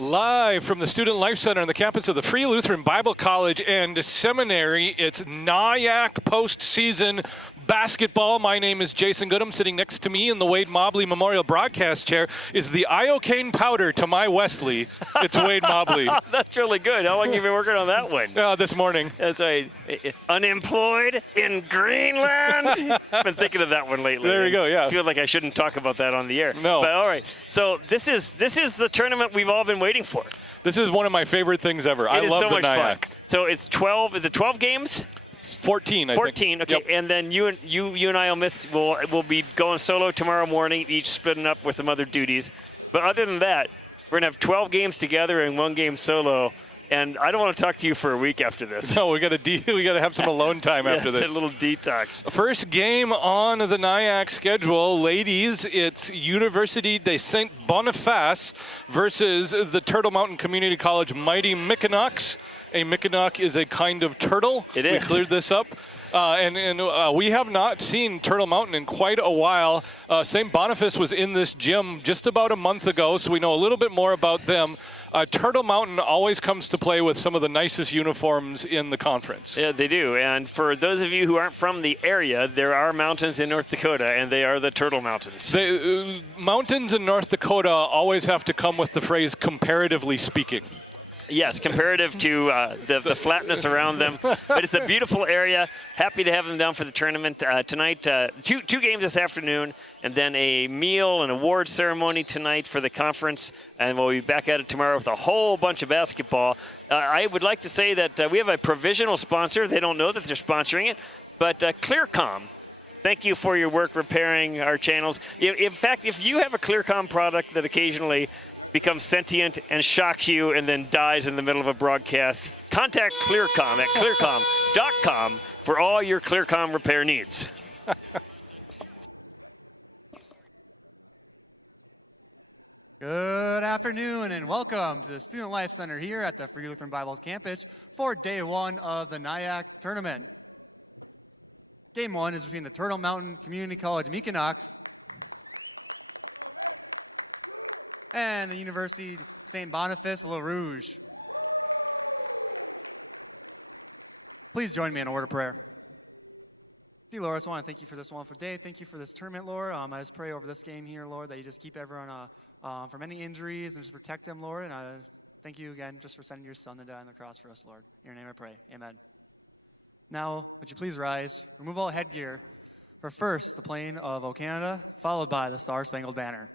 Live from the Student Life Center on the campus of the Free Lutheran Bible College and Seminary, it's NIAC postseason basketball. My name is Jason Goodham. Sitting next to me in the Wade Mobley Memorial Broadcast Chair is the iocane powder to my Wesley. It's Wade Mobley. That's really good. How long have you been working on that one? This morning. That's right. Unemployed in Greenland? I've been thinking of that one lately. There you go, yeah. I feel like I shouldn't talk about that on the air. No. But all right. So this is the tournament we've all been waiting for. This is one of my favorite things ever. I love so the much NIAC. fun. So it's 12. Is it 12 games? 14, I 14, think. okay. Yep. And then you and I will be going solo tomorrow morning, each splitting up with some other duties. But other than that, we're gonna have 12 games together and 1 game solo. And I don't want to talk to you for a week after this. No, we got to have some alone time after this. It's a little detox. First game on the NIAC schedule, ladies, it's Université de Saint Boniface versus the Turtle Mountain Community College Mighty Mickinoks. A Mickinock is a kind of turtle. It is. We cleared this up. And we have not seen Turtle Mountain in quite a while. St. Boniface was in this gym just about a month ago, so we know a little bit more about them. Turtle Mountain always comes to play with some of the nicest uniforms in the conference. Yeah, they do. And for those of you who aren't from the area, there are mountains in North Dakota, and they are the Turtle Mountains. Mountains in North Dakota always have to come with the phrase comparatively speaking. Yes, comparative to the flatness around them. But it's a beautiful area. Happy to have them down for the tournament tonight. Two games this afternoon, and then a meal and award ceremony tonight for the conference. And we'll be back at it tomorrow with a whole bunch of basketball. I would like to say that we have a provisional sponsor. They don't know that they're sponsoring it, but Clearcom. Thank you for your work repairing our channels. In fact, if you have a Clearcom product that occasionally becomes sentient and shocks you and then dies in the middle of a broadcast, contact Clearcom at clearcom.com for all your Clearcom repair needs. Good afternoon and welcome to the Student Life Center here at the Free Lutheran Bible campus for day 1 of the NIAC tournament. Game 1 is between the Turtle Mountain Community College Mickinoks and the University St. Boniface Le Rouge. Please join me in a word of prayer. Dear Lord, I just want to thank you for this wonderful day. Thank you for this tournament, Lord. I just pray over this game here, Lord, that you just keep everyone from any injuries and just protect them, Lord. And I thank you again just for sending your son to die on the cross for us, Lord. In your name I pray. Amen. Now, would you please rise, remove all headgear, for first the Plain of O Canada, followed by the Star-Spangled Banner.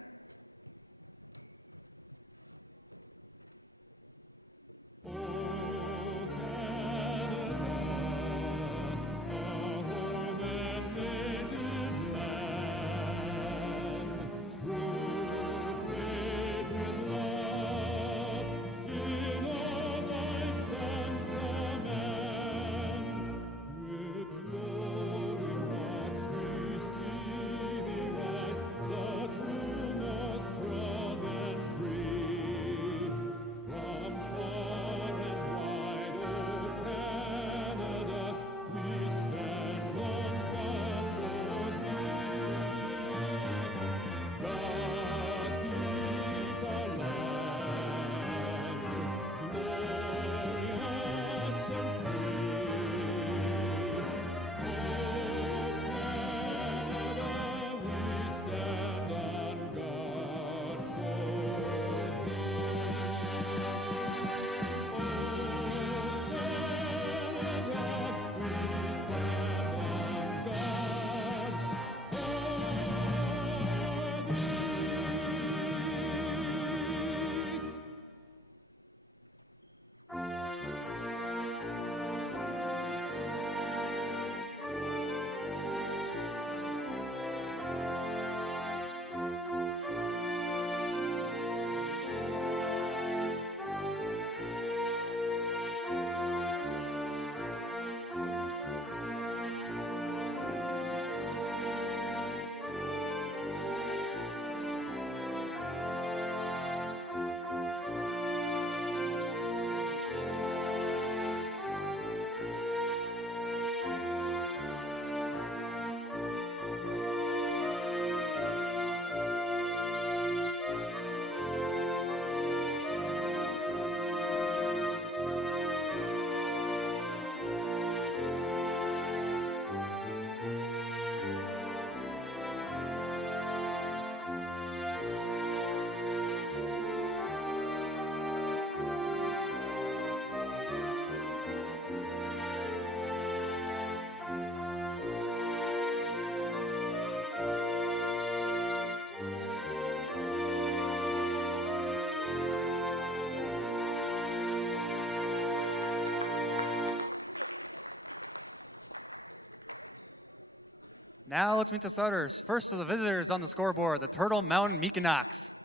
meet the starters. First for the visitors on the scoreboard, the Turtle Mountain Meekanocks.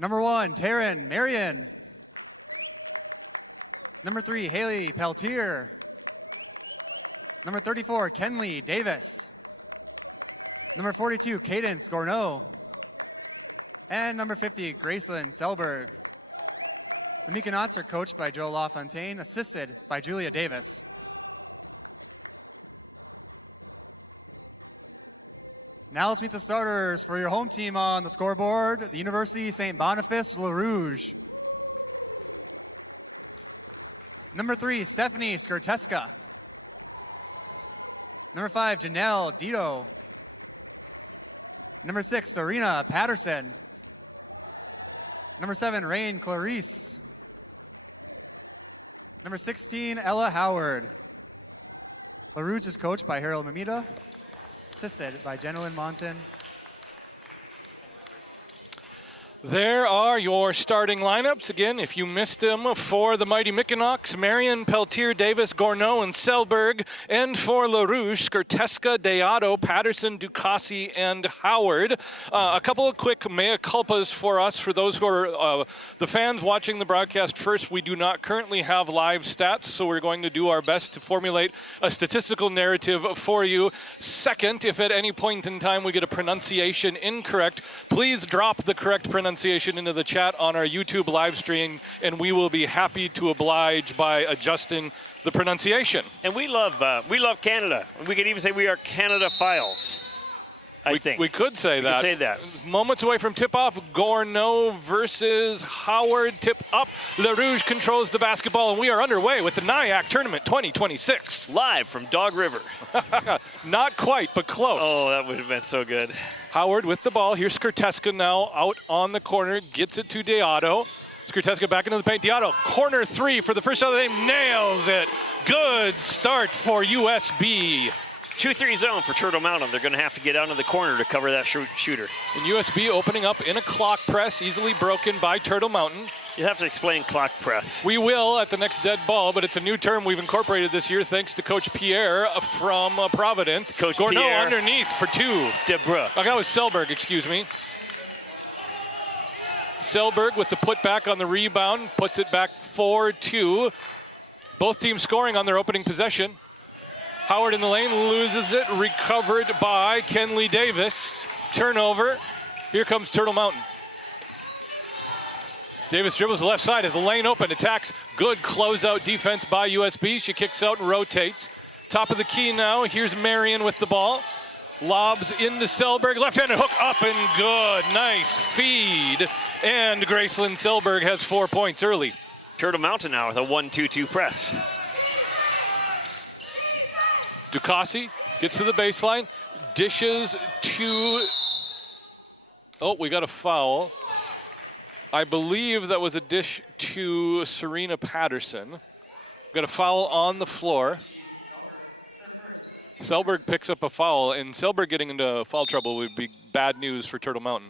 Number 1, Taryn Marion. Number 3, Haley Peltier. Number 34, Kenley Davis. Number 42, Cadence Gorneau. And number 50, Graceland Selberg. The Meekanocks are coached by Joe LaFontaine, assisted by Julia Davis. Now let's meet the starters for your home team on the scoreboard, the University St. Boniface Le Rouge. Number 3, Stephanie Skirteska. Number 5, Janelle Dito. Number 6, Serena Patterson. Number 7, Rain Clarice. Number 16, Ella Howard. Le Rouge is coached by Harold Namita, assisted by Jenilyn Monton. There are your starting lineups. Again, if you missed them, for the Mighty Meekanocks, Marion, Peltier, Davis, Gorneau, and Selberg. And for Le Rouge, Skirteska, Deato, Patterson, Ducassi, and Howard. A couple of quick mea culpas for us, for those who are the fans watching the broadcast. First, we do not currently have live stats, so we're going to do our best to formulate a statistical narrative for you. Second, if at any point in time we get a pronunciation incorrect, please drop the correct pronunciation into the chat on our YouTube live stream, and we will be happy to oblige by adjusting the pronunciation. And we love Canada. We could even say we are Canada-philes, I think. We could say that. We could say that. Moments away from tip-off, Gorneau versus Howard. Tip up. Le Rouge controls the basketball, and we are underway with the NIAC Tournament 2026. Live from Dog River. Not quite, but close. Oh, that would have been so good. Howard with the ball. Here's Skirteska now out on the corner. Gets it to Deato. Skirteska back into the paint. Deato, corner 3 for the first shot of the game. Nails it. Good start for USB. 2-3 zone for Turtle Mountain. They're going to have to get out in the corner to cover that shooter. And USB opening up in a clock press, easily broken by Turtle Mountain. You have to explain clock press. We will at the next dead ball, but it's a new term we've incorporated this year thanks to Coach Pierre from Providence. Coach Gorneau Pierre. Underneath for 2. Debra. Oh, that was Selberg, excuse me. Selberg with the putback on the rebound, puts it back 4-2. Both teams scoring on their opening possession. Howard in the lane, loses it, recovered by Kenley Davis. Turnover. Here comes Turtle Mountain. Davis dribbles the left side as the lane open, attacks. Good closeout defense by USB. She kicks out and rotates. Top of the key now, here's Marion with the ball. Lobs into Selberg, left-handed hook up and good. Nice feed. And Graceland Selberg has 4 points early. Turtle Mountain now with a 1-2-2 press. Ducassi gets to the baseline, dishes to, oh, we got a foul. I believe that was a dish to Serena Patterson. Got a foul on the floor. Selberg picks up a foul, and Selberg getting into foul trouble would be bad news for Turtle Mountain.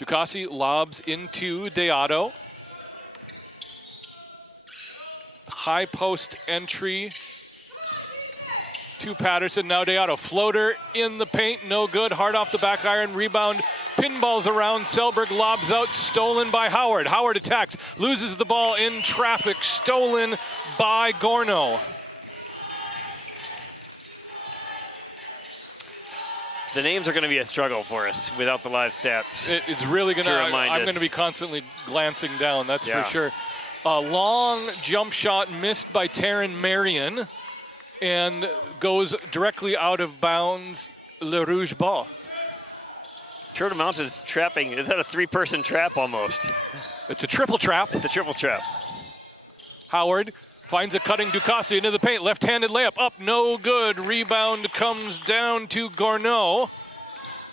Ducassi lobs into Deato. High post entry to Patterson. Now Deato, floater in the paint, no good. Hard off the back iron, rebound, pinballs around. Selberg lobs out, stolen by Howard. Howard attacks, loses the ball in traffic, stolen by Gorneau. The names are going to be a struggle for us without the live stats. It's really going to remind us. I'm going to be constantly glancing down, that's Yeah. for sure. A long jump shot missed by Taryn Marion and goes directly out of bounds. Le Rouge ball. Turtle Mountain is trapping. Is that a 3-person trap almost? It's a triple trap. The triple trap. Howard finds a cutting Ducassi into the paint. Left-handed layup up, no good. Rebound comes down to Gorneau.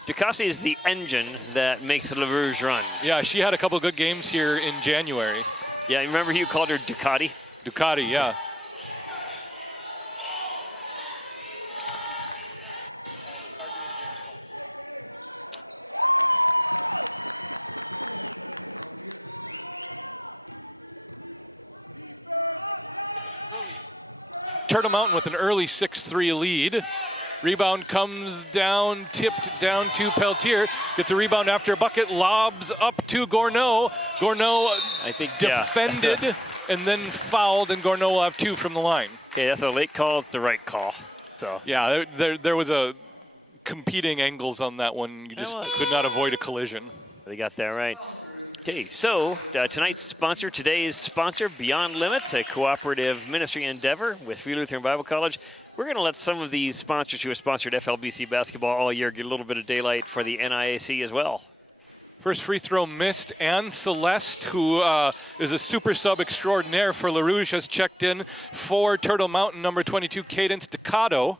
Ducassi is the engine that makes Le Rouge run. Yeah, she had a couple good games here in January. Yeah, remember you called her Ducati? Ducati, yeah. Turtle Mountain with an early 6-3 lead. Rebound comes down, tipped down to Peltier. Gets a rebound after a bucket, lobs up to Gourneau. Gourneau, I think, defended and then fouled, and Gourneau will have 2 from the line. Okay, that's a late call. It's the right call. So yeah, there was a competing angles on that one. You just could not avoid a collision. They got that right. Okay, so today's sponsor, Beyond Limits, a cooperative ministry endeavor with Free Lutheran Bible College. We're going to let some of these sponsors who have sponsored FLBC basketball all year get a little bit of daylight for the NIAC as well. First free throw missed. Anne Celeste, who is a super sub extraordinaire for LaRouge, has checked in for Turtle Mountain, number 22, Cadence Ducato.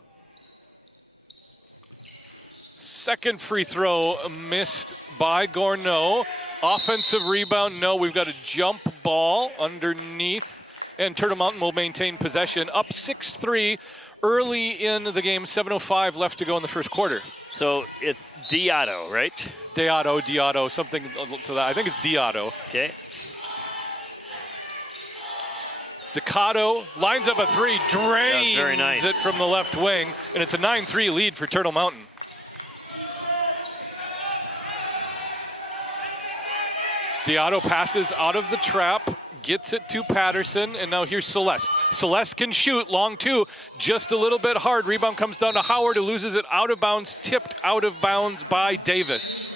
Second free throw missed by Gourneau. Offensive rebound, no. We've got a jump ball underneath, and Turtle Mountain will maintain possession. Up 6-3 early in the game, 7:05 left to go in the first quarter. So it's Diotto, right? Diotto, something to that. I think it's Diotto. Okay. Ducato lines up a 3, drains very nice. it from the left wing, and it's a 9-3 lead for Turtle Mountain. Diotto passes out of the trap, gets it to Patterson, and now here's Celeste. Celeste can shoot, long 2, just a little bit hard. Rebound comes down to Howard, who loses it out of bounds, tipped out of bounds by Davis.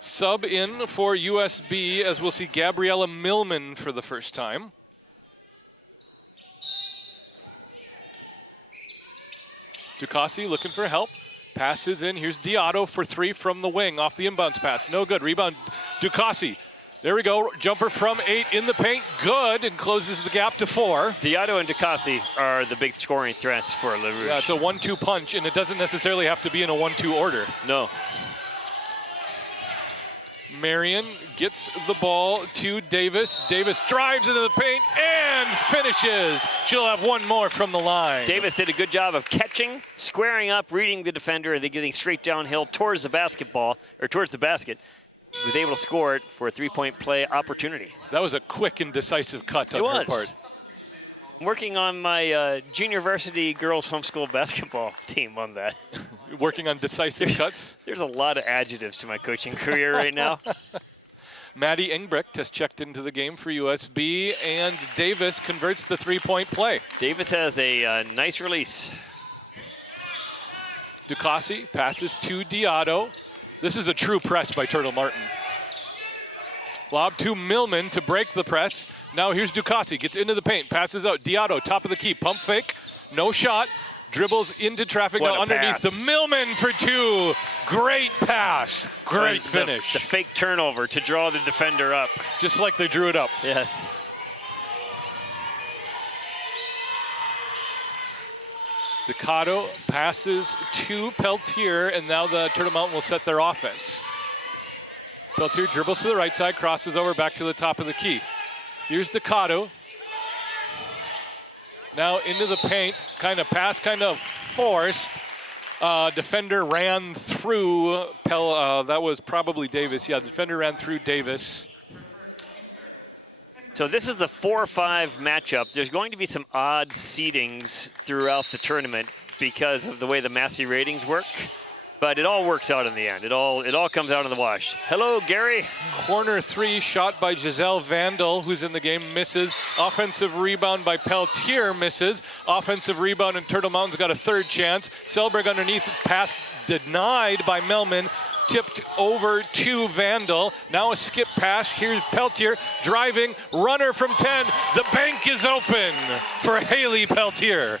Sub in for USB, as we'll see Gabriella Millman for the first time. Ducassi looking for help. Passes in. Here's Diotto for 3 from the wing off the inbounds pass. No good. Rebound. Ducassi. There we go. Jumper from 8 in the paint. Good, and closes the gap to 4. Diotto and Ducassi are the big scoring threats for LaRouge. Yeah, it's a 1-2 punch, and it doesn't necessarily have to be in a 1-2 order. No. Marion gets the ball to Davis. Davis drives into the paint and finishes. She'll have 1 more from the line. Davis did a good job of catching, squaring up, reading the defender, and then getting straight downhill towards the basketball, or towards the basket. Was able to score it for a 3-point play opportunity. That was a quick and decisive cut on her part. I'm working on my junior varsity girls homeschool basketball team on that. Working on decisive cuts? There's a lot of adjectives to my coaching career right now. Maddie Engbrecht has checked into the game for USB, and Davis converts the 3-point play. Davis has a nice release. Ducassi passes to Diotto. This is a true press by Turtle Martin. Lob to Millman to break the press. Now here's Ducassi, gets into the paint, passes out. Diotto, top of the key, pump fake, no shot. Dribbles into traffic, now underneath to Millman for 2. Great pass, great finish. The fake turnover to draw the defender up. Just like they drew it up. Yes. Ducato passes to Peltier, and now the Turtle Mountain will set their offense. Peltier dribbles to the right side, crosses over back to the top of the key. Here's Ducato. Now into the paint, kind of pass, kind of forced. Defender ran through, that was probably Davis. Yeah, defender ran through Davis. So this is the 4-5 matchup. There's going to be some odd seedings throughout the tournament because of the way the Massey ratings work. But it all works out in the end. It all comes out in the wash. Hello, Gary. Corner 3 shot by Giselle Vandal, who's in the game, misses. Offensive rebound by Peltier, misses. Offensive rebound, and Turtle Mountain's got a 3rd chance. Selberg underneath, pass denied by Melman. Tipped over to Vandal. Now a skip pass. Here's Peltier driving, runner from 10. The bank is open for Haley Peltier.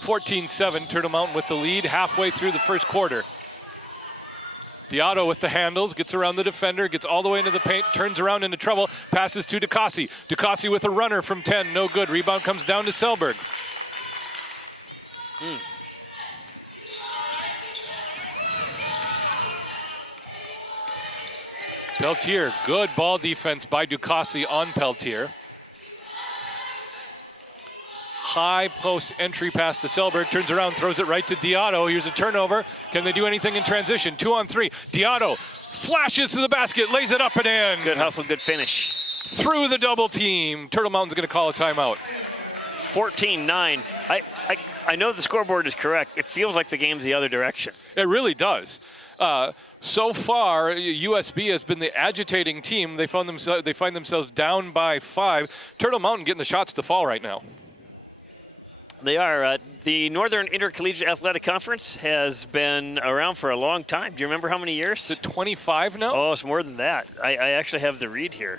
14-7, Turtle Mountain with the lead halfway through the first quarter. Diotto with the handles, gets around the defender, gets all the way into the paint, turns around into trouble, passes to Ducassi. Ducassi with a runner from 10, no good. Rebound comes down to Selberg. Peltier, good ball defense by Ducassi on Peltier. High post entry pass to Selberg, turns around, throws it right to Diotto. Here's a turnover. Can they do anything in transition? 2-on-3. Diotto flashes to the basket, lays it up and in. Good hustle, good finish. through the double team. Turtle Mountain's going to call a timeout. 14-9. I know the scoreboard is correct. It feels like the game's the other direction. It really does. So far, USB has been the agitating team. They find themselves down by 5. Turtle Mountain getting the shots to fall right now. They are. The Northern Intercollegiate Athletic Conference has been around for a long time. Do you remember how many years? Is it 25 now? Oh, it's more than that. I actually have the read here.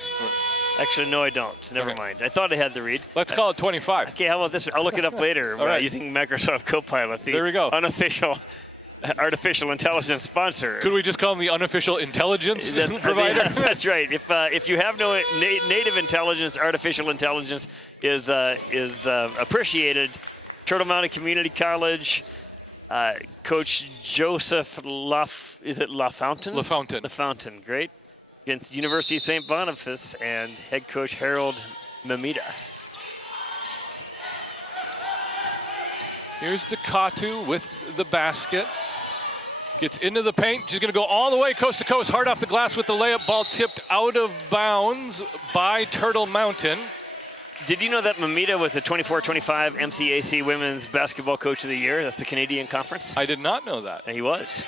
Actually, no, I don't. Never mind. I thought I had the read. Let's call it 25. Okay, how about this? I'll look it up later right. using Microsoft Copilot, the there we go. unofficial artificial intelligence sponsor. Could we just call them the unofficial intelligence provider? That's right. If you have no native intelligence, artificial intelligence is appreciated. Turtle Mountain Community College, Coach Joseph LaFountain? LaFountain, great. Against University of St. Boniface and head coach Harold Mamita. Here's Ducatu with the basket. Gets into the paint. She's going to go all the way coast to coast, hard off the glass with the layup. Ball tipped out of bounds by Turtle Mountain. Did you know that Mamita was the 24-25 MCAC Women's Basketball Coach of the Year? That's the Canadian Conference. I did not know that. And he was.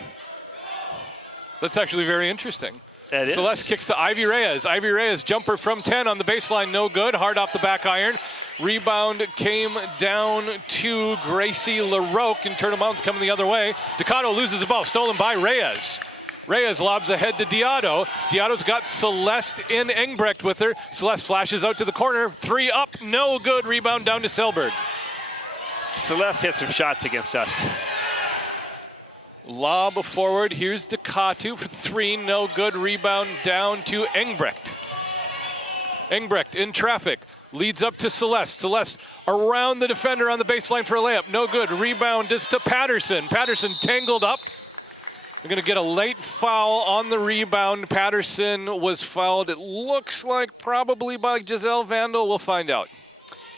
That's actually very interesting. That is. Celeste kicks to Ivy Reyes. Ivy Reyes, jumper from 10 on the baseline, no good. Hard off the back iron. Rebound came down to Gracie LaRoque, and Turtle Mountain's coming the other way. Ducato loses the ball, stolen by Reyes. Reyes lobs ahead to Diotto. Diotto's got Celeste in Engbrecht with her. Celeste flashes out to the corner. 3 up, no good. Rebound down to Selberg. Celeste hit some shots against us. Lob forward. Here's Ducatu for 3, no good. Rebound down to Engbrecht. Engbrecht in traffic. Leads up to Celeste. Celeste around the defender on the baseline for a layup. No good. Rebound is to Patterson. Patterson tangled up. We're going to get a late foul on the rebound. Patterson was fouled, it looks like probably by Giselle Vandal. We'll find out.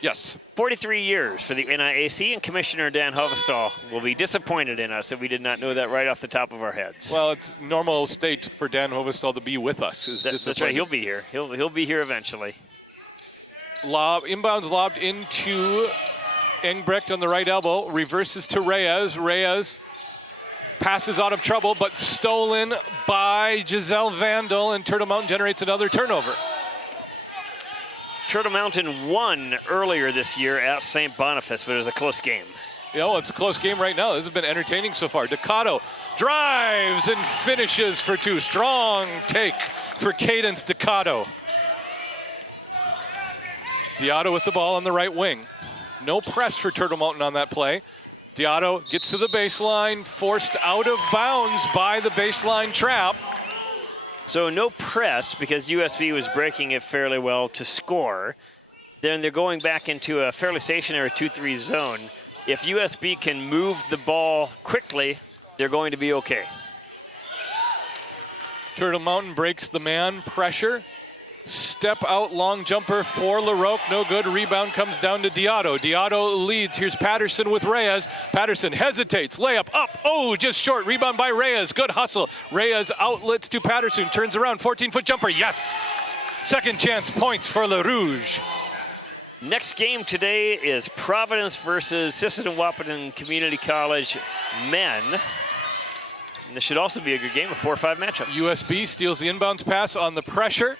Yes. 43 years for the NIAC, and Commissioner Dan Hovestall will be disappointed in us if we did not know that right off the top of our heads. Well, it's normal state for Dan Hovestall to be with us. That's right. He'll be here. He'll be here eventually. Inbounds lobbed into Engbrecht on the right elbow. Reverses to Reyes. Reyes passes out of trouble, but stolen by Giselle Vandal, and Turtle Mountain generates another turnover. Turtle Mountain won earlier this year at St. Boniface, but it was a close game. You know, it's a close game right now. This has been entertaining so far. Ducato drives and finishes for 2. Strong take for Cadence Ducato. Diotto with the ball on the right wing. No press for Turtle Mountain on that play. Diotto gets to the baseline, forced out of bounds by the baseline trap. So no press because USB was breaking it fairly well to score. Then they're going back into a fairly stationary 2-3 zone. If USB can move the ball quickly, they're going to be okay. Turtle Mountain breaks the man pressure. Step out long jumper for LaRoque, no good. Rebound comes down to Diotto. Diotto leads. Here's Patterson with Reyes. Patterson hesitates, layup up. Oh, just short. Rebound by Reyes. Good hustle. Reyes outlets to Patterson. Turns around, 14-foot jumper. Yes! Second chance points for Le Rouge. Next game today is Providence versus Sisseton-Wahpeton Community College men. This should also be a good game, a 4-5 matchup. USB steals the inbounds pass on the pressure.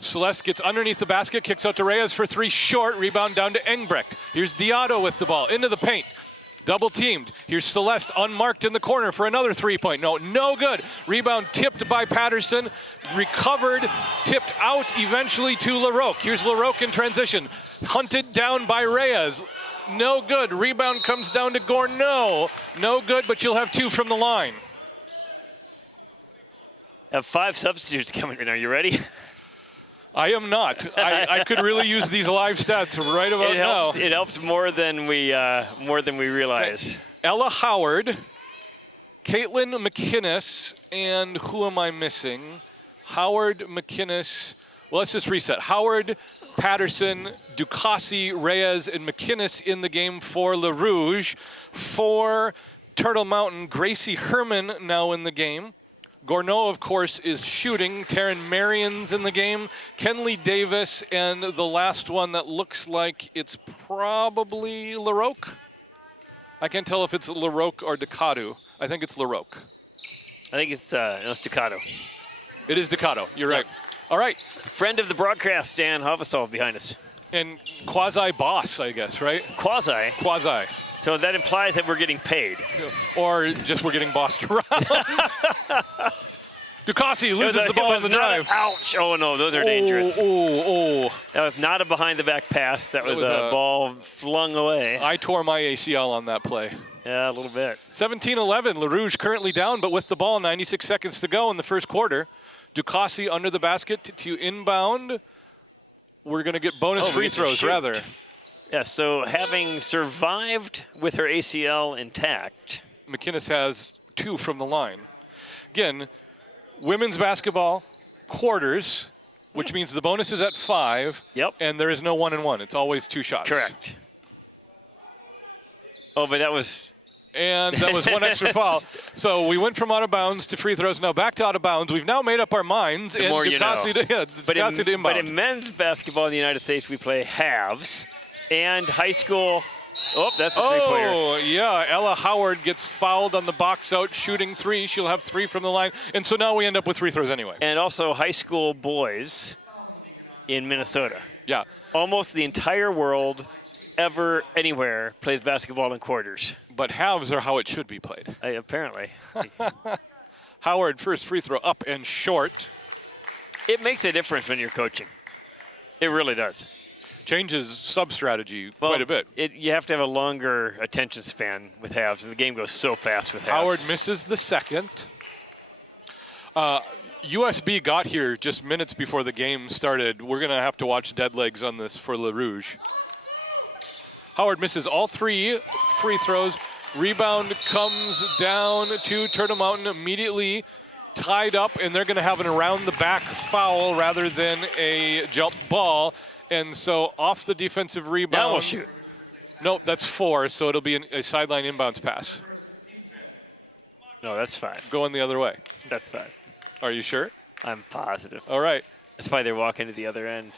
Celeste gets underneath the basket, kicks out to Reyes for 3, short. Rebound down to Engbrecht. Here's Diotto with the ball into the paint. Double teamed. Here's Celeste unmarked in the corner for another 3-point. No good. Rebound tipped by Patterson. Recovered, tipped out eventually to LaRoque. Here's LaRoque in transition. Hunted down by Reyes. No good. Rebound comes down to Gorneau. No good, but you'll have 2 from the line. Have 5 substitutes coming in. Are you ready? I am not. I could really use these live stats right about now. It helps more than we realize. Ella Howard, Caitlin McInnes, and who am I missing? Howard, McInnes. Well, let's just reset. Howard, Patterson, Ducassi, Reyes, and McInnes in the game for Le Rouge. For Turtle Mountain, Gracie Herman now in the game. Gourneau, of course, is shooting. Taryn Marion's in the game. Kenley Davis, and the last one that looks like it's probably LaRoque. I can't tell if it's LaRoque or Ducato. I think it's LaRoque. I think it's Ducato. It is Ducato. You're right. All right. Friend of the broadcast, Dan Hovestol behind us. And quasi-boss, I guess, right? Quasi. Quasi. So that implies that we're getting paid. Or just we're getting bossed around. Ducassi loses the ball in the drive. Ouch. Oh, no, those are dangerous. Oh. That was not a behind-the-back pass. That was a ball flung away. I tore my ACL on that play. Yeah, a little bit. 17-11, LaRouge currently down, but with the ball, 96 seconds to go in the first quarter. Ducassi under the basket to inbound. We're going to get bonus free throws, rather. Yeah, so having survived with her ACL intact. McInnes has 2 from the line. Again, women's basketball, quarters, which means the bonus is at 5. Yep. And there is no 1-and-1. It's always 2 shots. Correct. Oh, but that was... And that was 1 extra foul. So we went from out of bounds to free throws, now back to out of bounds. We've now made up our minds. The more you know. But in men's basketball in the United States, we play halves. And high school, that's a three-pointer. Oh, yeah, Ella Howard gets fouled on the box out, shooting 3. She'll have 3 from the line. And so now we end up with free throws anyway. And also high school boys in Minnesota. Yeah. Almost the entire world ever, anywhere, plays basketball in quarters. But halves are how it should be played. Apparently. Howard, first free throw up and short. It makes a difference when you're coaching. It really does. Changes sub-strategy quite a bit. You have to have a longer attention span with halves, and the game goes so fast with halves. Howard misses the second. USB got here just minutes before the game started. We're going to have to watch dead legs on this for LaRouge. Howard misses all 3 free throws. Rebound comes down to Turtle Mountain, immediately tied up, and they're going to have an around-the-back foul rather than a jump ball. And so off the defensive rebound. Now we'll shoot. No, that's 4, so it'll be a sideline inbounds pass. No, that's fine. Going the other way. That's fine. Are you sure? I'm positive. All right. That's why they're walking to the other end.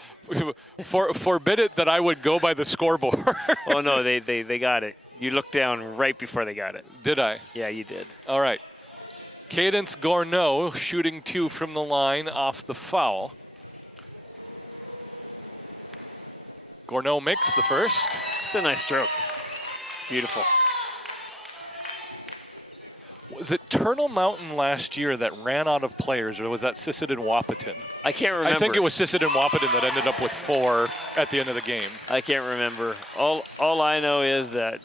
Forbid it that I would go by the scoreboard. Oh, no, they got it. You looked down right before they got it. Did I? Yeah, you did. All right. Cadence Gourneau shooting 2 from the line off the foul. Gourneau makes the first. It's a nice stroke. Beautiful. Was it Turtle Mountain last year that ran out of players, or was that Sisseton Wapaton? I can't remember. I think it was Sisseton Wapaton that ended up with 4 at the end of the game. I can't remember. All I know is that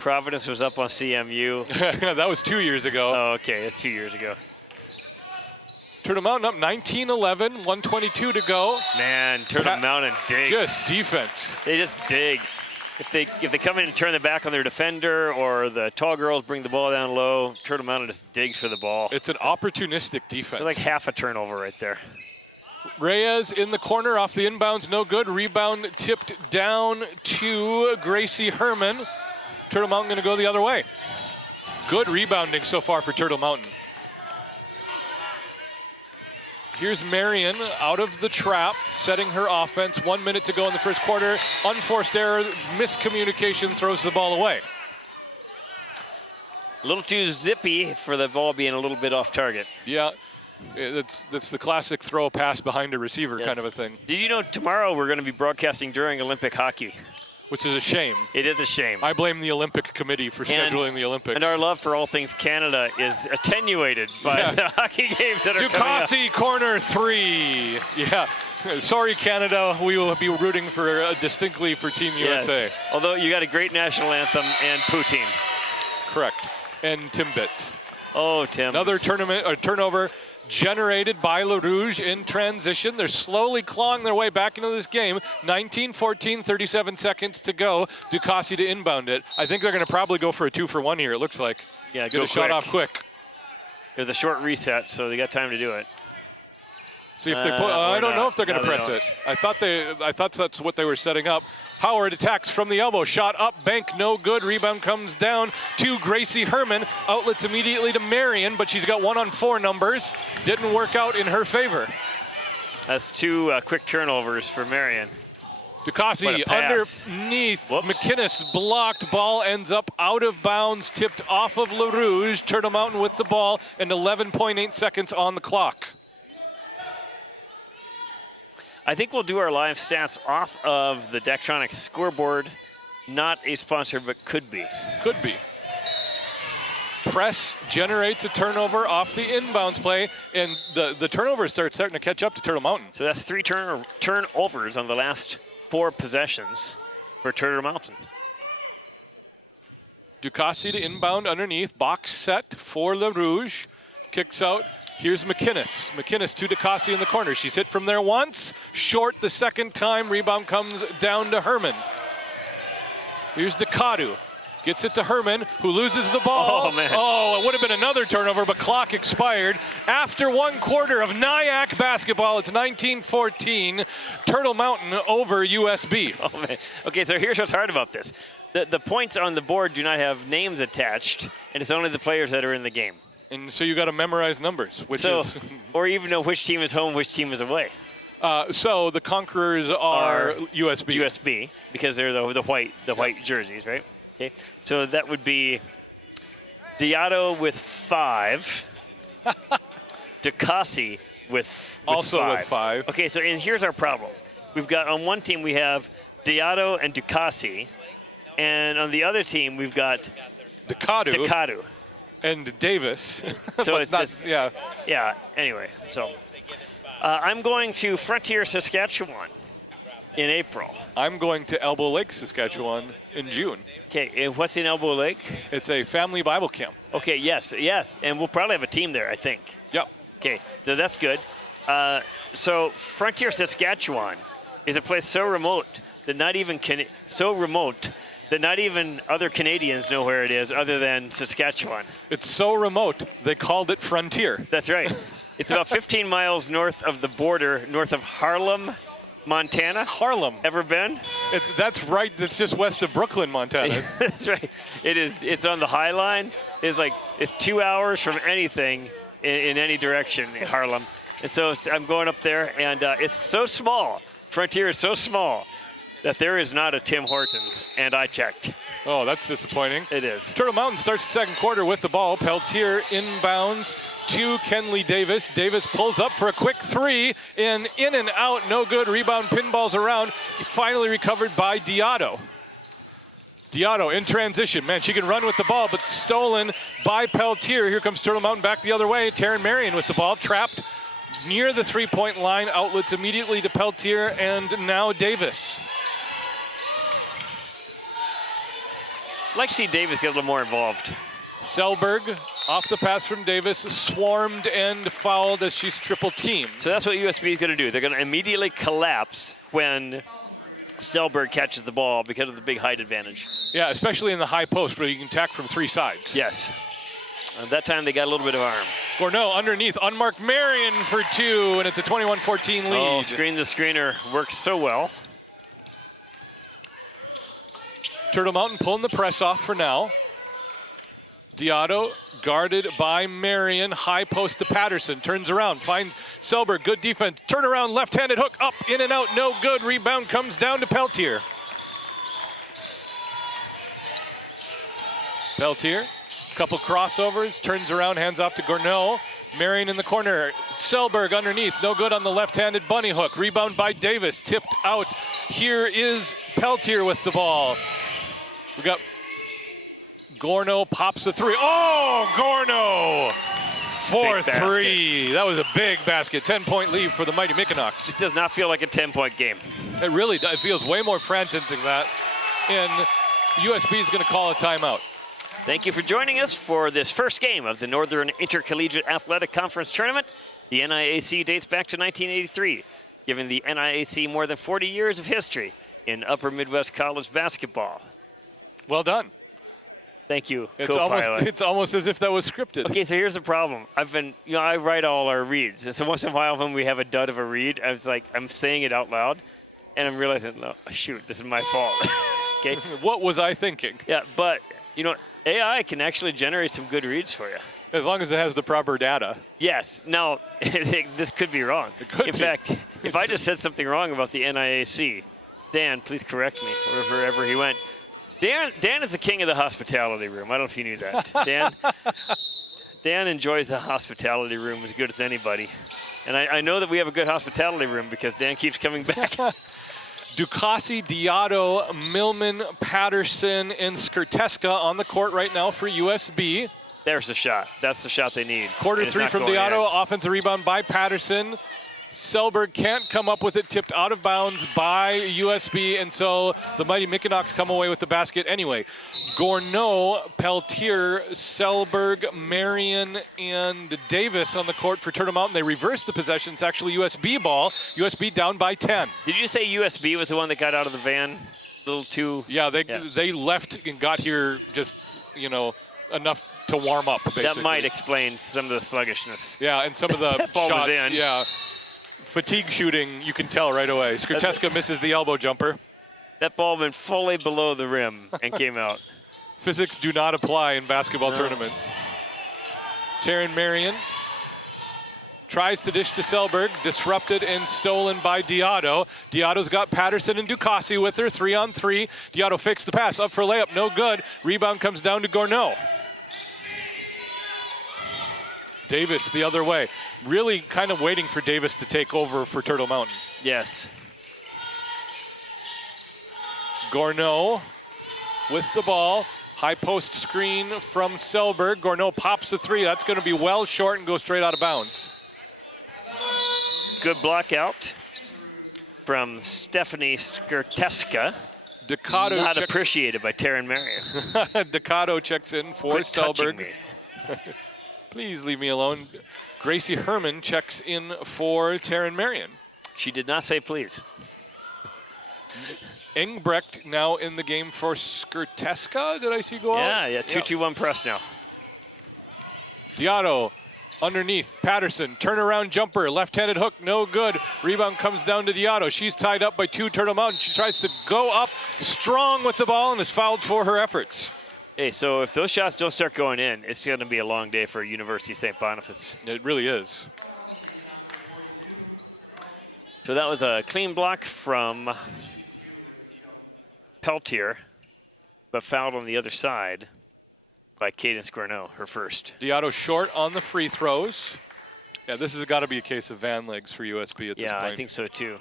Providence was up on CMU. That was 2 years ago. Oh, okay, that's 2 years ago. Turtle Mountain up 19-11, 1:22 to go. Man, Turtle Mountain digs. Just defense. They just dig. If they come in and turn their back on their defender, or the tall girls bring the ball down low, Turtle Mountain just digs for the ball. It's an opportunistic defense. It's like half a turnover right there. Reyes in the corner off the inbounds, no good. Rebound tipped down to Gracie Herman. Turtle Mountain going to go the other way. Good rebounding so far for Turtle Mountain. Here's Marion out of the trap, setting her offense. 1 minute to go in the first quarter. Unforced error, miscommunication, throws the ball away. A little too zippy for the ball being a little bit off target. Yeah, that's the classic throw a pass behind a receiver kind of a thing. Did you know tomorrow we're going to be broadcasting during Olympic hockey? Which is a shame. It is a shame. I blame the Olympic Committee for scheduling the Olympics. And our love for all things Canada is attenuated by the hockey games that are coming up. Corner 3. Yeah. Sorry, Canada. We will be rooting for distinctly for Team USA. Although you got a great national anthem and poutine. Correct. And Timbits. Oh, Tim. Another turnover generated by LaRouge in transition. They're slowly clawing their way back into this game. 19-14, 37 seconds to go. Ducassi to inbound it. I think they're going to probably go for a 2-for-1 here, it looks like. Yeah, get a shot off quick. There's a short reset, so they got time to do it. See if they put. I don't know if they're going to press don't. it. I thought that's what they were setting up. Howard attacks from the elbow. Shot up, bank, no good. Rebound comes down to Gracie Herman. Outlets immediately to Marion, but she's got 1-on-4 numbers. Didn't work out in her favor. That's 2 quick turnovers for Marion. Ducassi underneath. Whoops. McInnes blocked. Ball ends up out of bounds, tipped off of LaRouge. Turtle Mountain with the ball and 11.8 seconds on the clock. I think we'll do our live stats off of the Daktronics scoreboard. Not a sponsor, but could be. Could be. Press generates a turnover off the inbounds play, and the turnovers starting to catch up to Turtle Mountain. So that's 3 turnovers on the last 4 possessions for Turtle Mountain. Ducassi to inbound underneath. Box set for LaRouge. Kicks out. Here's McInnes. McInnes to Ducassi in the corner. She's hit from there once. Short the second time. Rebound comes down to Herman. Here's Ducatu. Gets it to Herman, who loses the ball. Oh, man. Oh, it would have been another turnover, but clock expired. After 1 quarter of NIAC basketball, it's 19-14. Turtle Mountain over USB. Oh, man. Okay, so here's what's hard about this. The points on the board do not have names attached, and it's only the players that are in the game. And so you got to memorize numbers, which is... Or even know which team is home, which team is away. So the Conquerors are USB. USB, because they're the white jerseys, right? Okay, so that would be Diato with 5, Ducassi with also 5. with 5. Okay, so and here's our problem. We've got on one team we have Diato and Ducassi, and on the other team we've got Ducatu. And Davis. So it's just, yeah. Anyway, so I'm going to Frontier, Saskatchewan in April. I'm going to Elbow Lake, Saskatchewan in June. Okay, and what's in Elbow Lake? It's a family Bible camp. Okay, yes, and we'll probably have a team there, I think. Yep. Okay, so that's good. So Frontier, Saskatchewan is a place so remote that not even other Canadians know where it is other than Saskatchewan. It's so remote, they called it Frontier. That's right. It's about 15 miles north of the border, north of Harlem, Montana. Harlem. Ever been? That's right. It's just west of Brooklyn, Montana. That's right. It is. It's on the High Line. It's 2 hours from anything in any direction in Harlem. And so I'm going up there, and it's so small. Frontier is so small that there is not a Tim Hortons, and I checked. Oh, that's disappointing. It is. Turtle Mountain starts the second quarter with the ball. Peltier inbounds to Kenley Davis. Davis pulls up for a quick 3, and in and out, no good. Rebound pinballs around. Finally recovered by Diato. Diato in transition. Man, she can run with the ball, but stolen by Peltier. Here comes Turtle Mountain back the other way. Taryn Marion with the ball, trapped near the 3-point line. Outlets immediately to Peltier, and now Davis. I'd like to see Davis get a little more involved. Selberg off the pass from Davis, swarmed and fouled as she's triple teamed. So that's what USB is going to do. They're going to immediately collapse when Selberg catches the ball because of the big height advantage. Yeah, especially in the high post where you can attack from 3 sides. Yes. At that time, they got a little bit of arm. Gorneau underneath, unmarked Marion for 2, and it's a 21-14 lead. Oh, screen the screener works so well. Turtle Mountain pulling the press off for now. Diato guarded by Marion. High post to Patterson. Turns around. Find Selberg. Good defense. Turn around. Left-handed hook. Up. In and out. No good. Rebound comes down to Peltier. Peltier. Couple crossovers. Turns around. Hands off to Gorneau. Marion in the corner. Selberg underneath. No good on the left-handed bunny hook. Rebound by Davis. Tipped out. Here is Peltier with the ball. We got Gorneau pops a 3. Oh, Gorneau! 4-3. That was a big basket. 10-point lead for the mighty Mickinoks. It does not feel like a 10-point game. It really does. It feels way more frantic than that. And USB is going to call a timeout. Thank you for joining us for this first game of the Northern Intercollegiate Athletic Conference Tournament. The NIAC dates back to 1983, giving the NIAC more than 40 years of history in Upper Midwest college basketball. Well done. Thank you, It's almost as if that was scripted. Okay, so here's the problem. I write all our reads, and so once in a while when we have a dud of a read, I'm saying it out loud, and I'm realizing, no, shoot, this is my fault. Okay. What was I thinking? Yeah, but AI can actually generate some good reads for you. As long as it has the proper data. Yes. Now, this could be wrong. In fact, if I just said something wrong about the NIAC, Dan, please correct me wherever he went. Dan is the king of the hospitality room. I don't know if you knew that. Dan enjoys the hospitality room as good as anybody. And I know that we have a good hospitality room because Dan keeps coming back. Ducasi, Diato, Millman, Patterson, and Skirteska on the court right now for USB. There's the shot. That's the shot they need. Quarter three from Diato, offensive rebound by Patterson. Selberg can't come up with it, tipped out of bounds by USB, and so the mighty Mickinoks come away with the basket anyway. Gourneau, Peltier, Selberg, Marion, and Davis on the court for Turtle Mountain. They reverse the possession. It's actually USB ball. USB down by 10. Did you say USB was the one that got out of the van a little too? Yeah, they left and got here just, enough to warm up, basically. That might explain some of the sluggishness. Yeah, and some of the that ball shots. Was in. Yeah. Fatigue shooting, you can tell right away. Skirteska misses the elbow jumper. That ball went fully below the rim and came out. Physics do not apply in basketball tournaments. Taryn Marion tries to dish to Selberg, disrupted and stolen by Diato. Diato's got Patterson and Ducasi with her, 3-on-3. Diato fakes the pass, up for layup, no good. Rebound comes down to Gourneau. Davis the other way. Really kind of waiting for Davis to take over for Turtle Mountain. Yes. Gourneau with the ball. High post screen from Selberg. Gourneau pops the three. That's going to be well short and go straight out of bounds. Good block out from Stephanie Skirteska. Ducato not appreciated by Taryn Marion. Ducato checks in for Selberg. Please leave me alone. Gracie Herman checks in for Taryn Marion. She did not say please. Engbrecht now in the game for Skirteska. Did I see go out? Yeah, 2-2-1 press now. Diato underneath. Patterson, turnaround jumper, left-handed hook, no good. Rebound comes down to Diato. She's tied up by two Turtle Mountain. She tries to go up strong with the ball and is fouled for her efforts. Hey, so if those shots don't start going in, it's going to be a long day for University St. Boniface. It really is. So that was a clean block from Peltier, but fouled on the other side by Cadence Gourneau, her first. Diato short on the free throws. Yeah, this has got to be a case of van legs for USB at this point. Yeah, I think so too.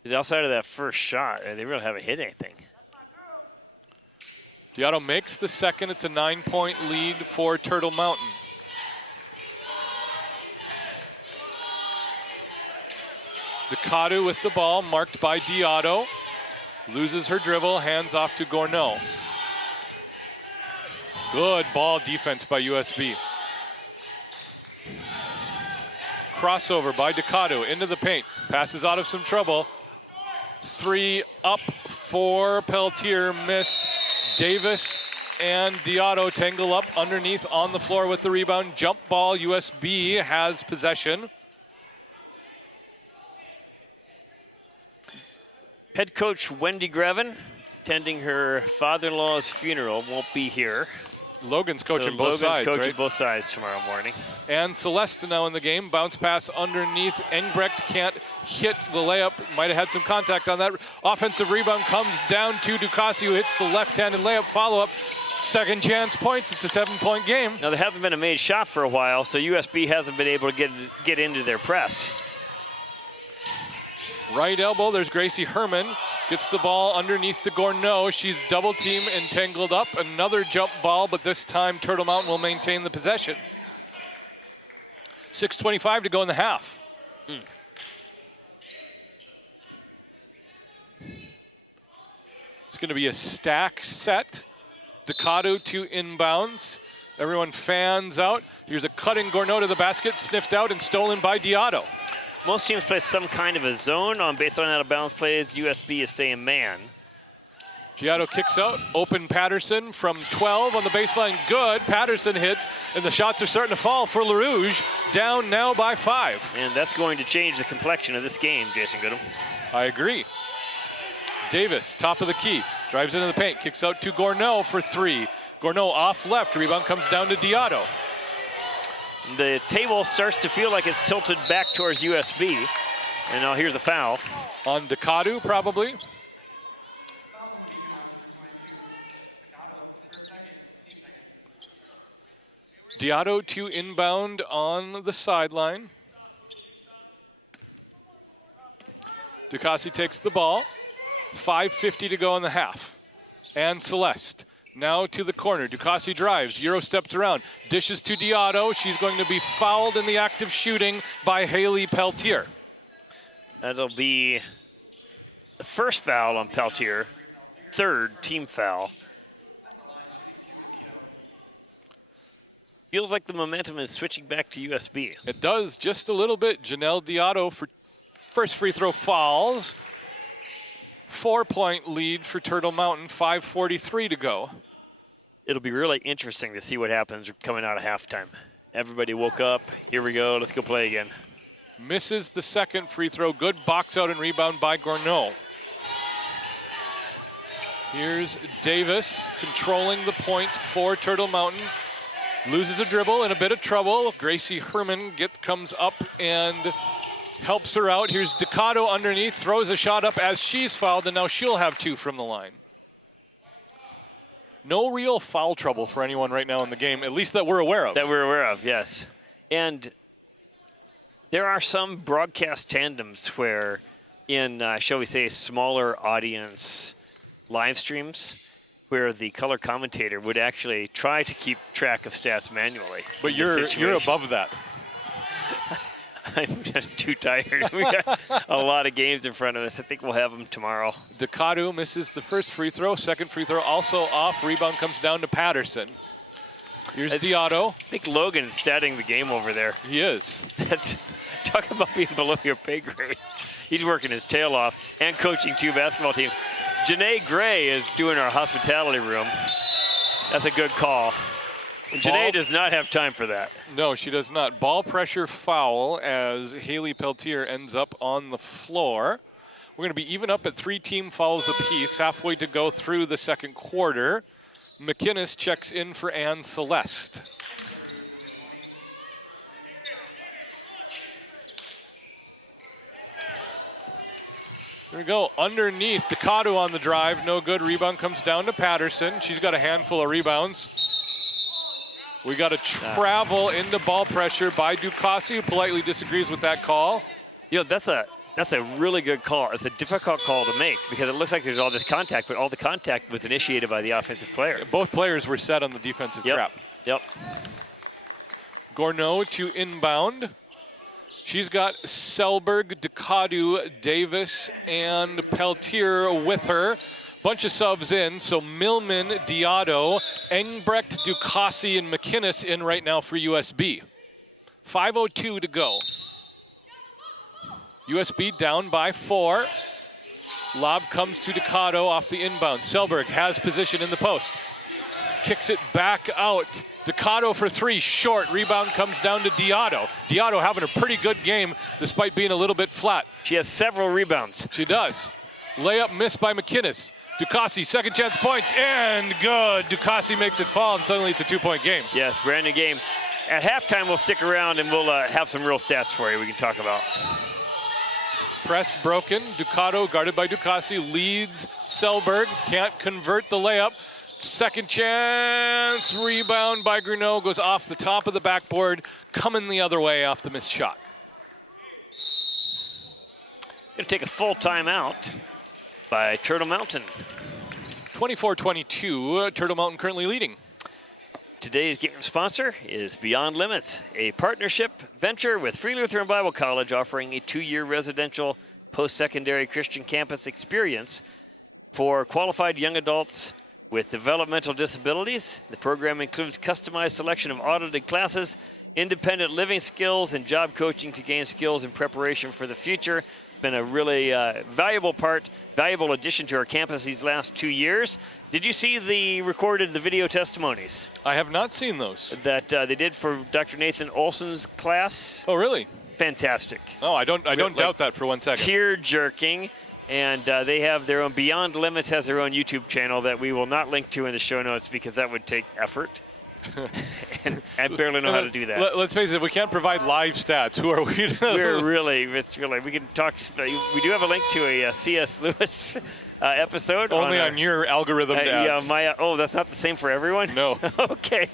Because outside of that first shot, they really haven't hit anything. Diato makes the second. It's a 9-point lead for Turtle Mountain. Ducato with the ball, marked by Diato. Loses her dribble, hands off to Gourneau. Good ball defense by USB. Crossover by Ducato into the paint. Passes out of some trouble. Three up for Peltier, missed. Davis and Diato tangle up underneath on the floor with the rebound. Jump ball, USB has possession. Head coach Wendy Grevin, attending her father-in-law's funeral, won't be here. Logan's coaching Logan's both sides, coaching right? both sides tomorrow morning. And Celeste now in the game. Bounce pass underneath. Engbrecht can't hit the layup. Might have had some contact on that. Offensive rebound comes down to Ducasi, who hits the left-handed layup follow-up. Second chance points. It's a 7-point game. Now, there hasn't been a made shot for a while, so USB hasn't been able to get into their press. Right elbow, there's Gracie Herman. Gets the ball underneath to Gourneau. She's double team and tangled up. Another jump ball, but this time Turtle Mountain will maintain the possession. 6:25 to go in the half. It's going to be a stack set. Ducato to inbounds. Everyone fans out. Here's a cutting Gourneau to the basket, sniffed out and stolen by Diato. Most teams play some kind of a zone. Based on out-of-bounds plays, USB is staying man. Giotto kicks out, open Patterson from 12 on the baseline, good. Patterson hits, and the shots are starting to fall for LaRouge, down now by 5. And that's going to change the complexion of this game, Jason Goodham. I agree. Davis, top of the key, drives into the paint, kicks out to Gourneau for 3. Gourneau off left, rebound comes down to Giotto. The table starts to feel like it's tilted back towards USB. And now here's the foul. On Ducatu, probably. Giotto to inbound on the sideline. Ducasi takes the ball. 5:50 to go in the half. And Celeste now to the corner. Ducasi drives, Euro steps around, dishes to Giotto. She's going to be fouled in the act of shooting by Haley Peltier. That'll be the first foul on Peltier, 3rd team foul. Feels like the momentum is switching back to USB. It does just a little bit. Janelle Giotto for first free throw falls. 4-point lead for Turtle Mountain, 5:43 to go. It'll be really interesting to see what happens coming out of halftime. Everybody woke up, here we go, let's go play again. Misses the second free throw, good box out and rebound by Gourneau. Here's Davis controlling the point for Turtle Mountain. Loses a dribble, in a bit of trouble. Gracie Herman comes up and helps her out. Here's Ducatu underneath, throws a shot up as she's fouled, and now she'll have 2 from the line. No real foul trouble for anyone right now in the game, at least that we're aware of. That we're aware of, yes. And there are some broadcast tandems where in, shall we say, smaller audience live streams, where the color commentator would actually try to keep track of stats manually. But you're above that. I'm just too tired. We got a lot of games in front of us. I think we'll have them tomorrow. Ducatu misses the first free throw. Second free throw also off. Rebound comes down to Patterson. Here's Giotto. I think Logan's statting the game over there. He is. That's, talk about being below your pay grade. He's working his tail off and coaching 2 basketball teams. Janae Gray is doing our hospitality room. That's a good call. Janae does not have time for that. No, she does not. Ball pressure foul as Haley Peltier ends up on the floor. We're going to be even up at 3 team fouls apiece, halfway to go through the second quarter. McInnes checks in for Ann Celeste. Here we go, underneath, Ducatu on the drive, no good. Rebound comes down to Patterson. She's got a handful of rebounds. We got a travel into ball pressure by Ducasi, who politely disagrees with that call. You know, that's a really good call. It's a difficult call to make because it looks like there's all this contact, but all the contact was initiated by the offensive player. Both players were set on the defensive trap. Yep. Gourneau to inbound. She's got Selberg, Ducatu, Davis, and Peltier with her. Bunch of subs in, so Millman, Giotto, Engbrecht, Ducasi, and McInnes in right now for USB. 5:02 to go. USB down by 4. Lob comes to Ducatu off the inbound. Selberg has position in the post. Kicks it back out. Ducatu for 3, short. Rebound comes down to Giotto. Giotto having a pretty good game despite being a little bit flat. She has several rebounds. She does. Layup missed by McInnes. Ducasi, second chance points, and good. Ducasi makes it fall, and suddenly it's a 2-point game. Yes, brand new game. At halftime, we'll stick around and we'll have some real stats for you we can talk about. Press broken. Ducatu, guarded by Ducasi, leads Selberg. Can't convert the layup. Second chance. Rebound by Gourneau. Goes off the top of the backboard, coming the other way off the missed shot. Going to take a full timeout by Turtle Mountain. 24-22, Turtle Mountain currently leading. Today's game sponsor is Beyond Limits, a partnership venture with Free Lutheran Bible College offering a 2-year residential post-secondary Christian campus experience for qualified young adults with developmental disabilities. The program includes customized selection of audited classes independent living skills and job coaching to gain skills in preparation for the future. Been a really valuable addition to our campus these last 2 years. Did you see the video testimonies? I have not seen those. That they did for Dr. Nathan Olson's class. Oh, really? Fantastic. No, I don't doubt that for 1 second. Tear-jerking, and they have their own, Beyond Limits has their own YouTube channel that we will not link to in the show notes because that would take effort. And I barely know how to do that. Let's face it, we can't provide live stats. Who are we? We can talk, we do have a link to a C.S. Lewis episode. Only on your algorithm, yeah, that's not the same for everyone? No. Okay.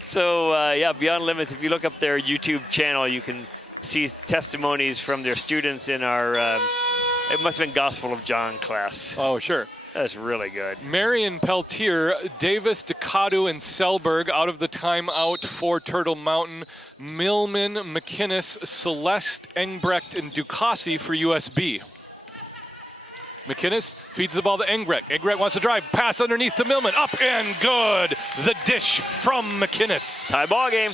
So, Beyond Limits, if you look up their YouTube channel, you can see testimonies from their students in our, it must have been Gospel of John class. Oh, sure. That's really good. Marion Peltier, Davis, Ducado, and Selberg out of the timeout for Turtle Mountain. Millman, McInnes, Celeste, Engbrecht, and Ducassi for USB. McInnes feeds the ball to Engbrecht. Engbrecht wants to drive. Pass underneath to Millman. Up and good. The dish from McInnes. Tie ball game.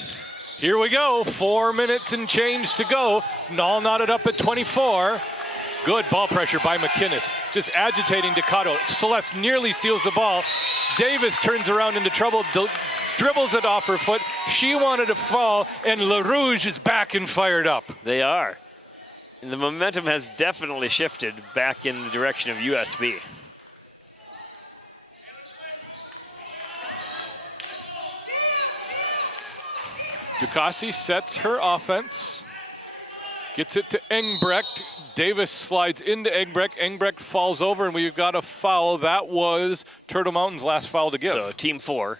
Here we go. 4 minutes and change to go. All knotted up at 24. Good ball pressure by McInnes. Just agitating Ducado. Celeste nearly steals the ball. Davis turns around into trouble, dribbles it off her foot. She wanted to fall, and LaRouge is back and fired up. They are. And the momentum has definitely shifted back in the direction of USB. Ducassi sets her offense. Gets it to Engbrecht. Davis slides into Engbrecht. Engbrecht falls over, and we've got a foul. That was Turtle Mountain's last foul to give. So team 4.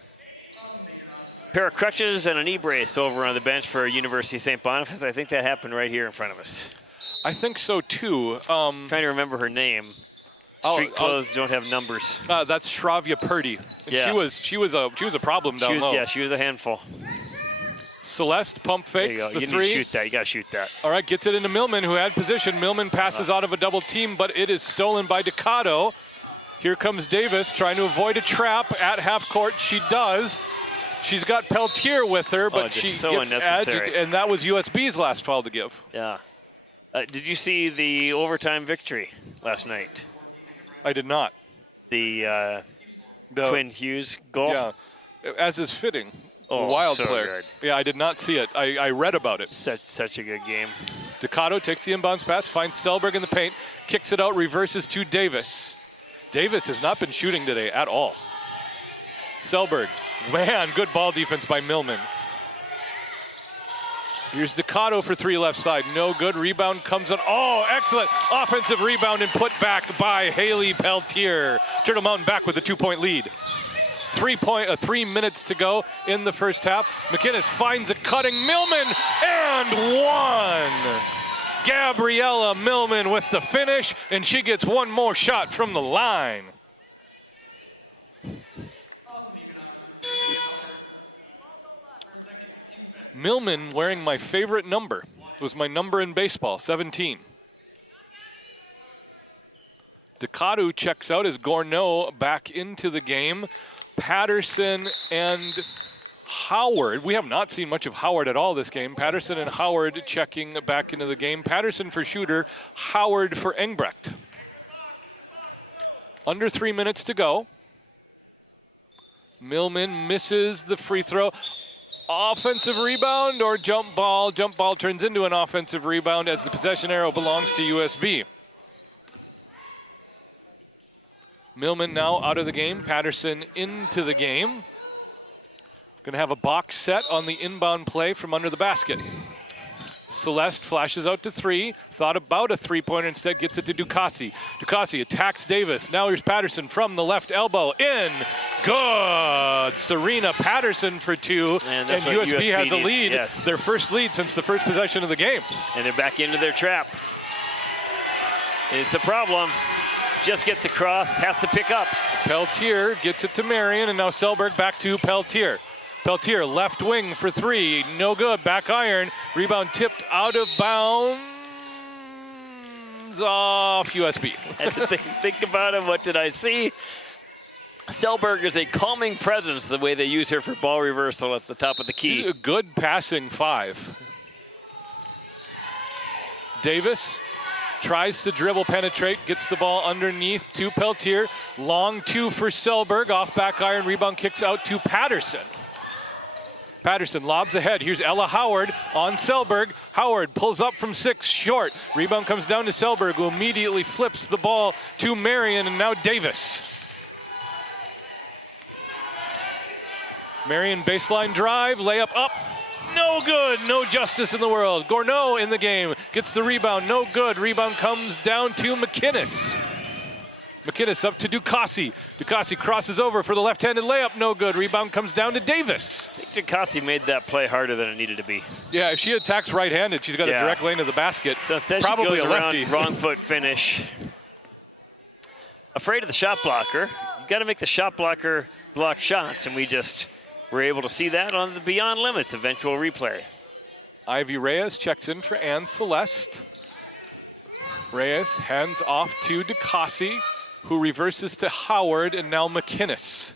Pair of crutches and a knee brace over on the bench for University of St. Boniface. I think that happened right here in front of us. I think so too. Trying to remember her name. Street clothes don't have numbers. That's Shravya Purdy. Yeah. She was a problem down low. Yeah, she was a handful. Celeste pump fakes the you three. Need to shoot that. You got to shoot that. All right, gets it into Millman, who had position. Millman passes out of a double team, but it is stolen by Ducado. Here comes Davis trying to avoid a trap at half court. She does. She's got Peltier with her, but she gets agitated, and that was USB's last foul to give. Yeah. Did you see the overtime victory last night? I did not. The Quinn Hughes goal? Yeah, as is fitting. Oh, wild so player. Good. Yeah, I did not see it. I read about it. Such a good game. Ducado takes the inbounds pass, finds Selberg in the paint, kicks it out, reverses to Davis. Davis has not been shooting today at all. Selberg, man, good ball defense by Millman. Here's Ducado for 3 left side, no good. Rebound comes on. Oh, excellent offensive rebound and put back by Haley Peltier. Turtle Mountain back with a 2-point lead. 3 minutes to go in the first half. McInnes finds a cutting Millman and one. Gabriella Millman with the finish, and she gets one more shot from the line. Millman wearing my favorite number. It was my number in baseball, 17. Ducado checks out as Gourneau back into the game. Patterson and Howard. We have not seen much of Howard at all this game. Patterson and Howard checking back into the game. Patterson for shooter, Howard for Engbrecht. Under 3 minutes to go. Millman misses the free throw. Offensive rebound or jump ball. Jump ball turns into an offensive rebound as the possession arrow belongs to USB. Millman now out of the game. Patterson into the game. Going to have a box set on the inbound play from under the basket. Celeste flashes out to 3. Thought about a 3-pointer, instead gets it to Ducassi. Ducassi attacks Davis. Now here's Patterson from the left elbow. In. Good. Serena Patterson for 2. And USB has a lead. Yes. Their first lead since the first possession of the game. And they're back into their trap. It's a problem. Just gets across, has to pick up. Peltier gets it to Marion, and now Selberg back to Peltier. Peltier left wing for 3, no good, back iron. Rebound tipped out of bounds off USB. And think about it, what did I see? Selberg is a calming presence, the way they use her for ball reversal at the top of the key. She's a good passing 5. Davis tries to dribble penetrate, gets the ball underneath to Peltier. Long 2 for Selberg, off back iron, rebound kicks out to Patterson. Patterson lobs ahead. Here's Ella Howard on Selberg. Howard pulls up from 6, short. Rebound comes down to Selberg, who immediately flips the ball to Marion, and now Davis. Marion baseline drive, layup up. No good, no justice in the world. Gourneau in the game, gets the rebound, no good. Rebound comes down to McInnes. McInnes up to Ducassi. Ducassi crosses over for the left-handed layup, no good. Rebound comes down to Davis. I think Ducassi made that play harder than it needed to be. Yeah, if she attacks right-handed, she's got a direct lane to the basket. So instead probably she goes a lefty. around, wrong foot finish. Afraid of the shot blocker. You've got to make the shot blocker block shots, and we just were able to see that on the Beyond Limits eventual replay. Ivy Reyes checks in for Anne Celeste. Reyes hands off to Ducassi, who reverses to Howard, and now McInnes.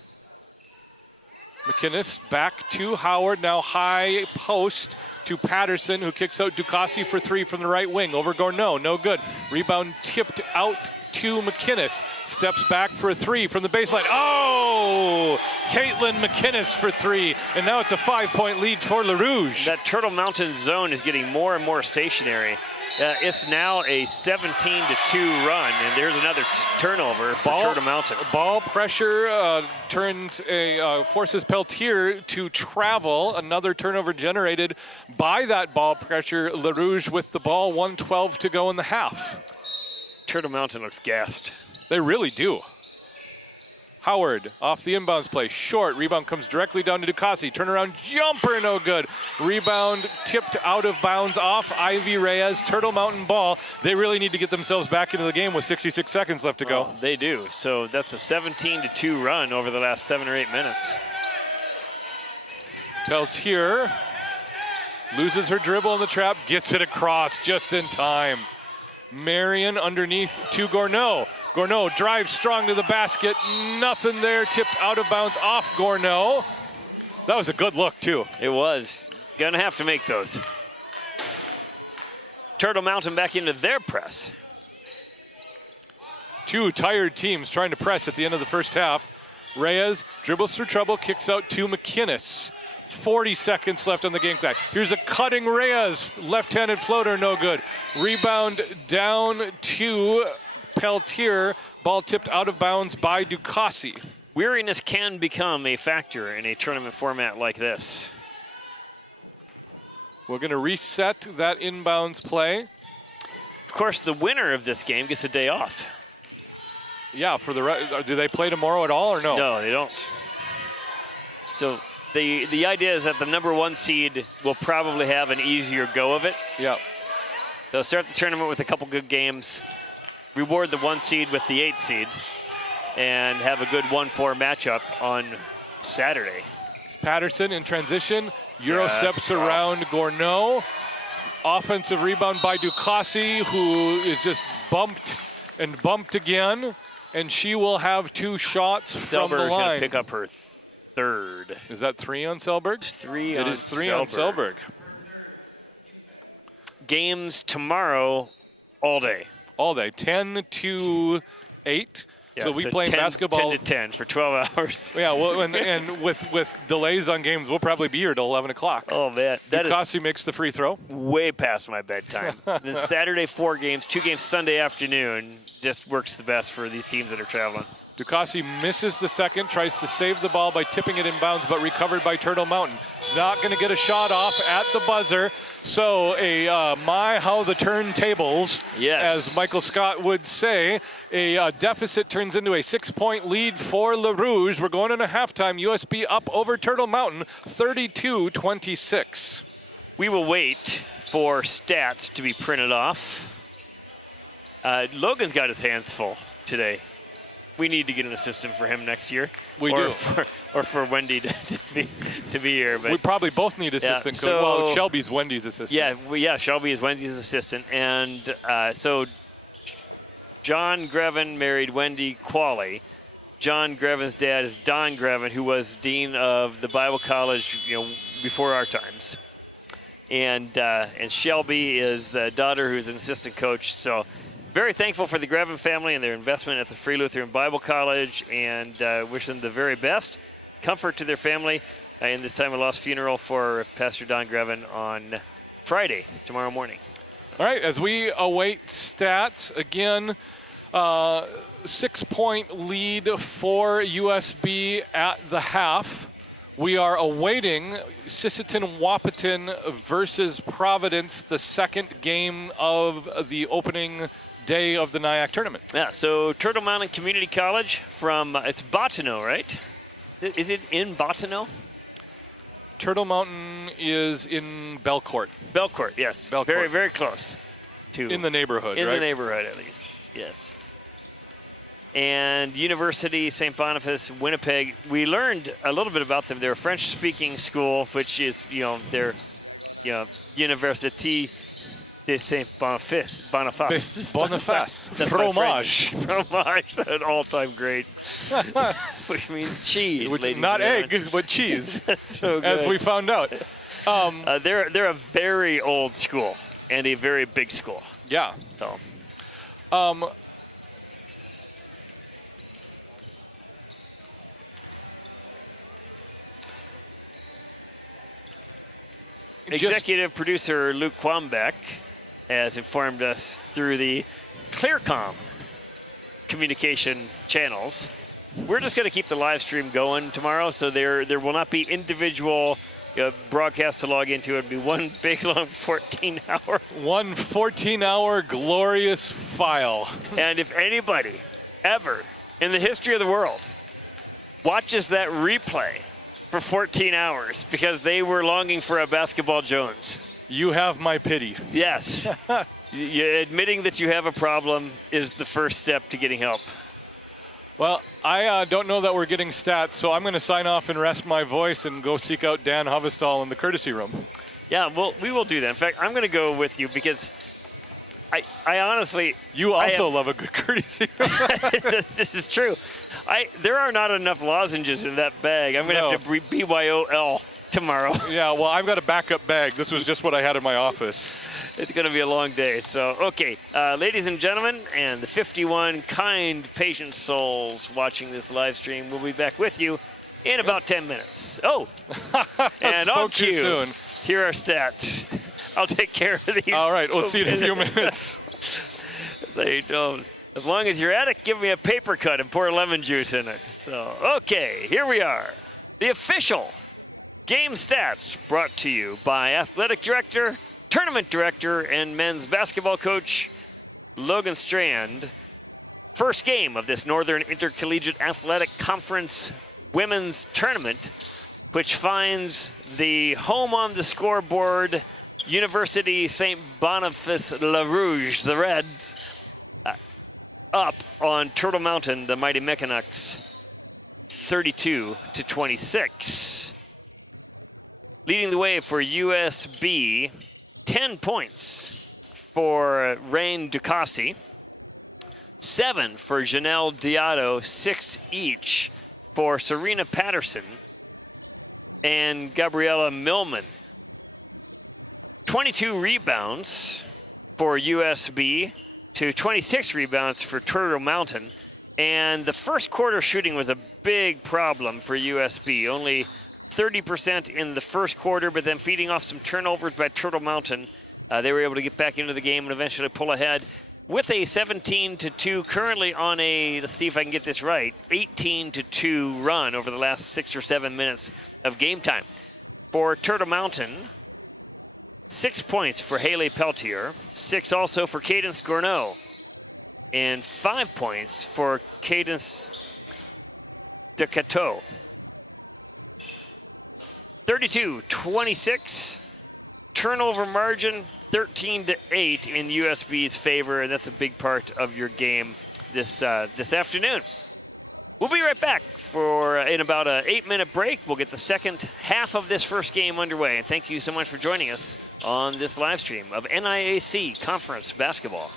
McInnes back to Howard, now high post to Patterson, who kicks out Ducassi for 3 from the right wing over Gourneau, no good. Rebound tipped out to McInnes, steps back for a 3 from the baseline. Oh! Caitlin McInnes for 3, and now it's a 5-point lead for LaRouge. That Turtle Mountain zone is getting more and more stationary. It's now a 17-2 run, and there's another turnover for Turtle Mountain. Ball pressure forces Peltier to travel. Another turnover generated by that ball pressure. LaRouge with the ball, 1:12 to go in the half. Turtle Mountain looks gassed. They really do. Howard off the inbounds play, short. Rebound comes directly down to Ducassi. Turnaround jumper, no good. Rebound tipped out of bounds off Ivy Reyes. Turtle Mountain ball. They really need to get themselves back into the game with 66 seconds left to go. They do. So that's a 17-2 run over the last 7 or 8 minutes. Peltier loses her dribble in the trap, gets it across just in time. Marion underneath to Gourneau. Gourneau drives strong to the basket. Nothing there, tipped out of bounds off Gourneau. That was a good look, too. It was. Gonna have to make those. Turtle Mountain back into their press. 2 tired teams trying to press at the end of the first half. Reyes dribbles through trouble, kicks out to McInnes. 40 seconds left on the game clock. Here's a cutting Reyes, left-handed floater, no good. Rebound down to Peltier. Ball tipped out of bounds by Ducassi. Weariness can become a factor in a tournament format like this. We're going to reset that inbounds play. Of course, the winner of this game gets a day off. Yeah, do they play tomorrow at all or no? No, they don't. So the idea is that the #1 seed will probably have an easier go of it. Yeah. They'll start the tournament with a couple good games, reward the 1 seed with the 8 seed, and have a good 1-4 matchup on Saturday. Patterson in transition, Euro steps around Gourneau. Offensive rebound by Ducassi, who is just bumped and bumped again, and she will have 2 shots from the line. Selberg's gonna pick up her 3rd. Is that 3 on Selberg? It's 3 on Selberg. It is 3 on Selberg. Games tomorrow, all day. All day, 10 to 8. Yeah, so we play basketball 10 to 10 for 12 hours. Yeah, well, and with delays on games, we'll probably be here till 11 o'clock. Oh man, that Ducassi makes the free throw. Way past my bedtime. Then Saturday 4 games, 2 games Sunday afternoon. Just works the best for these teams that are traveling. Ducassi misses the second, tries to save the ball by tipping it in bounds, but recovered by Turtle Mountain. Not going to get a shot off at the buzzer. So my how the turntables, yes, as Michael Scott would say. A deficit turns into a 6-point lead for LaRouge. We're going into halftime. USB up over Turtle Mountain, 32-26. We will wait for stats to be printed off. Logan's got his hands full today. We need to get an assistant for him next year. We do. Or for Wendy to be here. But we probably both need assistants. Yeah, well, Shelby's Wendy's assistant. Yeah, Shelby is Wendy's assistant. And so John Grevin married Wendy Qualley. John Grevin's dad is Don Grevin, who was dean of the Bible College, before our times. And Shelby is the daughter who's an assistant coach. So very thankful for the Grevin family and their investment at the Free Lutheran Bible College, and wish them the very best. Comfort to their family in this time of loss funeral for Pastor Don Grevin on Friday, tomorrow morning. All right, as we await stats, again, 6-point lead for USB at the half. We are awaiting Sisseton-Wahpeton versus Providence, the second game of the opening day of the NIAC tournament. Yeah, so Turtle Mountain Community College from, it's Bottineau, right? Is it in Bottineau? Turtle Mountain is in Belcourt. Belcourt, yes. Belcourt. Very, very close to. In the neighborhood, In right? the neighborhood, at least, yes. And University St. Boniface, Winnipeg, we learned a little bit about them. They're a French-speaking school, which is, their, Université de St. Boniface. Boniface. That's my Fromage. French. Fromage, an all-time great, which means cheese. Which, ladies not and egg, but cheese, so good. as we found out. They're a very old school and a very big school. Yeah. So. Executive producer Luke Quambeck has informed us through the Clearcom communication channels. We're just going to keep the live stream going tomorrow, so there will not be individual broadcasts to log into. It'll be one big long 14-hour. One 14-hour glorious file. And if anybody ever in the history of the world watches that replay for 14 hours because they were longing for a Basketball Jones, You have my pity. yes. Admitting that you have a problem is the first step to getting help. Well, I don't know that we're getting stats, so I'm going to sign off and rest my voice and go seek out Dan Hovestall in the courtesy room. Yeah, well, we will do that. In fact, I'm going to go with you because I honestly... You also love a good courtesy room. this is true. There are not enough lozenges in that bag. I'm going to have to BYOL tomorrow. Yeah, well, I've got a backup bag. This was just what I had in my office. It's going to be a long day. So, okay, ladies and gentlemen, and the 51 kind, patient souls watching this live stream, we'll be back with you in about 10 minutes. Oh, and on cue, soon. Here are stats. I'll take care of these. All right, we'll see you in a few minutes. They don't. As long as you're at it, give me a paper cut and pour lemon juice in it. So, okay, here we are. The official game stats brought to you by Athletic Director, Tournament Director, and Men's Basketball Coach Logan Strand. First game of this Northern Intercollegiate Athletic Conference Women's Tournament, which finds the home on the scoreboard, University St. Boniface La Rouge, the Reds, up on Turtle Mountain, the Mighty Mechanics, 32-26. Leading the way for USB, 10 points for Rain Ducassi, 7 for Janelle Diato, 6 each for Serena Patterson and Gabriella Millman. 22 rebounds for USB to 26 rebounds for Turtle Mountain. And the first quarter shooting was a big problem for USB. Only 30% in the first quarter, but then feeding off some turnovers by Turtle Mountain, they were able to get back into the game and eventually pull ahead with a 17-2, currently on a, let's see if I can get this right, 18-2 run over the last 6 or 7 minutes of game time. For Turtle Mountain, 6 points for Haley Peltier, 6 also for Cadence Gourneau, and 5 points for Cadence DeCateau. 32-26, turnover margin 13-8 in USB's favor, and that's a big part of your game this afternoon. We'll be right back for in about an 8-minute break. We'll get the second half of this first game underway. Thank you so much for joining us on this live stream of NIAC Conference Basketball.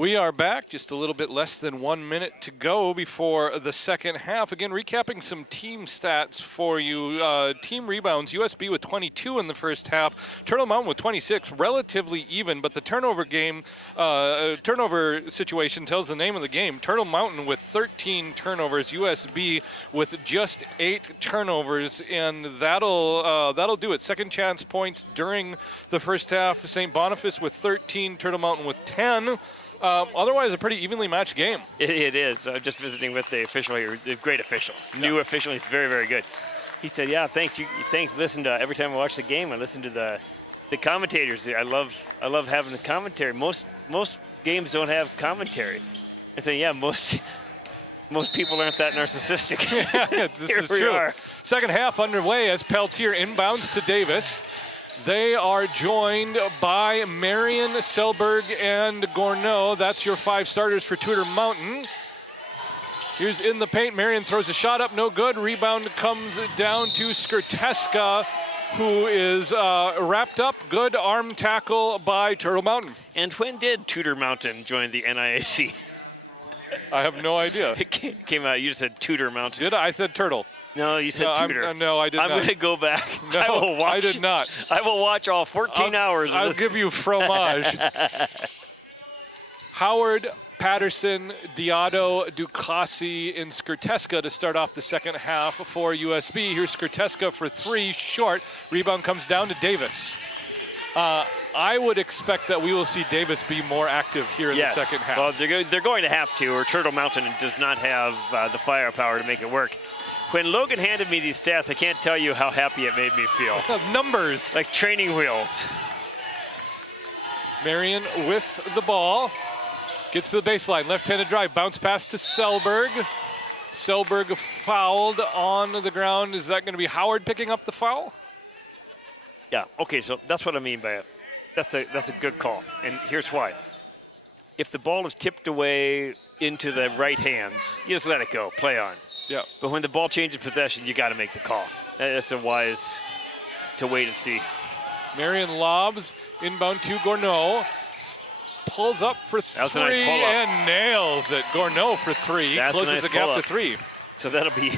We are back, just a little bit less than 1 minute to go before the second half. Again, recapping some team stats for you. Team rebounds, USB with 22 in the first half, Turtle Mountain with 26, relatively even, but the turnover situation tells the name of the game. Turtle Mountain with 13 turnovers, USB with just 8 turnovers, and that'll do it. Second chance points during the first half, St. Boniface with 13, Turtle Mountain with 10. Otherwise, a pretty evenly matched game. It is. I'm just visiting with the official here, the great official, new official. He's very, very good. He said, "Yeah, thanks. Thanks. Listen to every time I watch the game. I listen to the commentators. I love having the commentary. Most games don't have commentary." I said, "Yeah, most people aren't that narcissistic." Yeah, this is true. Second half underway as Peltier inbounds to Davis. They are joined by Marion, Selberg, and Gourneau. That's your 5 starters for Tudor Mountain. Here's in the paint. Marion throws a shot up, no good. Rebound comes down to Skirteska, who is wrapped up. Good arm tackle by Turtle Mountain. And when did Tudor Mountain join the NIAC? I have no idea. It came out, you just said Tudor Mountain. Did I? I said Turtle. No, you said Tudor. No, I did not. I'm going to go back. No, I will watch. I did not. I will watch all 14 hours of I'll this. give you fromage. Howard, Patterson, Diado, Ducassi, and Skirteska to start off the second half for USB. Here's Skirteska for 3, short. Rebound comes down to Davis. I would expect that we will see Davis be more active here in the second half. Well, they're going to have to, or Turtle Mountain does not have the firepower to make it work. When Logan handed me these stats, I can't tell you how happy it made me feel. Numbers. Like training wheels. Marion with the ball. Gets to the baseline, left-handed drive, bounce pass to Selberg. Selberg fouled on the ground. Is that going to be Howard picking up the foul? Yeah, okay, so that's what I mean by it. That's a good call, and here's why. If the ball is tipped away into the right hands, you just let it go, play on. Yeah. But when the ball changes possession, you got to make the call. That's a wise to wait and see. Marion lobs, inbound to Gourneau. Pulls up for 3 and nails it. Gourneau for 3. That's closes nice the gap to pull-up. 3. So that'll be,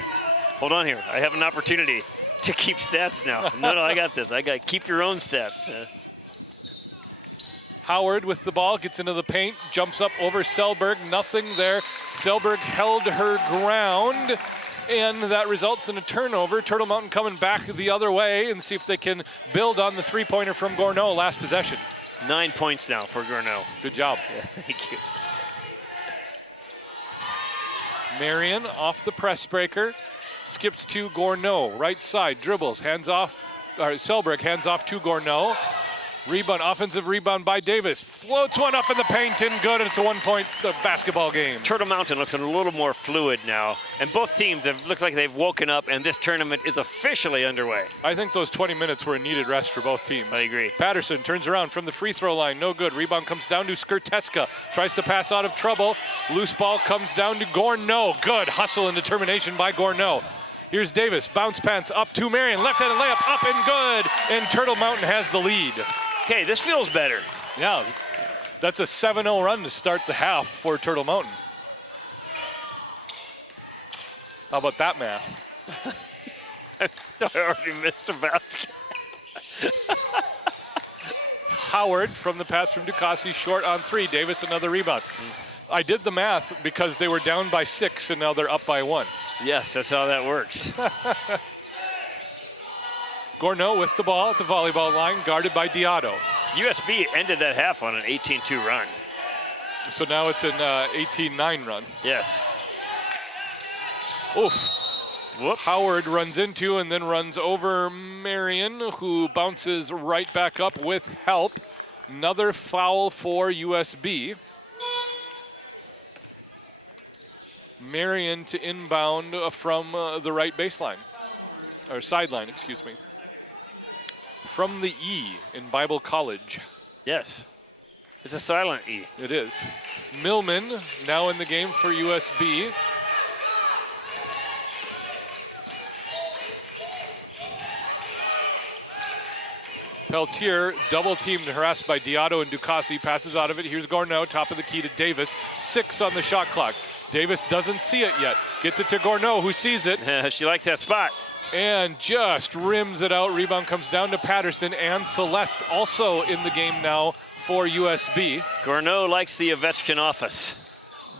hold on here. I have an opportunity to keep stats now. No, I got this. I got keep your own stats. Howard with the ball, gets into the paint, jumps up over Selberg, nothing there. Selberg held her ground, and that results in a turnover. Turtle Mountain coming back the other way and see if they can build on the 3-pointer from Gourneau last possession. 9 points now for Gourneau. Good job. Thank you. Marion off the press breaker, skips to Gourneau, right side, dribbles, hands off, Selberg hands off to Gourneau. Rebound, offensive rebound by Davis. Floats one up in the paint and good. It's a 1-point basketball game. Turtle Mountain looks a little more fluid now, and both teams looks like they've woken up, and this tournament is officially underway. I think those 20 minutes were a needed rest for both teams. I agree. Patterson turns around from the free throw line, no good. Rebound comes down to Skirteska. Tries to pass out of trouble. Loose ball comes down to Gourneau. Good hustle and determination by Gourneau. Here's Davis, bounce pass up to Marion. Left-handed layup, up and good. And Turtle Mountain has the lead. Okay, this feels better. Yeah, that's a 7-0 run to start the half for Turtle Mountain. How about that math? So I already missed a basket. Howard from the pass from Ducassi, short on 3. Davis another rebound. I did the math because they were down by 6 and now they're up by 1. Yes, that's how that works. Gourneau with the ball at the volleyball line, guarded by Diado. USB ended that half on an 18-2 run. So now it's an 18-9 run. Yes. Oof. Whoops. Howard runs into and then runs over Marion, who bounces right back up with help. Another foul for USB. Marion to inbound from the right baseline, or sideline, excuse me. From the E in Bible College. Yes. It's a silent E. It is. Millman now in the game for USB. Peltier double-teamed and harassed by Diato and Ducassi, passes out of it. Here's Gourneau, top of the key to Davis. 6 on the shot clock. Davis doesn't see it yet. Gets it to Gourneau, who sees it. She likes that spot. And just rims it out. Rebound comes down to Patterson, and Celeste also in the game now for USB. Gourneau likes the Ovechkin office.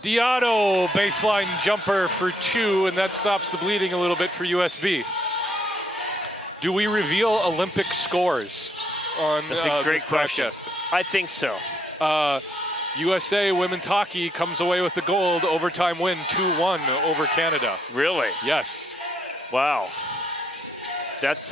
Diato, baseline jumper for 2, and that stops the bleeding a little bit for USB. Do we reveal Olympic scores on That's a great this question. broadcast? I think so. USA women's hockey comes away with the gold overtime win, 2-1 over Canada. Really? Yes. Wow. That's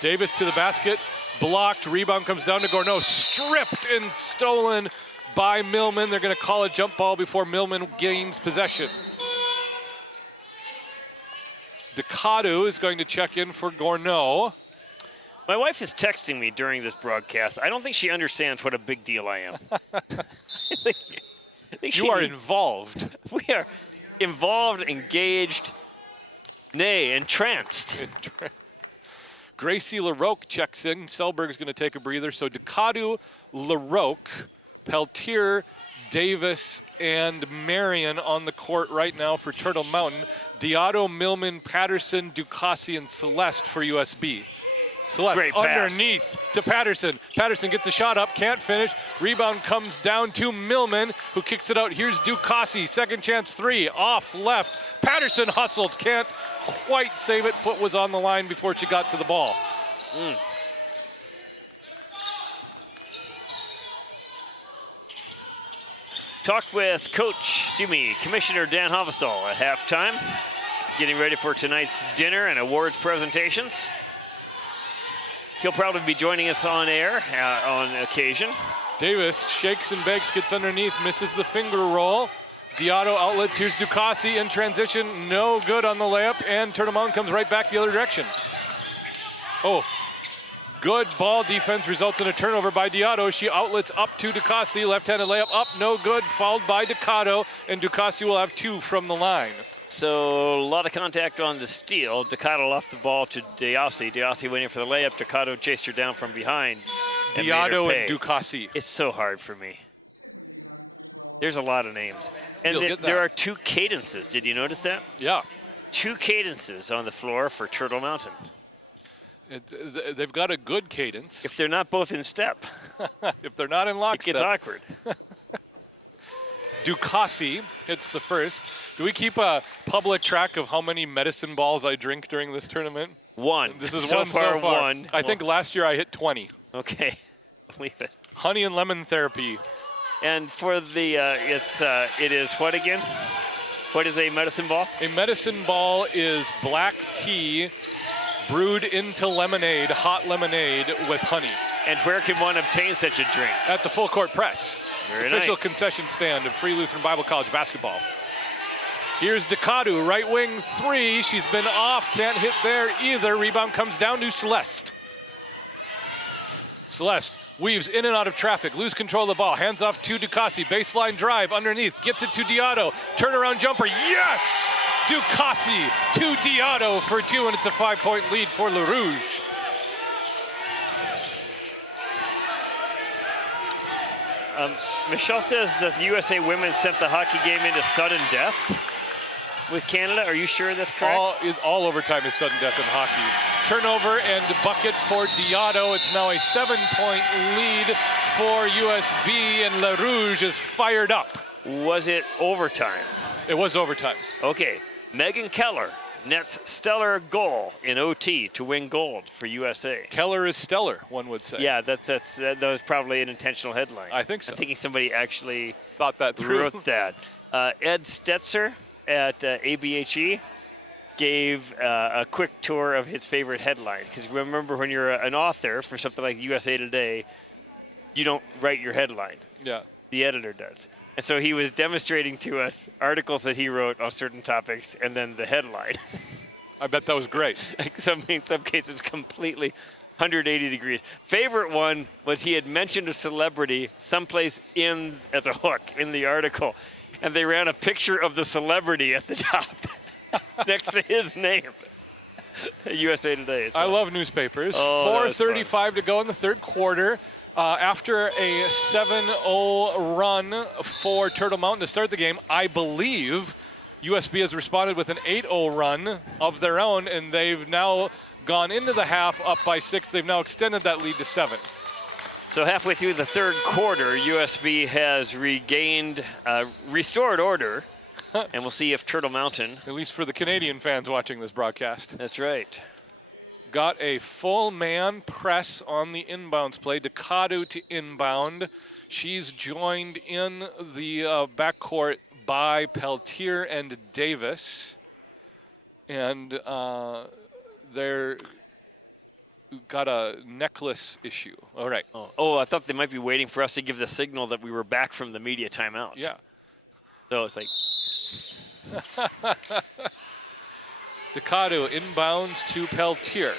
Davis to the basket, blocked, rebound comes down to Gourneau, stripped and stolen by Millman. They're going to call a jump ball before Millman gains possession. Ducatu is going to check in for Gourneau. My wife is texting me during this broadcast. I don't think she understands what a big deal I am. I think You are involved. We are involved, engaged, nay, entranced. Gracie LaRoque checks in. Selberg's going to take a breather. So Ducatu, LaRoque, Peltier, Davis, and Marion on the court right now for Turtle Mountain. Diato, Millman, Patterson, Ducassi, and Celeste for USB. Celeste Great pass. Underneath to Patterson. Patterson gets a shot up, can't finish. Rebound comes down to Millman, who kicks it out. Here's Ducassi, second chance 3, off left. Patterson hustled, can't quite save it. Foot was on the line before she got to the ball. Talked with Commissioner Dan Hovestall at halftime, getting ready for tonight's dinner and awards presentations. He'll probably be joining us on air on occasion. Davis shakes and bakes, gets underneath, misses the finger roll. Diato outlets, here's Ducassi in transition, no good on the layup, and Turtle Mountain comes right back the other direction. Oh, good ball defense results in a turnover by Diato. She outlets up to Ducassi, left-handed layup up, no good, fouled by Ducatu, and Ducassi will have 2 from the line. So a lot of contact on the steal. Ducatu left the ball to Diassi. Diassi went in for the layup. Ducatu chased her down from behind. Diato and Ducassi. It's so hard for me. There's a lot of names. And get there that. are 2 cadences. Did you notice that? Yeah. 2 cadences on the floor for Turtle Mountain. They've got a good cadence. If they're not both in step, If they're not in it lockstep. gets awkward. Ducassi hits the first. Do we keep a public track of how many medicine balls I drink during this tournament? 1. This is so one far, so far. 1. I think last year I hit 20. Okay, leave it. Honey and lemon therapy. And for the, it is what again? What is a medicine ball? A medicine ball is black tea brewed into lemonade, hot lemonade with honey. And where can one obtain such a drink? At the Full Court Press. Very Official nice. concession stand of Free Lutheran Bible College basketball. Here's Ducatu, right wing 3. She's been off, can't hit there either. Rebound comes down to Celeste. Celeste weaves in and out of traffic, lose control of the ball, hands off to Ducassi, baseline drive underneath, gets it to Diato, turnaround jumper, yes! Ducassi to Diato for 2, and it's a 5-point lead for Le Rouge. Michelle says that the USA women sent the hockey game into sudden death with Canada. Are you sure that's correct? All overtime is sudden death in hockey. Turnover and the bucket for Diato. It's now a 7-point lead for USB, and Le Rouge is fired up. Was it overtime? It was overtime. Okay, Megan Keller nets stellar goal in OT to win gold for USA. Keller is stellar, one would say. Yeah, that was probably an intentional headline. I think so. I'm thinking somebody actually Thought that through. wrote that. Ed Stetzer at ABHE gave a quick tour of his favorite headlines. Because remember, when you're an author for something like USA Today, you don't write your headline. Yeah. The editor does. And so he was demonstrating to us articles that he wrote on certain topics and then the headline. I bet that was great. In some cases, completely 180 degrees. Favorite one was he had mentioned a celebrity someplace as a hook in the article, and they ran a picture of the celebrity at the top next to his name. USA Today. So. I love newspapers. Oh, 4:35 to go in the third quarter. After a 7-0 run for Turtle Mountain to start the game, I believe USB has responded with an 8-0 run of their own, and they've now gone into the half up by 6. They've now extended that lead to 7. So halfway through the third quarter, USB has regained, restored order, and we'll see if Turtle Mountain. At least for the Canadian fans watching this broadcast. That's right. Got a full man press on the inbounds play. Ducado to inbound. She's joined in the backcourt by Peltier and Davis. And they're got a necklace issue. All right. Oh, I thought they might be waiting for us to give the signal that we were back from the media timeout. Yeah. So it's like. Ducado inbounds to Peltier.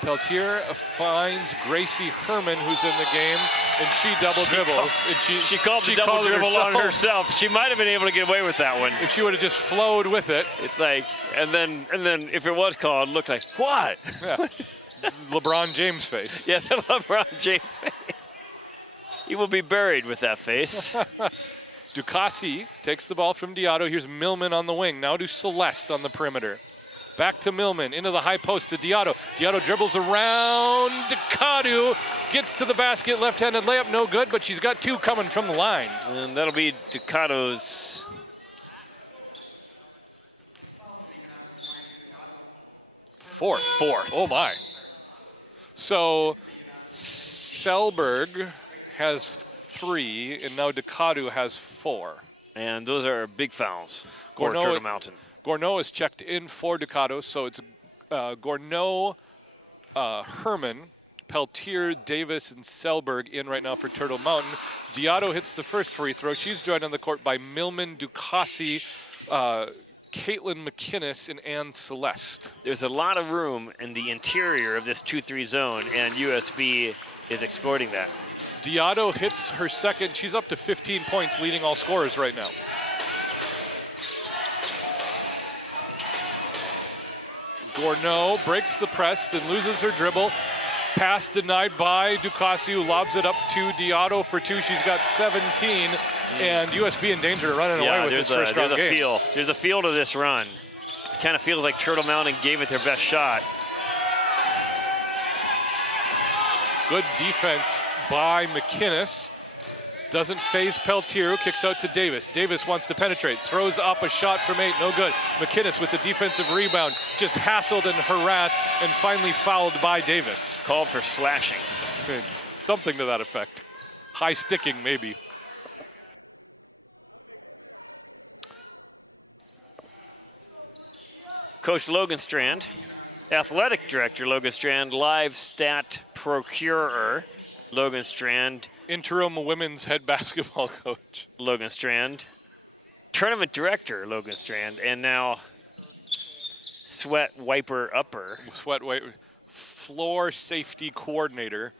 Peltier finds Gracie Herman, who's in the game, and she double dribbles. She called the double dribble on herself. She might have been able to get away with that one. If she would have just flowed with it. It's like, and then if it was called, it looked like, what? Yeah. LeBron James face. Yeah, the LeBron James face. He will be buried with that face. Ducassi takes the ball from Diotto. Here's Millman on the wing. Now to Celeste on the perimeter. Back to Millman, into the high post to Diotto. Diotto dribbles around Ducado, gets to the basket, left-handed layup, no good, but she's got 2 coming from the line. And that'll be Ducado's fourth. Oh my. So Selberg has 3, and now Ducado has 4. And those are big fouls for Turtle Mountain. Gourneau is checked in for Ducado, so it's Gourneau, Herman, Peltier, Davis, and Selberg in right now for Turtle Mountain. Diotto hits the first free throw. She's joined on the court by Millman, Ducassi, Caitlin McInnes, and Ann Celeste. There's a lot of room in the interior of this 2-3 zone, and USB is exploiting that. Diotto hits her second. She's up to 15 points, leading all scorers right now. Gourneau breaks the press, then loses her dribble. Pass denied by Ducassi, who lobs it up to Diotto for 2. She's got 17, and USB in danger of running away with this first round game. There's a feel to this run. It kind of feels like Turtle Mountain gave it their best shot. Good defense by McInnes. Doesn't phase Peltier, who kicks out to Davis. Davis wants to penetrate, throws up a shot from 8, no good. McInnes with the defensive rebound, just hassled and harassed, and finally fouled by Davis. Called for slashing. Something to that effect. High sticking, maybe. Coach Logan Strand, athletic director Logan Strand, live stat procurer Logan Strand, interim women's head basketball coach Logan Strand, tournament director Logan Strand, and now sweat wiper upper. Floor safety coordinator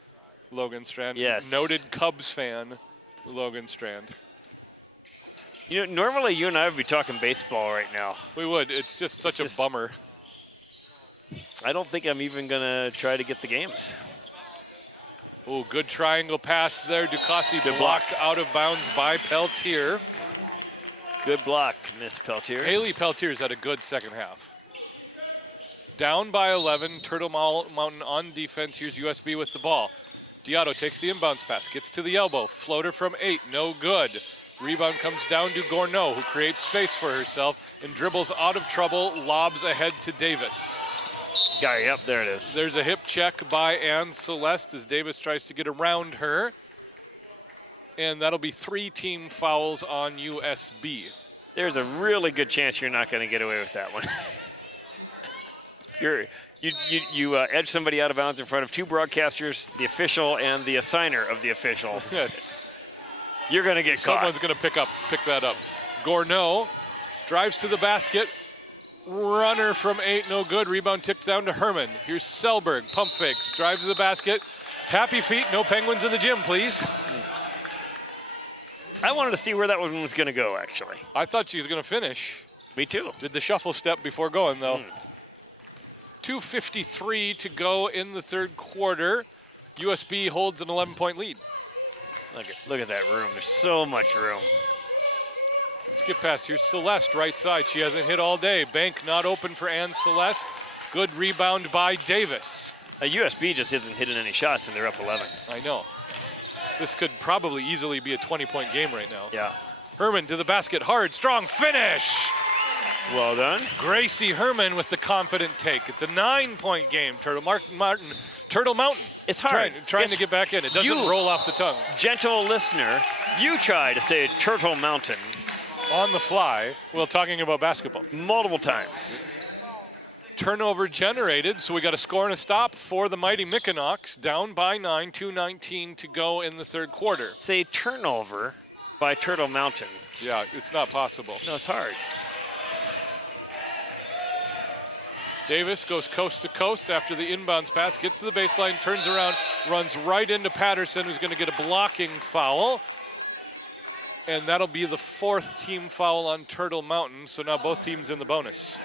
Logan Strand. Yes. Noted Cubs fan Logan Strand. You know, normally you and I would be talking baseball right now. We would. It's just such a bummer. I don't think I'm even gonna try to get the games. Oh, good triangle pass there. Ducassi blocked out of bounds by Peltier. Good block, Miss Peltier. Haley Peltier's had a good second half. Down by 11, Turtle Mountain on defense. Here's USB with the ball. Diotto takes the inbounds pass, gets to the elbow. Floater from 8, no good. Rebound comes down to Gourneau, who creates space for herself and dribbles out of trouble, lobs ahead to Davis. Got it, yep, there it is. There's a hip check by Ann Celeste as Davis tries to get around her. And that'll be 3 team fouls on USB. There's a really good chance you're not going to get away with that one. You edge somebody out of bounds in front of 2 broadcasters, the official and the assigner of the official. Yeah. You're going to get caught. Someone's going to pick that up. Gourneau drives to the basket. Runner from 8, no good. Rebound tipped down to Herman. Here's Selberg, pump fakes, drives to the basket. Happy feet, no Penguins in the gym, please. I wanted to see where that one was going to go, actually. I thought she was going to finish. Me too. Did the shuffle step before going, though. 2:53 to go in the third quarter. USB holds an 11-point lead. Look at that room. There's so much room. Skip past. Here's Celeste, right side. She hasn't hit all day. Bank not open for Ann Celeste. Good rebound by Davis. USB just isn't hitting any shots, and they're up 11. I know. This could probably easily be a 20-point game right now. Yeah. Herman to the basket, hard, strong finish. Well done. Gracie Herman with the confident take. It's a 9-point game. Turtle Mountain. It's hard. Trying to get back in. It doesn't roll off the tongue. Gentle listener, you try to say Turtle Mountain. On the fly, while talking about basketball. Multiple times. Turnover generated, so we got a score and a stop for the mighty Mickinoks. Down by 9, 2:19 to go in the third quarter. Say turnover by Turtle Mountain. Yeah, it's not possible. No, it's hard. Davis goes coast to coast after the inbounds pass, gets to the baseline, turns around, runs right into Patterson, who's going to get a blocking foul. And that'll be the 4th team foul on Turtle Mountain, so now both teams in the bonus.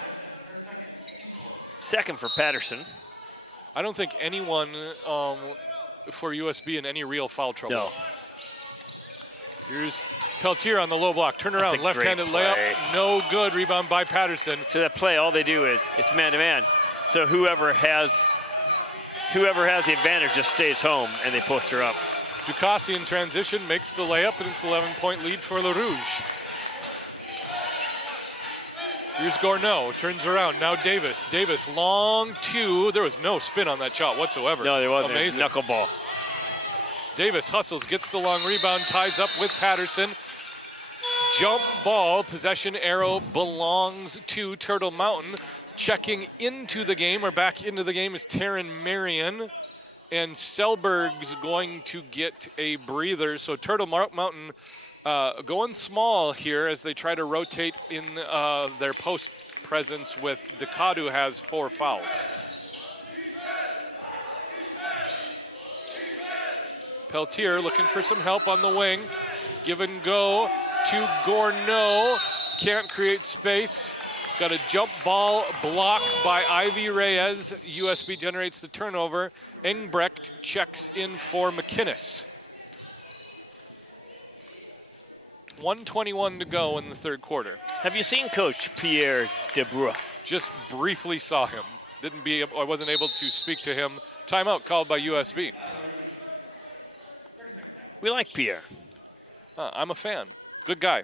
Second for Patterson. I don't think anyone for USB in any real foul trouble. No. Here's Peltier on the low block. Turn around, left-handed play. layup. No good. Rebound by Patterson. So that play, all they do is it's man-to-man. So whoever has the advantage just stays home and they post her up. Ducassi in transition makes the layup, and it's an 11-point lead for Le Rouge. Here's Gourneau, turns around, now Davis. Davis, long 2. There was no spin on that shot whatsoever. No, there wasn't. Amazing. Knuckleball. Davis hustles, gets the long rebound, ties up with Patterson. Jump ball, possession arrow belongs to Turtle Mountain. Checking into the game, or back into the game, is Taryn Marion. And Selberg's going to get a breather. So Turtle Mountain going small here as they try to rotate in their post presence with Ducatu has 4 fouls. Peltier looking for some help on the wing. Give and go to Gourneau. Can't create space. Got a jump ball block by Ivy Reyes. USB generates the turnover. Engbrecht checks in for McInnes. 1:21 to go in the third quarter. Have you seen Coach Pierre Debrua? Just briefly saw him. I wasn't able to speak to him. Timeout called by USB. We like Pierre. I'm a fan. Good guy.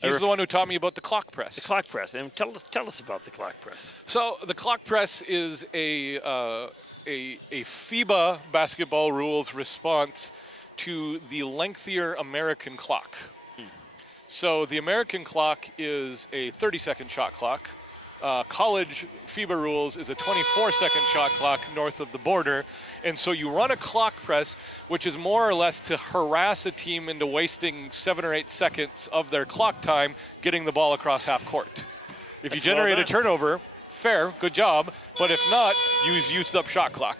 He's the one who taught me about the clock press. The clock press, and tell us about the clock press. So the clock press is a FIBA basketball rules response to the lengthier American clock. So the American clock is a 30-second shot clock. College FIBA rules is a 24-second shot clock north of the border. And so you run a clock press, which is more or less to harass a team into wasting 7 or 8 seconds of their clock time getting the ball across half court. If you generate a turnover, fair, good job. But if not, you used up shot clock.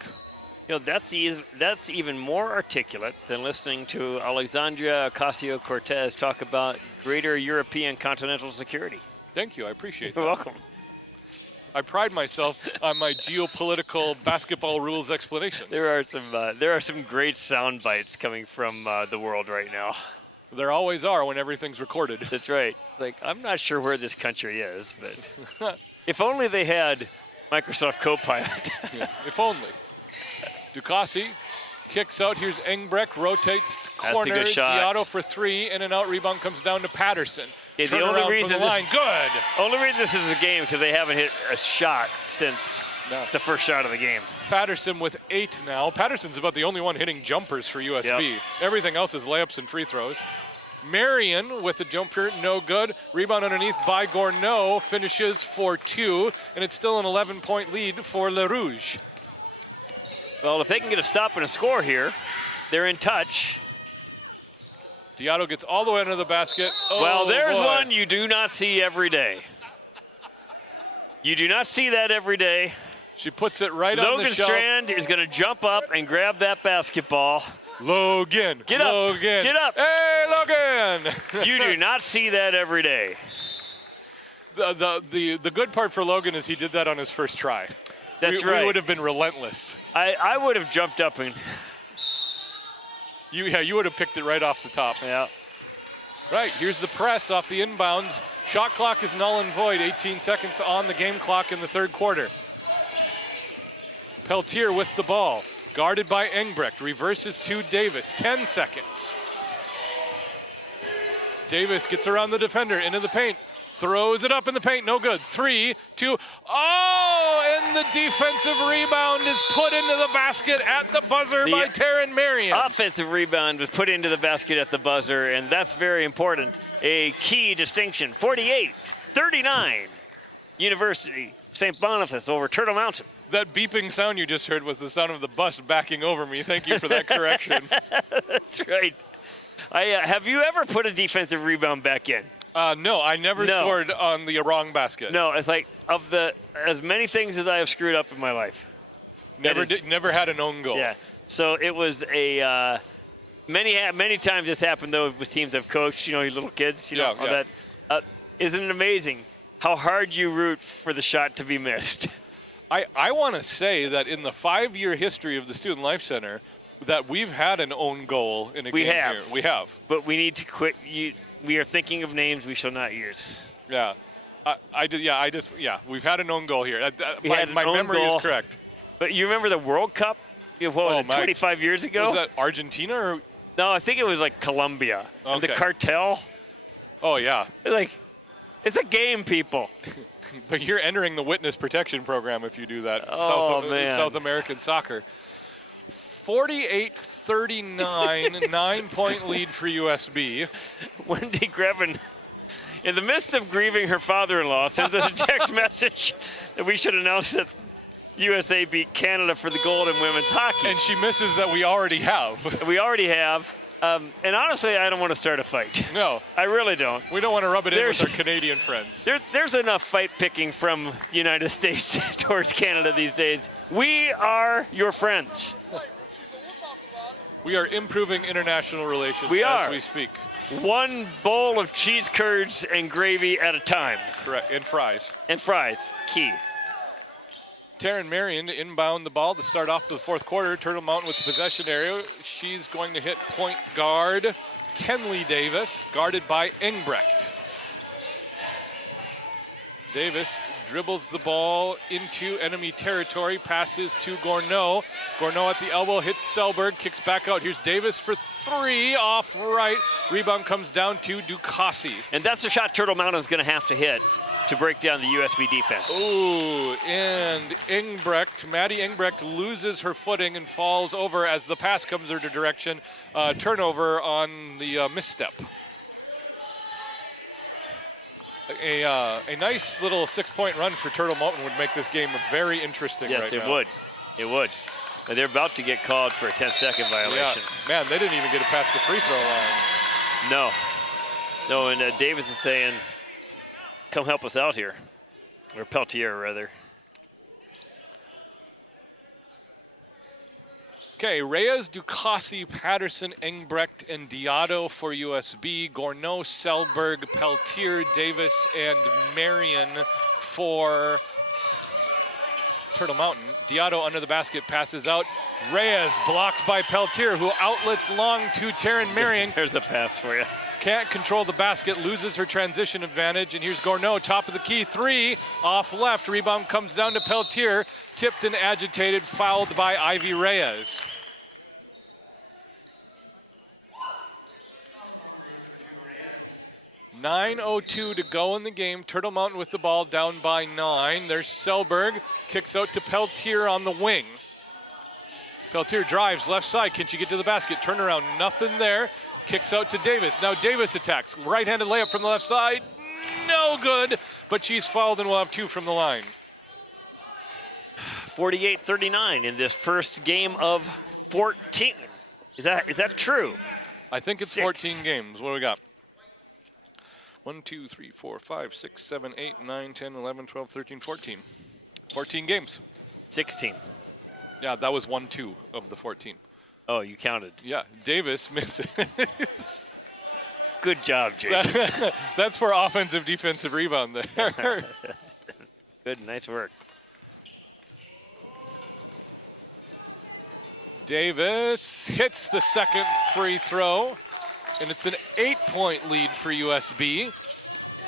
You know, that's even more articulate than listening to Alexandria Ocasio-Cortez talk about greater European continental security. Thank you, I appreciate that. You're welcome. I pride myself on my geopolitical basketball rules explanations. There are some great sound bites coming from the world right now. There always are when everything's recorded. That's right. It's like, I'm not sure where this country is, but if only they had Microsoft Copilot. If only. Ducassi kicks out. Here's Engbrecht, rotates corner. That's a good shot. Diotto for 3, and an out rebound comes down to Patterson. Yeah, the only reason this is a game because they haven't hit a shot since the first shot of the game. Patterson with 8 now. Patterson's about the only one hitting jumpers for USB. Yep. Everything else is layups and free throws. Marion with a jumper, no good. Rebound underneath by Gourneau, finishes for 2, and it's still an 11-point lead for Le Rouge. Well, if they can get a stop and a score here, they're in touch. Diotto gets all the way under the basket. Oh, well, there's boy. one you do not see every day. You do not see that every day. She puts it right on the Logan shelf. Strand is going to jump up and grab that basketball. Logan. Get up. Logan. Get up. Hey, Logan. You do not see that every day. The good part for Logan is he did that on his first try. That's right. We would have been relentless. I would have jumped up and. You would have picked it right off the top. Yeah. Right, here's the press off the inbounds. Shot clock is null and void. 18 seconds on the game clock in the third quarter. Peltier with the ball. Guarded by Engbrecht. Reverses to Davis. 10 seconds. Davis gets around the defender into the paint. Throws it up in the paint. No good. 3, 2. Oh, and the defensive rebound is put into the basket at the buzzer by Taryn Marion. Offensive rebound was put into the basket at the buzzer, and that's very important. A key distinction. 48-39. University of St. Boniface over Turtle Mountain. That beeping sound you just heard was the sound of the bus backing over me. Thank you for that correction. That's right. Have you ever put a defensive rebound back in? No, I never scored on the wrong basket. No, it's like as many things as I have screwed up in my life. Never had an own goal. Yeah. So it was a many times this happened though with teams I've coached. You little kids. That. Isn't it amazing how hard you root for the shot to be missed? I want to say that in the 5-year history of the Student Life Center, that we've had an own goal in a game here. We have. But we need to quit. We are thinking of names we shall not use. Yeah. We've had an own goal here. My own memory goal. is correct. But you remember the World Cup? 25 years ago? Was that Argentina or? No, I think it was like Colombia. Okay. And the cartel. Oh, yeah. It's a game, people. But you're entering the witness protection program if you do that. Man. South American soccer. 48-39, 9-point lead for USB. Wendy Grevin, in the midst of grieving her father-in-law, sends us a text message that we should announce that USA beat Canada for the gold in women's hockey. And she misses that we already have. We already have. And honestly, I don't want to start a fight. No. I really don't. We don't want to rub it in with our Canadian friends. There's enough fight picking from the United States towards Canada these days. We are your friends. We are improving international relations as we speak. One bowl of cheese curds and gravy at a time. Correct, and fries. And fries, key. Taryn Marion to inbound the ball to start off the fourth quarter. Turtle Mountain with the possession area. She's going to hit point guard Kenley Davis, guarded by Engbrecht. Davis dribbles the ball into enemy territory, passes to Gourneau. Gourneau at the elbow, hits Selberg, kicks back out. Here's Davis for 3, off right. Rebound comes down to Ducassi. And that's the shot Turtle Mountain's going to have to hit to break down the USB defense. Ooh, and Maddie Engbrecht loses her footing and falls over as the pass comes her direction. Turnover on the misstep. A nice little 6-point run for Turtle Mountain would make this game very interesting. Yes, right it now. would. It would. And they're about to get called for a 10-second violation. Yeah. Man, they didn't even get it past the free throw line. No, and Davis is saying, come help us out here. Or Peltier, rather. Okay, Reyes, Ducassi, Patterson, Engbrecht, and Diado for USB. Gourneau, Selberg, Peltier, Davis, and Marion for Turtle Mountain. Diado under the basket, passes out. Reyes blocked by Peltier, who outlets long to Taryn Marion. There's the pass for you. Can't control the basket, loses her transition advantage, and here's Gourneau, top of the key, 3, off left. Rebound comes down to Peltier, tipped and agitated, fouled by Ivy Reyes. .9:02 to go in the game. Turtle Mountain with the ball down by 9. There's Selberg, kicks out to Peltier on the wing. Peltier drives left side. Can she get to the basket? Turnaround, nothing there. Kicks out to Davis. Now Davis attacks. Right-handed layup from the left side. No good, but she's fouled and we'll have 2 from the line. 48-39 in this first game of 14. Is that true? I think it's 14 games. What do we got? 1, 2, 3, 4, 5, 6, 7, 8, 9, 10, 11, 12, 13, 14. 14 games. 16. Yeah, that was 1, 2 of the 14. Oh, you counted. Yeah, Davis misses. Good job, Jason. That's for offensive defensive rebound there. Good, nice work. Davis hits the second free throw, and it's an 8-point lead for USB.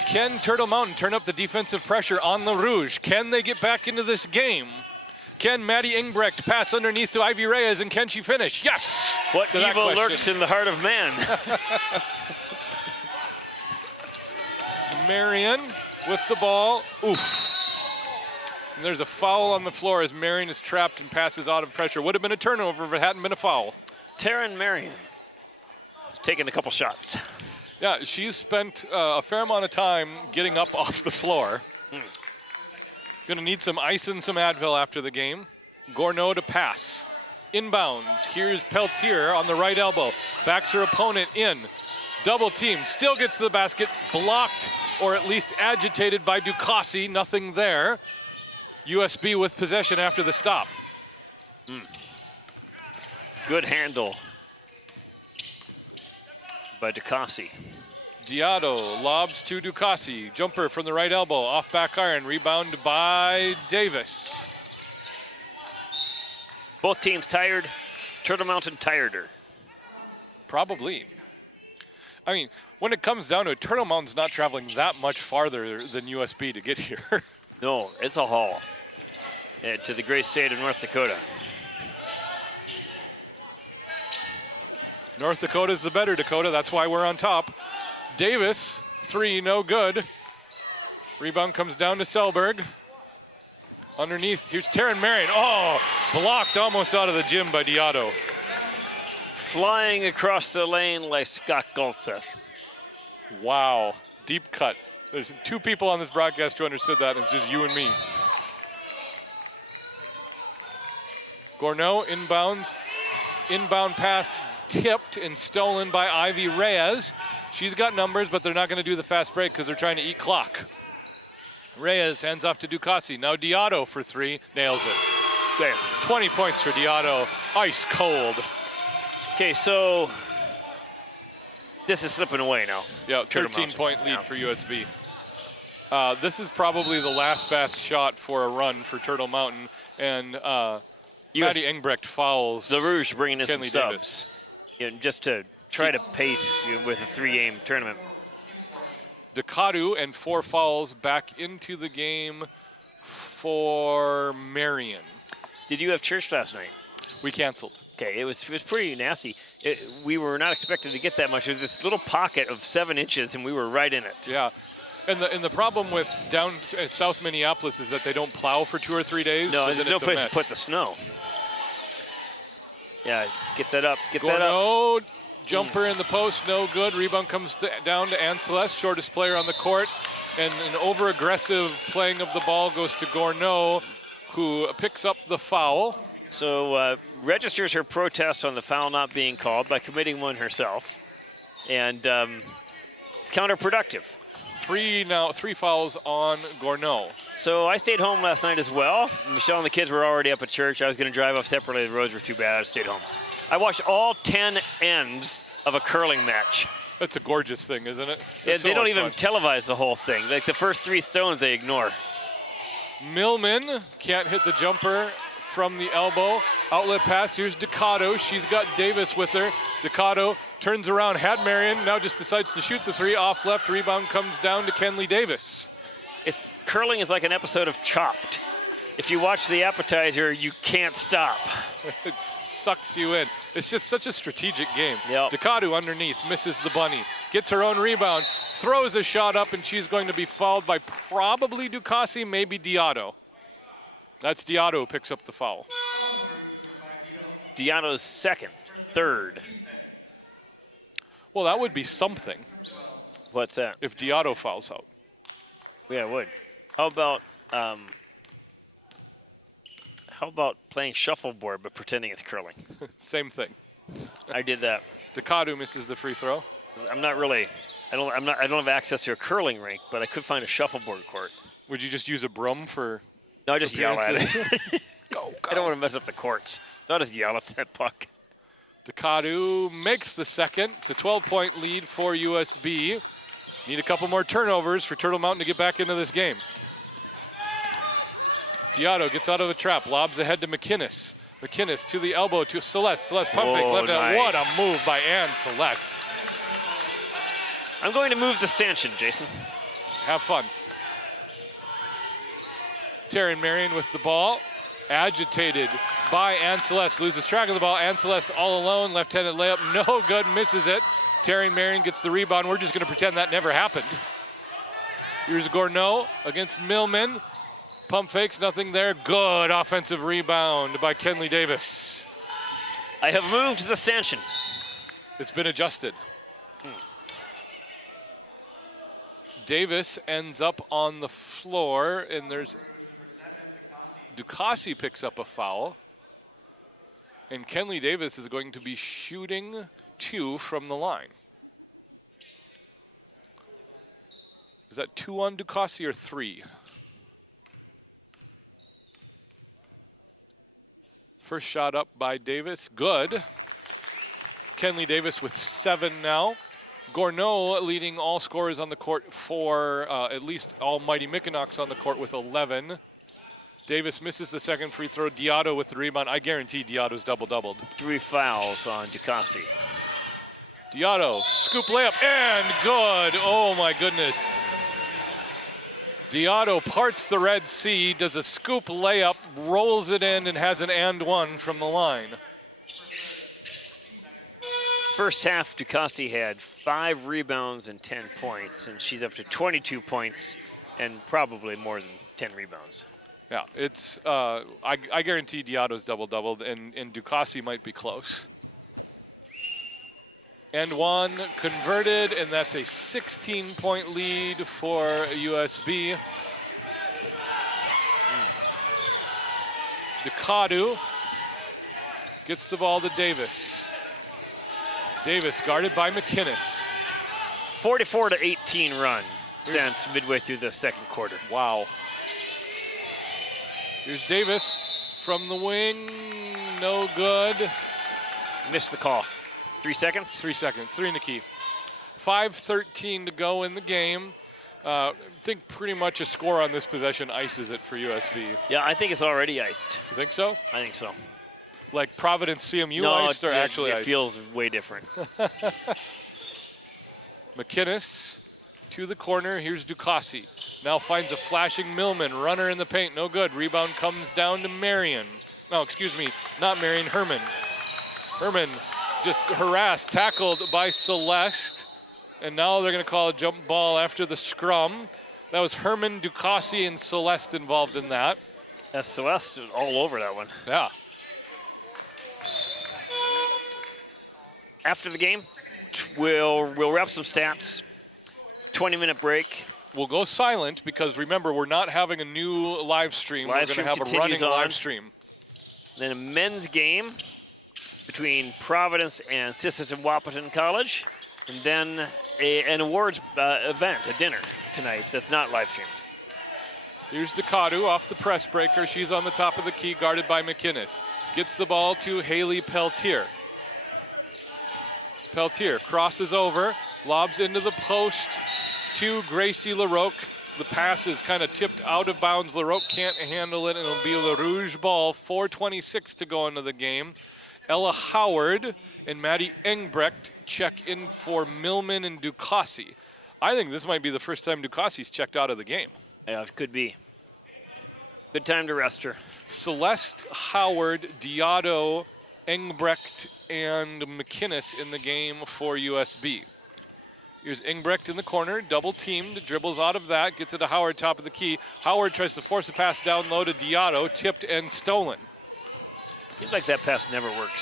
Can Turtle Mountain turn up the defensive pressure on the Rouge? Can they get back into this game? Can Maddie Engbrecht pass underneath to Ivy Reyes, and can she finish? Yes! What evil lurks in the heart of man? Marion with the ball. Oof. And there's a foul on the floor as Marion is trapped and passes out of pressure. Would have been a turnover if it hadn't been a foul. Taryn Marion has taken a couple shots. Yeah, she's spent a fair amount of time getting up off the floor. Gonna need some ice and some Advil after the game. Gourneau to pass. Inbounds, here's Peltier on the right elbow. Backs her opponent in. Double team, still gets to the basket, blocked or at least agitated by Ducassi, nothing there. USB with possession after the stop. Good handle by Ducassi. Diado lobs to Ducassi. Jumper from the right elbow, off back iron, rebound by Davis. Both teams tired. Turtle Mountain tireder. Probably. I mean, when it comes down to it, Turtle Mountain's not traveling that much farther than USB to get here. No, it's a haul to the great state of North Dakota. North Dakota's the better Dakota, that's why we're on top. Davis, three, no good. Rebound comes down to Selberg. Underneath, here's Taryn Marion. Oh, blocked almost out of the gym by Diado. Flying across the lane like Scott Goldseth. Wow, deep cut. There's two people on this broadcast who understood that. It's just you and me. Gourneau inbounds. Inbound pass tipped and stolen by Ivy Reyes. She's got numbers, but they're not going to do the fast break because they're trying to eat clock. Reyes hands off to Ducassi. Now Diado for three, nails it. There, 20 points for Diado, ice cold. Okay, so this is slipping away now. Yeah, 13-point lead for USB. This is probably the last best shot for a run for Turtle Mountain, and Maddie Engbrecht fouls. The Rouge bringing in Kenley some Davis. subs, just to try to pace with a three-game tournament. Ducatu and 4 fouls back into the game for Marion. Did you have church last night? We canceled. Okay, it was pretty nasty. We were not expecting to get that much. It was this little pocket of 7 inches, and we were right in it. Yeah, and the problem with down South Minneapolis is that they don't plow for 2 or 3 days. No, so there's no place to put the snow. Yeah, get that up, get that up. Jumper in the post, no good. Rebound comes down to Anne Celeste, shortest player on the court. And an over-aggressive playing of the ball goes to Gourneau, who picks up the foul. So registers her protest on the foul not being called by committing one herself. And it's counterproductive. 3 fouls on Gourneau. So I stayed home last night as well. Michelle and the kids were already up at church. I was going to drive off separately. The roads were too bad. I stayed home. I watched all 10 ends of a curling match. That's a gorgeous thing, isn't it? They don't even televise the whole thing. Like the first 3 stones they ignore. Millman can't hit the jumper from the elbow. Outlet pass, here's Ducatu. She's got Davis with her. Ducatu turns around, had Marion, now just decides to shoot the 3. Off left, rebound comes down to Kenley Davis. Curling is like an episode of Chopped. If you watch the appetizer, you can't stop. It sucks you in. It's just such a strategic game. Yep. Ducatu underneath, misses the bunny. Gets her own rebound, throws a shot up, and she's going to be fouled by probably Ducassi, maybe Diado. That's Diado who picks up the foul. Diado's second, third. Well, that would be something. What's that? If Diado fouls out. Yeah, it would. How about playing shuffleboard but pretending it's curling? Same thing. I did that. Ducatu misses the free throw. I don't have access to a curling rink, but I could find a shuffleboard court. Would you just use a broom for? No, I just yell at it. Go. I don't want to mess up the courts. So I just yell at that puck. Ducatu makes the second. It's a 12-point lead for USB. Need a couple more turnovers for Turtle Mountain to get back into this game. Diotto gets out of the trap, lobs ahead to McInnes. McInnes to the elbow to Celeste. Celeste pump fake left out. What a move by Ann Celeste. I'm going to move the stanchion, Jason. Have fun. Taryn Marion with the ball. Agitated by Ann Celeste. Loses track of the ball. Ann Celeste all alone. Left-handed layup. No good. Misses it. Taryn Marion gets the rebound. We're just going to pretend that never happened. Here's Gourneau against Millman. Pump fakes. Nothing there. Good offensive rebound by Kenley Davis. I have moved the stanchion. It's been adjusted. Davis ends up on the floor, and there's Ducasi picks up a foul. And Kenley Davis is going to be shooting 2 from the line. Is that 2 on Ducasi or 3? First shot up by Davis, good. Kenley Davis with 7 now. Gourneau leading all scorers on the court for at least Almighty Mickinox on the court with 11. Davis misses the second free throw. Diotto with the rebound. I guarantee Diotto's double-doubled. 3 fouls on Ducasi. Diotto, scoop layup, and good. Oh my goodness. Diotto parts the Red Sea, does a scoop layup, rolls it in, and has an and one from the line. First half, Ducasi had 5 rebounds and 10 points, and she's up to 22 points and probably more than 10 rebounds. Yeah, it's, I guarantee Diotto's double-doubled, and Ducasi might be close. And one converted, and that's a 16-point lead for USB. Ducatu gets the ball to Davis. Davis guarded by McInnes. 44-18 run since midway through the second quarter. Wow. Here's Davis from the wing, no good. Missed the call. 3 seconds? 3 seconds, 3 in the key. 5:13 to go in the game. I think pretty much a score on this possession ices it for USB. Yeah, I think it's already iced. You think so? I think so. Like Providence CMU no, iced or actually iced? It feels way different. McInnes to the corner. Here's Ducasi. Now finds a flashing Millman. Runner in the paint. No good. Rebound comes down to Marion. No, excuse me. Not Marion. Herman. Herman just harassed. Tackled by Celeste. And now they're going to call a jump ball after the scrum. That was Herman, Ducasi, and Celeste involved in that. Yeah, Celeste is all over that one. Yeah. After the game, we'll wrap some stats. 20-minute break. We'll go silent because remember, we're not having a new live stream. We're going to have a running live stream. Then a men's game between Providence and Sisseton Wahpeton College. And then an awards event, a dinner tonight that's not live streamed. Here's Ducatu off the press breaker. She's on the top of the key, guarded by McInnes. Gets the ball to Haley Peltier. Peltier crosses over, lobs into the post to Gracie LaRoque. The pass is kind of tipped out of bounds. LaRoque can't handle it, and it'll be a Rouge ball. 4:26 to go into the game. Ella Howard and Maddie Engbrecht check in for Millman and Ducasi. I think this might be the first time Ducasi's checked out of the game. Yeah, it could be. Good time to rest her. Celeste, Howard, Diotto, Engbrecht, and McInnes in the game for USB. Here's Engbrecht in the corner, double teamed, dribbles out of that, gets it to Howard, top of the key. Howard tries to force a pass down low to Diotto, tipped and stolen. Seems like that pass never works.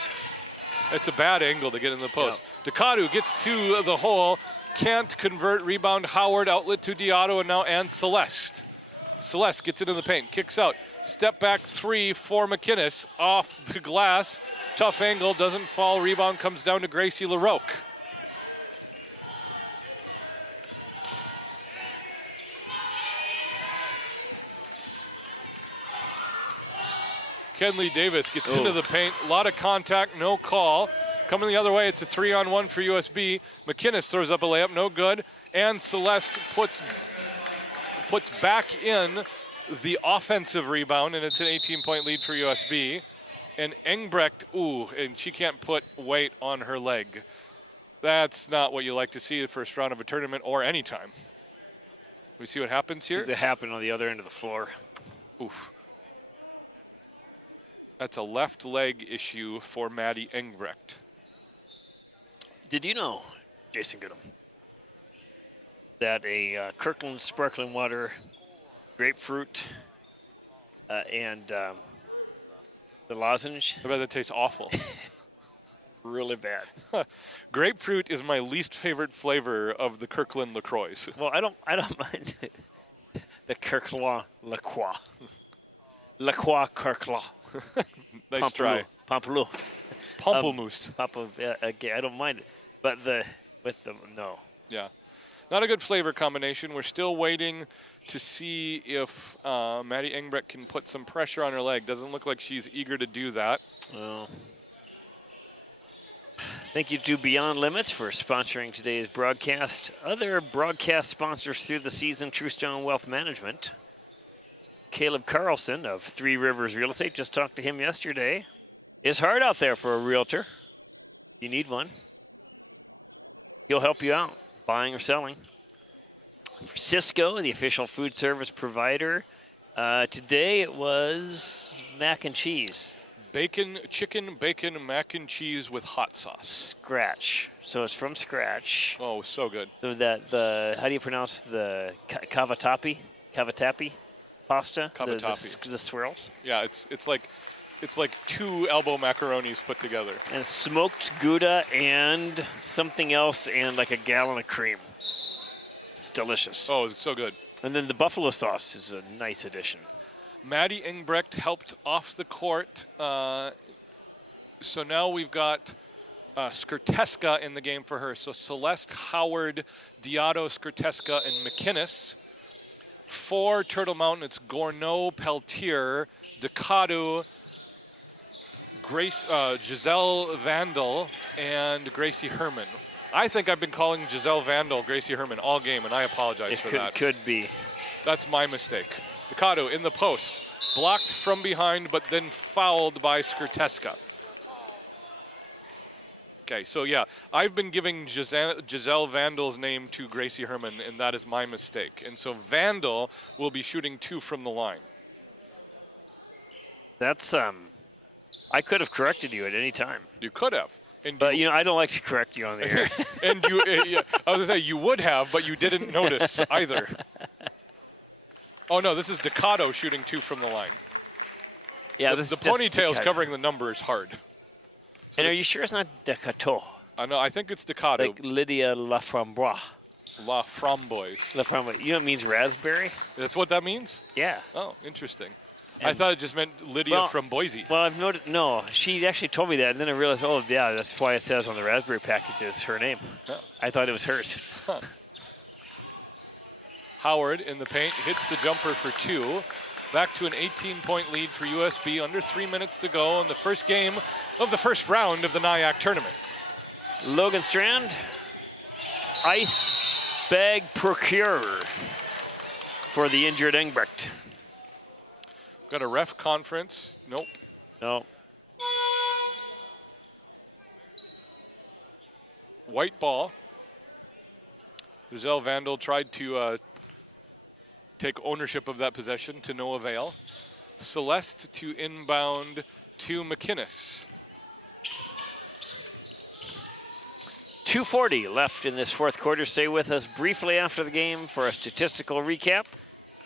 It's a bad angle to get in the post. No. Ducatu gets to the hole, can't convert, rebound Howard, outlet to Diotto, and now and Celeste. Celeste gets into the paint, kicks out. Step back 3 for McInnes, off the glass. Tough angle, doesn't fall, rebound comes down to Gracie LaRoque. Kenley Davis gets into the paint, a lot of contact, no call. Coming the other way, it's a 3-on-1 for USB. McInnes throws up a layup, no good. And Celeste puts back in the offensive rebound, and it's an 18-point lead for USB. And Engbrecht, and she can't put weight on her leg. That's not what you like to see the first round of a tournament or any time. We see what happens here. That happened on the other end of the floor. Oof. That's a left leg issue for Maddie Engbrecht. Did you know, Jason Goodham, that a Kirkland sparkling water, grapefruit, and the lozenge? I bet that tastes awful. Really bad. Grapefruit is my least favorite flavor of the Kirkland LaCroix. Well, I don't mind the Kirkland LaCroix. LaCroix Kirkland. Nice try. Pamplemousse. Pamplemousse. Okay, I don't mind it, but no. Yeah, not a good flavor combination. We're still waiting to see if Maddie Engbrecht can put some pressure on her leg. Doesn't look like she's eager to do that. Well, thank you to Beyond Limits for sponsoring today's broadcast. Other broadcast sponsors through the season: Truestone Wealth Management. Caleb Carlson of Three Rivers Real Estate, just talked to him yesterday. It's hard out there for a realtor. You need one. He'll help you out, buying or selling. Cisco, the official food service provider. Today it was mac and cheese. Chicken, bacon, mac and cheese with hot sauce. Scratch. So it's from scratch. Oh, so good. So how do you pronounce the cavatappi pasta? Cavatappi. The swirls. Yeah, it's like 2 elbow macaronis put together. And smoked Gouda and something else and like a gallon of cream. It's delicious. Oh, it's so good. And then the buffalo sauce is a nice addition. Maddie Engbrecht helped off the court. So now we've got Skirteska in the game for her. So Celeste, Howard, Diotto, Skirteska, and McInnes. For Turtle Mountain, it's Gourneau, Peltier, Ducado, Giselle Vandal, and Gracie Herman. I think I've been calling Giselle Vandal Gracie Herman all game, and I apologize for that. It could be. That's my mistake. Ducado in the post, blocked from behind, but then fouled by Skirteska. Okay, so yeah, I've been giving Giselle Vandal's name to Gracie Herman, and that is my mistake. And so Vandal will be shooting 2 from the line. That's, I could have corrected you at any time. You could have. But, I don't like to correct you on the air. And you, I was going to say, you would have, but you didn't notice either. Oh, no, this is Ducado shooting 2 from the line. Yeah, the ponytail's covering the number is hard. And are you sure it's not Ducato? No, I think it's Ducado. Like Lydia Laframboise. La Framboise. Laframboise. You know it means raspberry? That's what that means? Yeah. Oh, interesting. I thought it just meant Lydia from Boise. Well, I've noted, no, she actually told me that, and then I realized, oh, yeah, that's why it says on the raspberry package it's her name. Yeah. I thought it was hers. Huh. Howard in the paint hits the jumper for 2. Back to an 18-point lead for USB. Under 3 minutes to go in the first game of the first round of the NIAC tournament. Logan Strand, ice bag procured for the injured Engbrecht. Got a ref conference. Nope. No. White ball. Giselle Vandal tried to take ownership of that possession to no avail. Celeste to inbound to McInnes. 2:40 left in this fourth quarter. Stay with us briefly after the game for a statistical recap.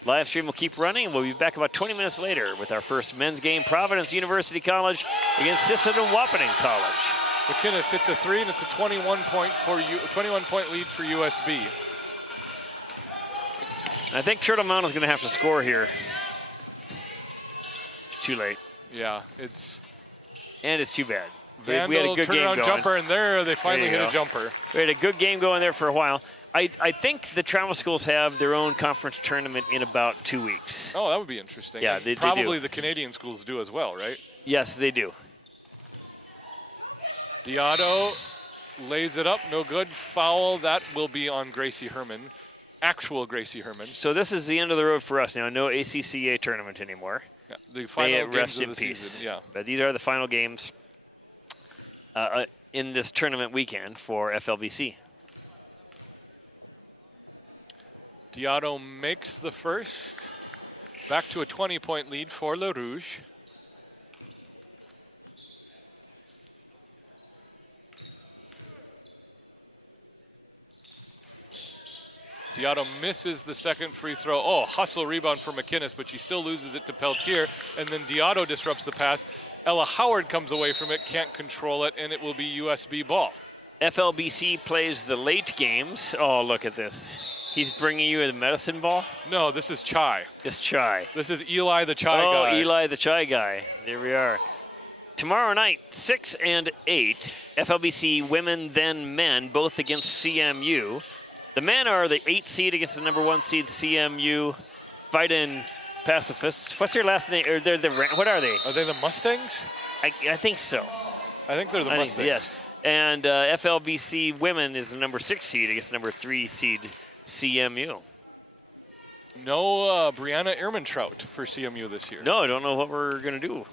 Live stream will keep running, and we'll be back about 20 minutes later with our first men's game, Providence University College against Sisseton-Wappening College. McInnes hits a 3, and it's a 21-point lead for USB. I think Turtle Mountain is going to have to score here. It's too late. Yeah, it's... And it's too bad. Vandal, we had a good game going. Jumper, and there they finally hit a jumper. We had a good game going there for a while. I think the travel schools have their own conference tournament in about 2 weeks. Oh, that would be interesting. Yeah, they Probably do. The Canadian schools do as well, right? Yes, they do. Diotto lays it up, no good. Foul, that will be on Gracie Herman. Actual Gracie Herman. So this is the end of the road for us now. No ACCA tournament anymore. Yeah, the final May it games rest of in the peace. season, yeah. But these are the final games in this tournament weekend for FLBC. Diotto makes the first. Back to a 20-point lead for Le Rouge. Diotto misses the second free throw. Oh, hustle rebound for McInnes, but she still loses it to Peltier. And then Diotto disrupts the pass. Ella Howard comes away from it, can't control it, and it will be USB ball. FLBC plays the late games. Oh, look at this. He's bringing you the medicine ball? No, this is Chai. It's Chai. This is Eli the Chai Oh, guy. Eli the Chai guy. There we are. Tomorrow night, 6 and 8, FLBC women then men, both against CMU. The men are the 8th seed against the number 1 seed CMU Fighting Pacifists. What's their last name? Or what are they? Are they the Mustangs? I think so. I think they're the Mustangs. Yes. And FLBC women is the number 6 seed against the number 3 seed CMU. No Brianna Ehrmantraut for CMU this year. No, I don't know what we're going to do.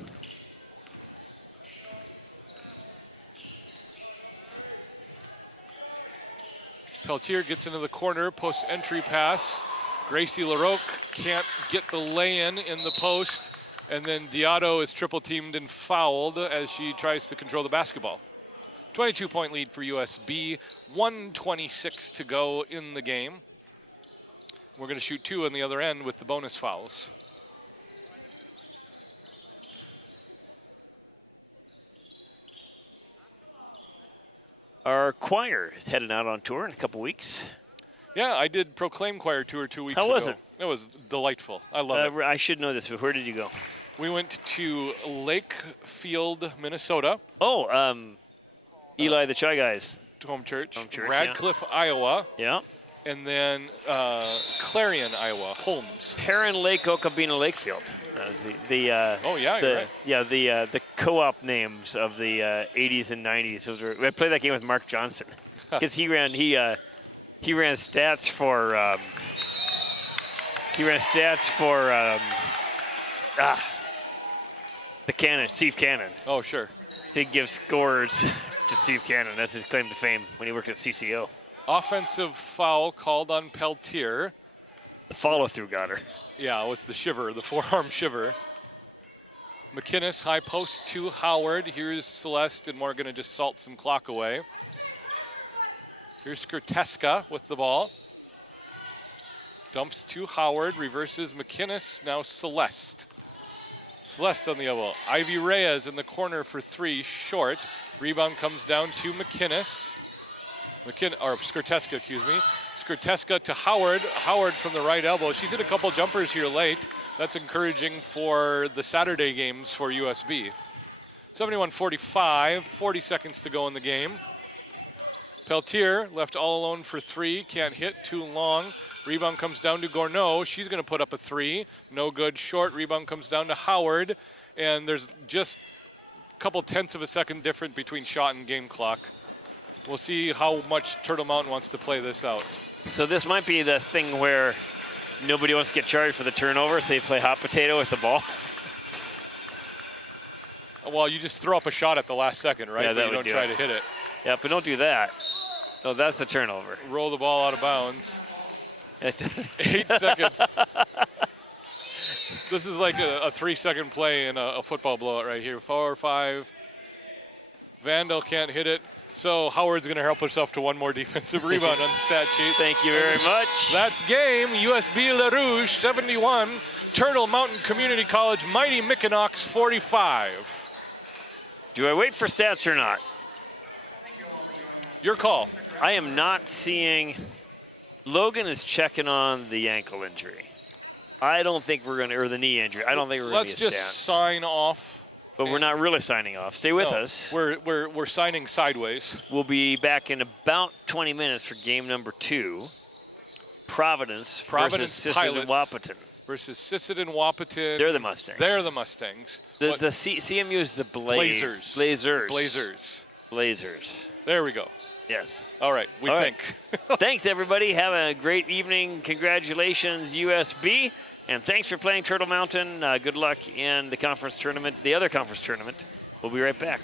Peltier gets into the corner, post entry pass. Gracie LaRoque can't get the lay-in the post. And then Diotto is triple teamed and fouled as she tries to control the basketball. 22-point lead for USB, 1:26 to go in the game. We're going to shoot 2 on the other end with the bonus fouls. Our choir is headed out on tour in a couple weeks. Yeah, I did Proclaim Choir Tour 2 weeks ago. How was it? It was delightful. I love it. I should know this, but where did you go? We went to Lakefield, Minnesota. Oh, Eli the Chai guys. Home church. Home church, Radcliffe, Iowa. Yeah. And then Clarion, Iowa, Holmes. Heron Lake, Okabena, Lakefield. Oh yeah, you're right. The co-op names of the 80s and 90s. I played that game with Mark Johnson because he ran stats for the Cannon, Steve Cannon. Oh sure. So he gives scores to Steve Cannon. That's his claim to fame when he worked at CCO. Offensive foul called on Peltier. The follow-through got her. Yeah, it was the shiver, the forearm shiver. McInnes, high post to Howard. Here's Celeste, and we're going to just salt some clock away. Here's Skurteska with the ball. Dumps to Howard, reverses McInnes, now Celeste. Celeste on the elbow. Ivy Reyes in the corner for 3, short. Rebound comes down to McInnes. Skurteska, excuse me. Skurteska to Howard. Howard from the right elbow. She's hit a couple jumpers here late. That's encouraging for the Saturday games for USB. 71-45, 40 seconds to go in the game. Peltier left all alone for 3, can't hit, too long. Rebound comes down to Gourneau. She's going to put up a 3. No good, short. Rebound comes down to Howard. And there's just a couple tenths of a second difference between shot and game clock. We'll see how much Turtle Mountain wants to play this out. So this might be the thing where nobody wants to get charged for the turnover, so they play hot potato with the ball. Well, you just throw up a shot at the last second, right? Yeah, that you don't try to hit it. Yeah, but don't do that. Oh, that's a turnover. Roll the ball out of bounds. 8 seconds. This is like a 3-second play in a football blowout right here. 4 or 5. Vandal can't hit it. So Howard's going to help herself to one more defensive rebound on the stat sheet. Thank you very much. That's game. USB Le Rouge 71. Turtle Mountain Community College Mighty Mickinox 45. Do I wait for stats or not? Your call. I am not seeing. Logan is checking on the ankle injury. I don't think we're going to, or the knee injury. I don't think we're going to Let's be a just stats. sign off. But we're not really signing off. Stay with us. We're signing sideways. We'll be back in about 20 minutes for game number 2. Providence versus Sisseton Wahpeton. Versus Sisseton Wahpeton. They're the Mustangs. They're the Mustangs. The CMU is the Blazers. Blazers. Blazers. There we go. Yes. All right, we All think. right. Thanks, everybody. Have a great evening. Congratulations, USB. And thanks for playing Turtle Mountain. Good luck in the conference tournament, the other conference tournament. We'll be right back.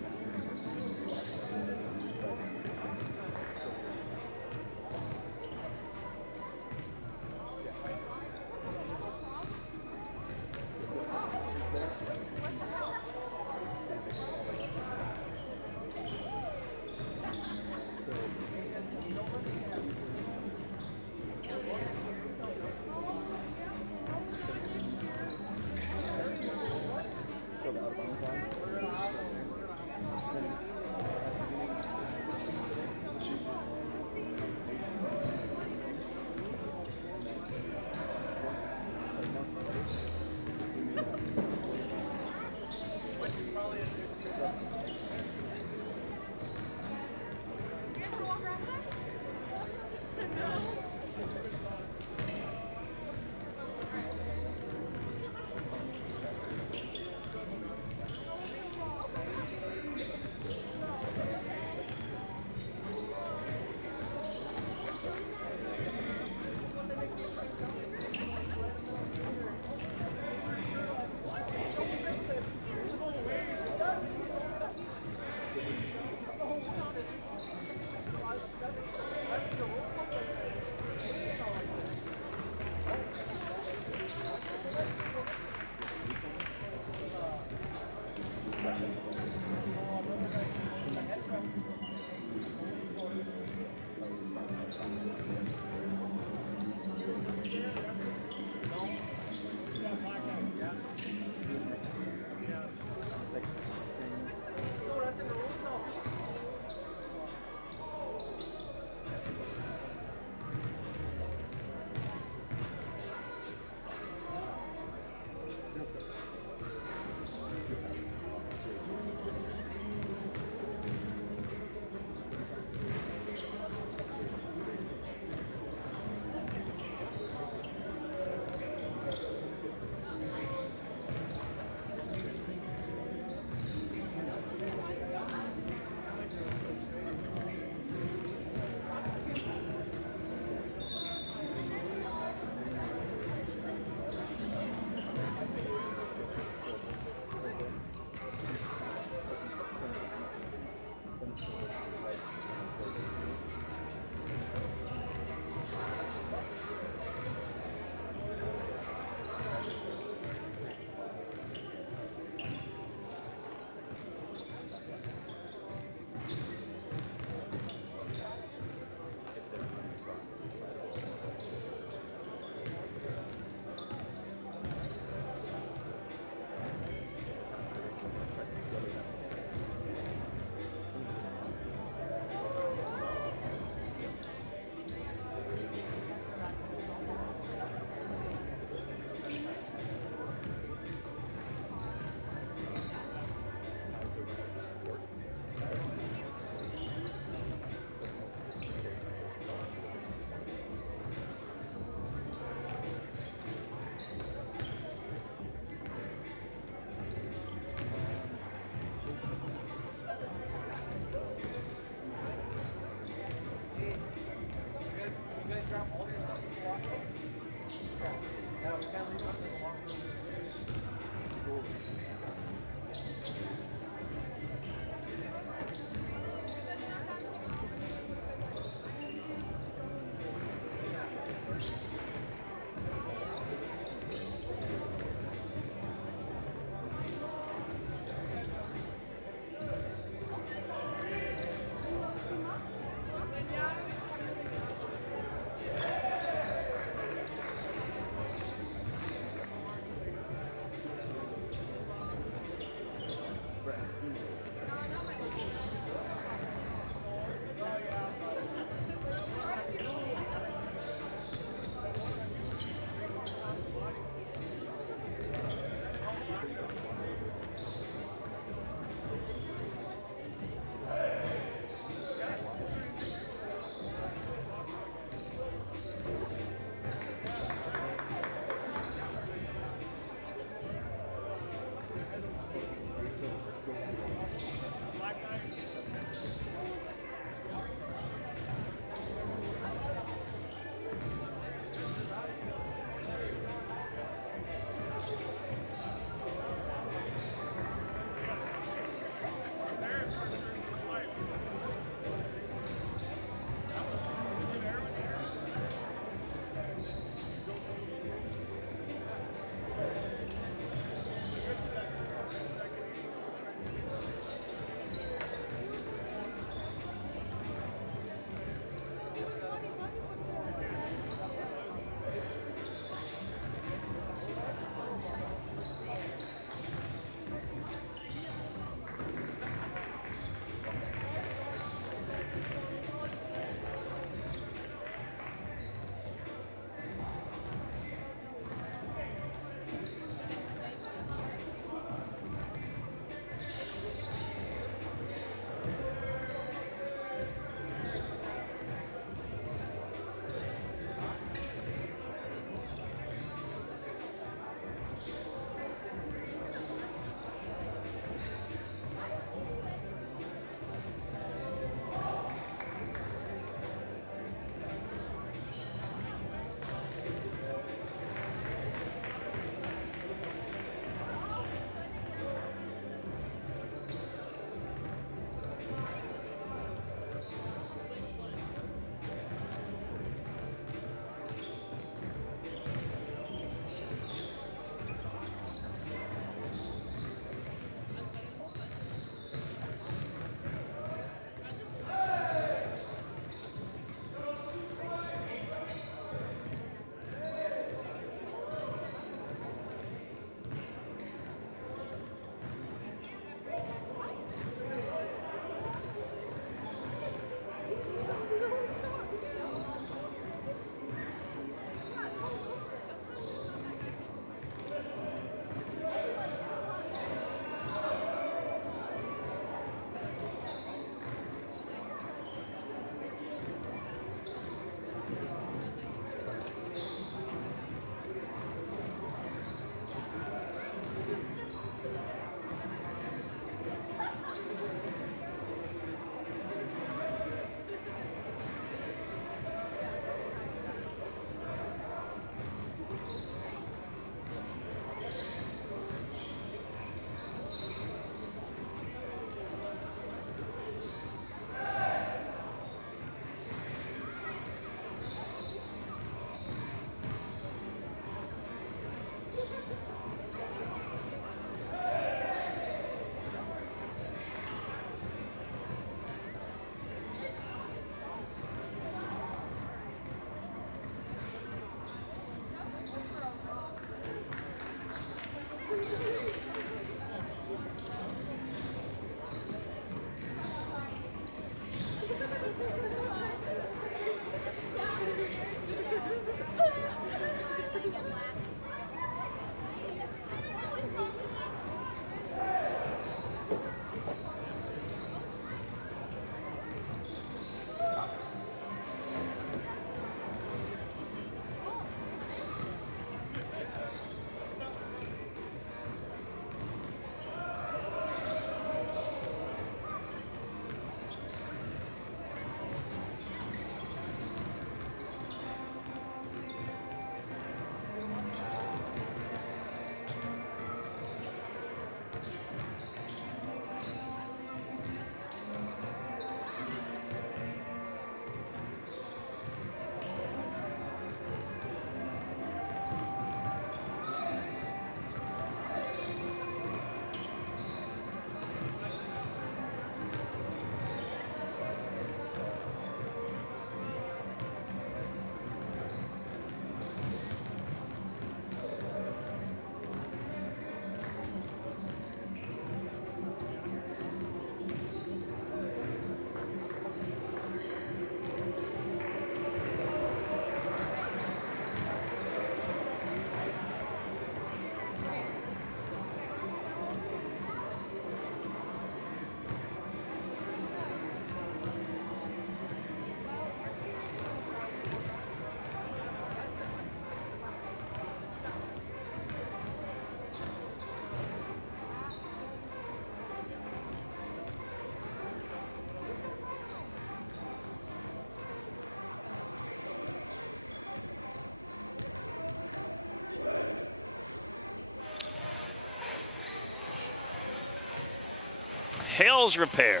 Hales Repair.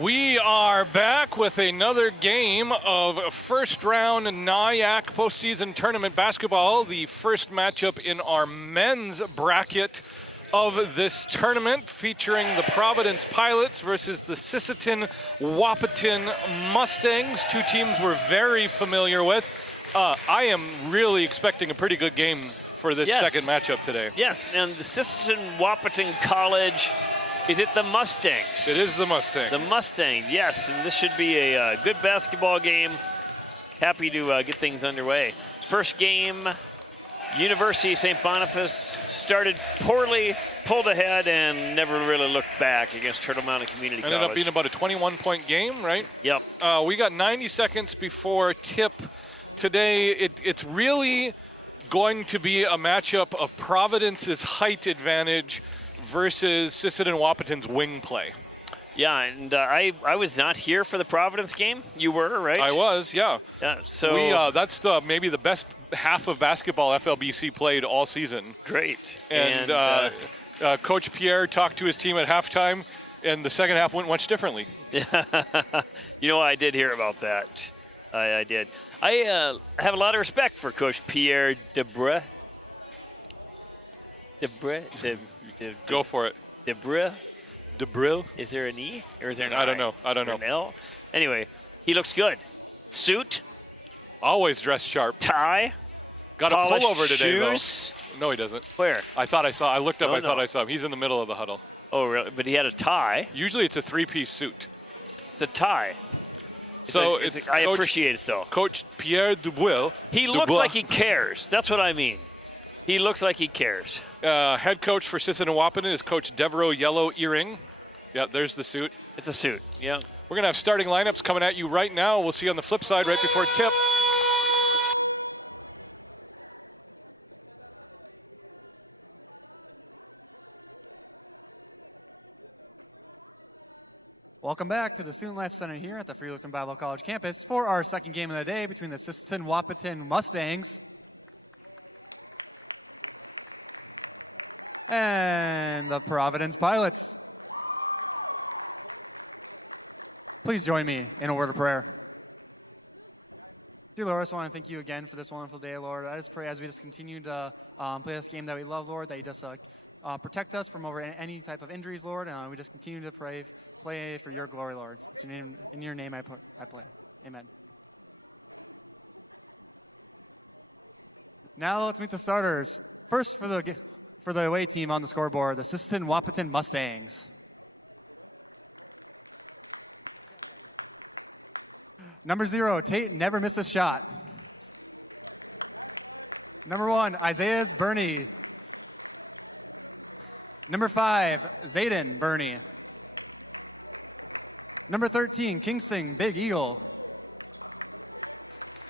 We are back with another game of first round NIAC postseason tournament basketball. The first matchup in our men's bracket of this tournament, featuring the Providence Pilots versus the Sisseton Wahpeton Mustangs, two teams we're very familiar with. I am really expecting a pretty good game for this second matchup today. Yes, and the Sisseton Wahpeton College, is it the Mustangs? It is the Mustangs. The Mustangs, yes, and this should be a good basketball game. Happy to get things underway. First game, University of St. Boniface started poorly, pulled ahead, and never really looked back against Turtle Mountain Community College. Ended up being about a 21-point game, right? Yep. We got 90 seconds before tip. Today, it's really going to be a matchup of Providence's height advantage versus Sisseton Wahpeton's wing play. Yeah, and I was not here for the Providence game. You were, right? I was, yeah. So that's maybe the best half of basketball FLBC played all season. Great. And Coach Pierre talked to his team at halftime, and the second half went much differently. You know, I did hear about that. I did. I have a lot of respect for Coach Pierre Debreu. Go for it. Debreu? Debreu? Is there an E or is there an I don't know. I don't know. An L? Anyway, he looks good. Suit. Always dressed sharp. Tie. Got a pullover today, shoes. though. No, he doesn't. Where? I thought I saw. I looked up. Oh, I thought I saw him. He's in the middle of the huddle. Oh, really? But he had a tie. Usually it's a three-piece suit. It's a tie. So I appreciate it, though. Coach Pierre Dubois. He looks like he cares. That's what I mean. He looks like he cares. Head coach for Sisseton Wahpeton is Coach Devereaux Yellow Earring. Yeah, there's the suit. It's a suit, yeah. We're going to have starting lineups coming at you right now. We'll see you on the flip side right before tip. Welcome back to the Student Life Center here at the Free Lutheran Bible College campus for our second game of the day between the Sisseton Wahpeton Mustangs and the Providence Pilots. Please join me in a word of prayer. Dear Lord, I just want to thank you again for this wonderful day, Lord. I just pray as we just continue to play this game that we love, Lord, that you just protect us from over any type of injuries, Lord, and we just continue to play for your glory, Lord. In your name I pray. Amen. Now let's meet the starters. First for the away team on the scoreboard, the Sisseton Wahpeton Mustangs. Number 0, Tate never missed a shot. Number 1, Isaiah Burney. Number 5, Zayden Burney. Number 13, Kingston Big Eagle.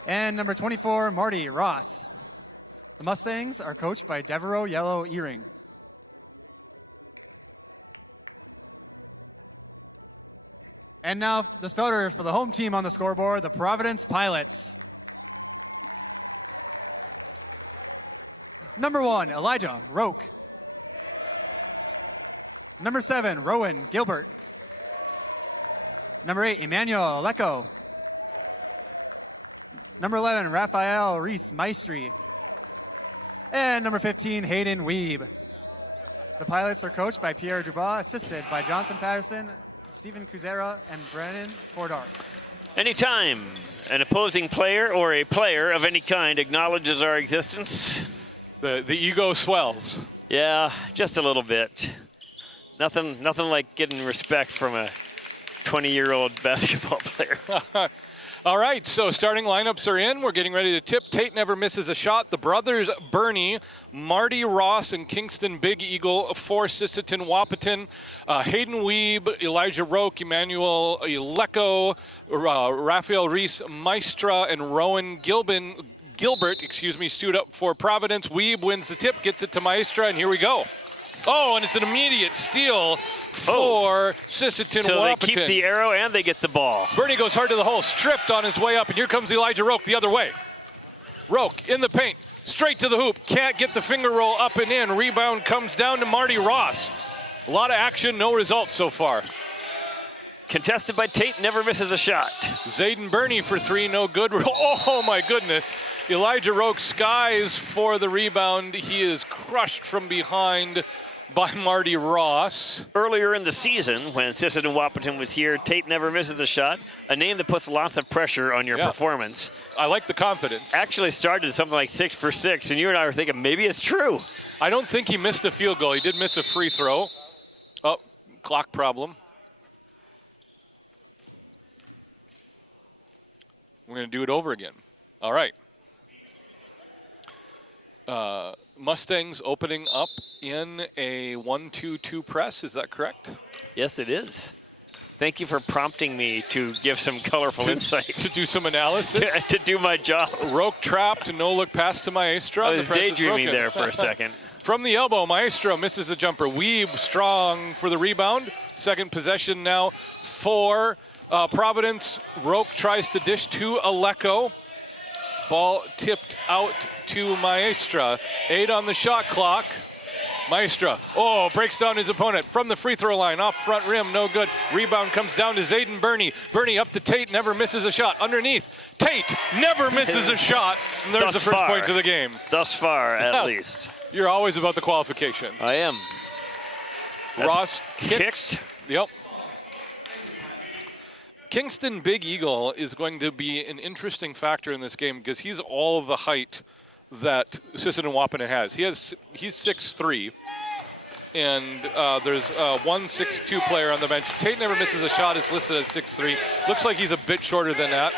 And number 24, Marty Ross. The Mustangs are coached by Devereaux Yellow Earring. And now the starter for the home team on the scoreboard, the Providence Pilots. Number 1, Elijah Roque. Number 7, Rowan Gilbert. Number 8, Emmanuel Lecco. Number 11, Raphael Reese Maestri. And number 15, Hayden Weeb. The Pilots are coached by Pierre Dubois, assisted by Jonathan Patterson, Stephen Kuzera, and Brennan Fordar. Anytime an opposing player or a player of any kind acknowledges our existence, the ego swells. Yeah, just a little bit. Nothing like getting respect from a 20-year-old basketball player. All right, so starting lineups are in. We're getting ready to tip. Tate never misses a shot. The brothers Burney, Marty Ross, and Kingston Big Eagle for Sisseton Wahpeton. Hayden Weeb, Elijah Roque, Emmanuel Lecco, Raphael Reese Maestra, and Rowan Gilbert, suit up for Providence. Weeb wins the tip, gets it to Maestra, and here we go. Oh, and it's an immediate steal for Sisseton Wahpeton. So they keep the arrow and they get the ball. Burney goes hard to the hole, stripped on his way up, and here comes Elijah Roque the other way. Roque in the paint, straight to the hoop, can't get the finger roll up and in. Rebound comes down to Marty Ross. A lot of action, no results so far. Contested by Tate, never misses a shot. Zayden Burney for 3, no good. Oh my goodness. Elijah Roque skies for the rebound. He is crushed from behind by Marty Ross. Earlier in the season, when Sisseton Wahpeton was here, Tate never misses a shot. A name that puts lots of pressure on your performance. I like the confidence. Actually started something like 6 for 6, and you and I were thinking maybe it's true. I don't think he missed a field goal. He did miss a free throw. Oh, clock problem. We're going to do it over again. All right. Mustangs opening up in a 1-2-2 press. Is that correct? Yes, it is. Thank you for prompting me to give some colorful insight. To do some analysis? to do my job. Roque trapped, no look pass to Maestro. I was daydreaming there for a second. From the elbow, Maestro misses the jumper. Weeb strong for the rebound. Second possession now for Providence. Roque tries to dish to Aleko. Ball tipped out to Maestra. 8 on the shot clock. Maestra, breaks down his opponent from the free throw line, off front rim, no good. Rebound comes down to Zayden Burney. Burney up to Tate, never misses a shot. Underneath, Tate never misses a shot. And there's the first point of the game. Thus far, at least. You're always about the qualification. I am. Ross kicked. Yep. Kingston Big Eagle is going to be an interesting factor in this game because he's all of the height that Sisseton Wahpeton has. He's 6'3", and there's a 1-6'2" player on the bench. Tate never misses a shot. It's listed as 6'3". Looks like he's a bit shorter than that.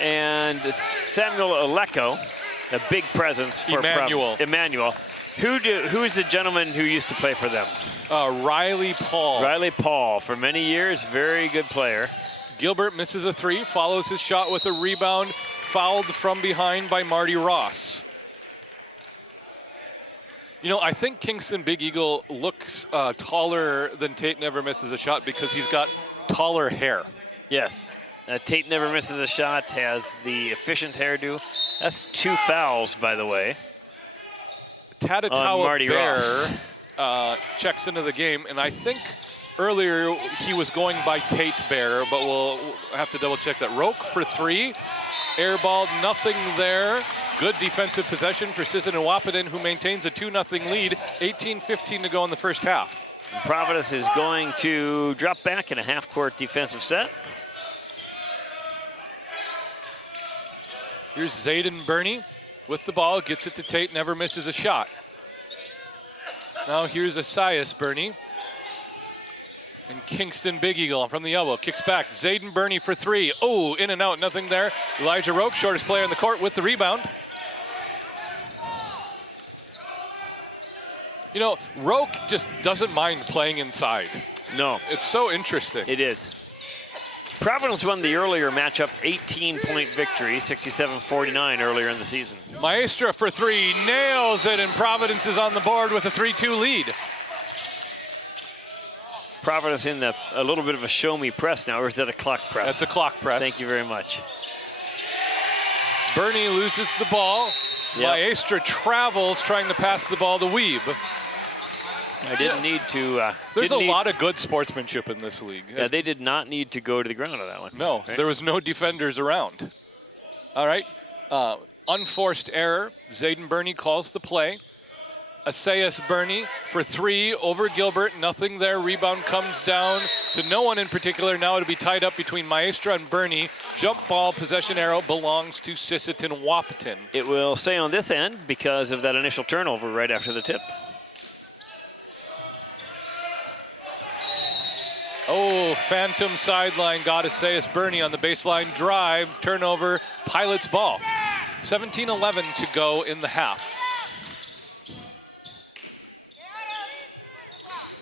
And it's Samuel Aleko, a big presence for Emmanuel. Who's the gentleman who used to play for them? Riley Paul. Riley Paul, for many years, very good player. Gilbert misses a 3, follows his shot with a rebound, fouled from behind by Marty Ross. You know, I think Kingston Big Eagle looks taller than Tate never misses a shot because he's got taller hair. Yes. Tate never misses a shot, has the efficient hairdo. That's 2 fouls, by the way. Tatatawa Marty Bear Ross. Checks into the game, and I think earlier he was going by Tate Bear, but we'll have to double check that. Roque for 3, airballed, nothing there. Good defensive possession for Sisseton Wahpeton, who maintains a 2-0 lead, 18-15 to go in the first half. Providence is going to drop back in a half-court defensive set. Here's Zayden Burney with the ball, gets it to Tate, never misses a shot. Now here's Asias Burney. And Kingston Big Eagle from the elbow, kicks back. Zayden Burney for 3. Oh, in and out, nothing there. Elijah Roque, shortest player in the court with the rebound. You know, Roque just doesn't mind playing inside. No. It's so interesting. It is. Providence won the earlier matchup, 18-point victory, 67-49 earlier in the season. Maestra for 3, nails it, and Providence is on the board with a 3-2 lead. Providence in a little bit of a show-me press now, or is that a clock press? That's a clock press. Thank you very much. Burney loses the ball. Yep. Maestra travels, trying to pass the ball to Weeb. I didn't need to. There's a lot of good sportsmanship in this league. Yeah, they did not need to go to the ground on that one. No, there was no defenders around. All right, unforced error. Zayden Burney calls the play. Asias Burney for 3 over Gilbert, nothing there. Rebound comes down to no one in particular. Now it'll be tied up between Maestra and Burney. Jump ball, possession arrow belongs to Sisseton Wahpeton. It will stay on this end because of that initial turnover right after the tip. Oh, phantom sideline, got Asias Burney on the baseline drive, turnover, Pilot's ball. 17-11 to go in the half.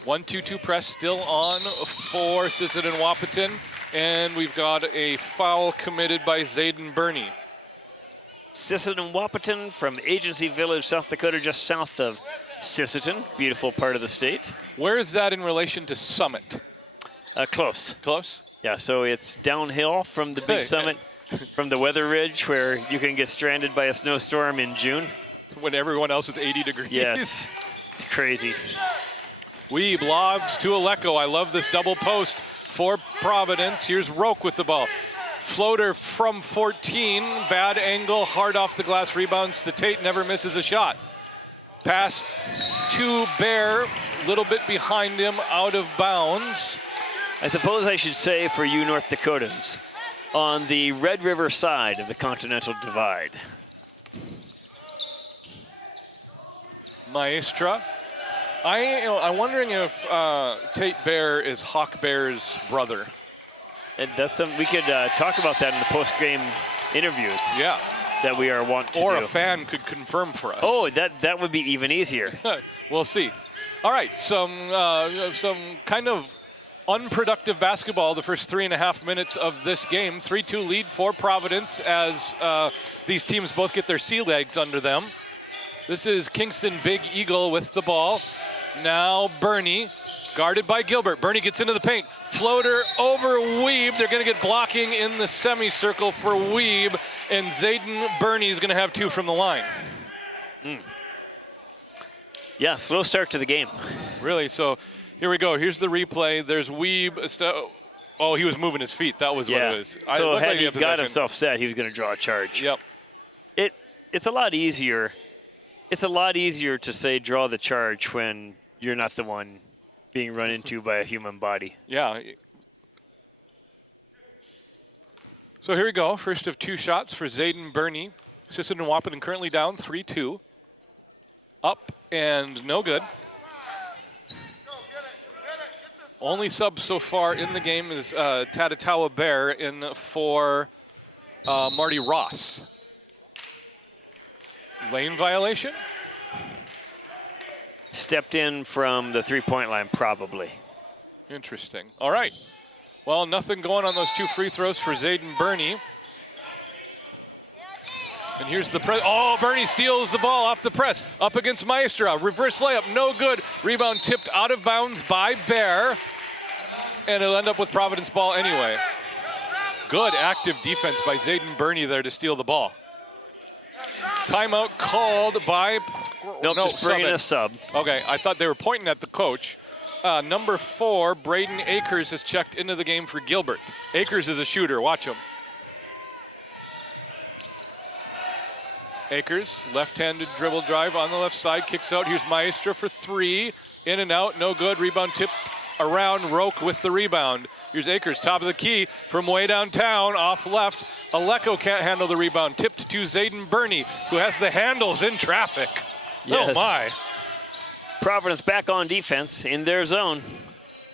1-2-2 press still on for Sisseton Wahpeton, and we've got a foul committed by Zayden Burney. Sisseton Wahpeton from Agency Village, South Dakota, just south of Sisseton, beautiful part of the state. Where is that in relation to Summit? Close. Close? Yeah, so it's downhill from the big summit, from the weather ridge where you can get stranded by a snowstorm in June. When everyone else is 80 degrees. Yes, it's crazy. Weeb lobs to Aleko. I love this double post for Providence. Here's Roque with the ball. Floater from 14, bad angle, hard off the glass, rebounds to Tate, never misses a shot. Pass to Bear, little bit behind him, out of bounds. I suppose I should say for you North Dakotans, on the Red River side of the Continental Divide. Maestra. I'm wondering if Tate Bear is Hawk Bear's brother. And that's something we could talk about that in the post-game interviews. Yeah. That we are wont to do. Or a fan could confirm for us. Oh, that would be even easier. We'll see. All right, some kind of unproductive basketball the first 3.5 minutes of this game. 3-2 lead for Providence as these teams both get their sea legs under them. This is Kingston Big Eagle with the ball. Now Bernie, guarded by Gilbert. Bernie gets into the paint. Floater over Weeb. They're going to get blocking in the semicircle for Weeb, and Zayden Bernie is going to have 2 from the line. Yeah, slow start to the game. Really, so here we go. Here's the replay. There's Weeb. Oh, he was moving his feet. That was what it was. So had he got himself set, he was going to draw a charge. Yep. It's a lot easier. It's a lot easier to say draw the charge when you're not the one being run into by a human body. Yeah. So here we go. First of 2 shots for Zayden Bernie. Sisseton-Wahpeton currently down 3-2. Up and no good. Only sub so far in the game is Tatatawa Bear in for Marty Ross. Lane violation? Stepped in from the 3-point line, probably. Interesting. All right. Well, nothing going on those 2 free throws for Zayden Bernie. And here's the press. Oh, Bernie steals the ball off the press. Up against Maestra. Reverse layup, no good. Rebound tipped out of bounds by Bear. And it'll end up with Providence ball anyway. Good active defense by Zayden Bernie there to steal the ball. Timeout called by... Nope, just bringing a sub. Okay, I thought they were pointing at the coach. Number 4, Braden Akers has checked into the game for Gilbert. Akers is a shooter, watch him. Akers, left-handed dribble drive on the left side, kicks out. Here's Maestra for 3, in and out, no good. Rebound tipped around, Roque with the rebound. Here's Akers, top of the key from way downtown, off left. Aleko can't handle the rebound. Tipped to Zayden Bernie, who has the handles in traffic. Yes. Oh my. Providence back on defense in their zone.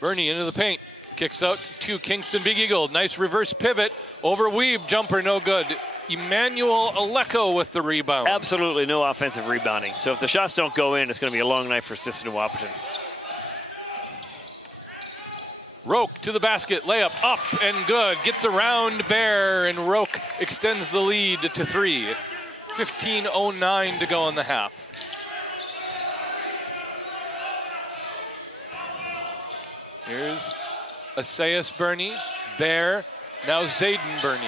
Bernie into the paint. Kicks out to Kingston Big Eagle. Nice reverse pivot. Over Weeb, jumper no good. Emmanuel Aleko with the rebound. Absolutely no offensive rebounding. So if the shots don't go in, it's going to be a long night for Sisseton-Wahpeton. Roque to the basket, layup up and good. Gets around Bear, and Roque extends the lead to 3. 15:09 to go in the half. Here's Isaias Bernie, Bear, now Zayden Bernie.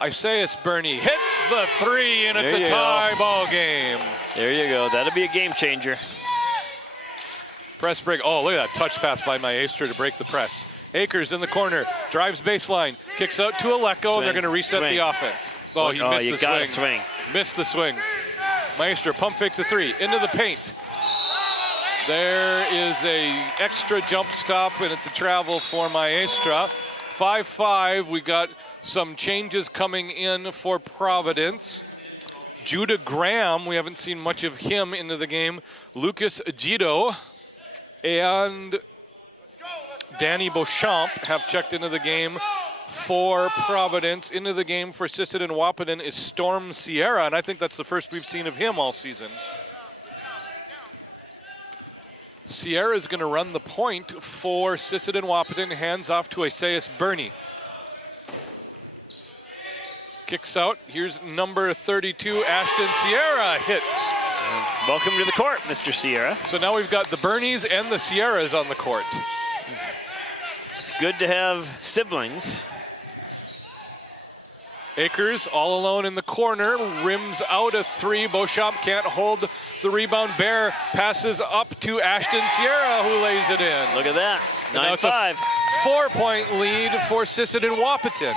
Isaias Bernie hits the 3, and it's a tie ball game. There you go. That'll be a game changer. Press break. Oh, look at that touch pass by Maestra to break the press. Akers in the corner, drives baseline, kicks out to Aleko, and they're going to reset the offense. Oh, he missed the swing. You got to swing. Missed the swing. Maestra pump fakes a 3, into the paint. There is a extra jump stop, and it's a travel for Maestra. 5-5, we got some changes coming in for Providence. Judah Graham, we haven't seen much of him into the game. Lucas Agido and Danny Beauchamp have checked into the game for Providence. Into the game for Sisseton-Wahpeton is Storm Sierra, and I think that's the first we've seen of him all season. Sierra is going to run the point for Sisseton-Wahpeton, hands off to Isaias Bernie. Kicks out, here's number 32, Ashton Sierra hits. Welcome to the court, Mr. Sierra. So now we've got the Bernies and the Sierras on the court. It's good to have siblings. Akers all alone in the corner, rims out a 3. Beauchamp can't hold the rebound. Bear passes up to Ashton Sierra, who lays it in. Look at that. 9-5. 4-point lead for Sisseton-Wahpeton.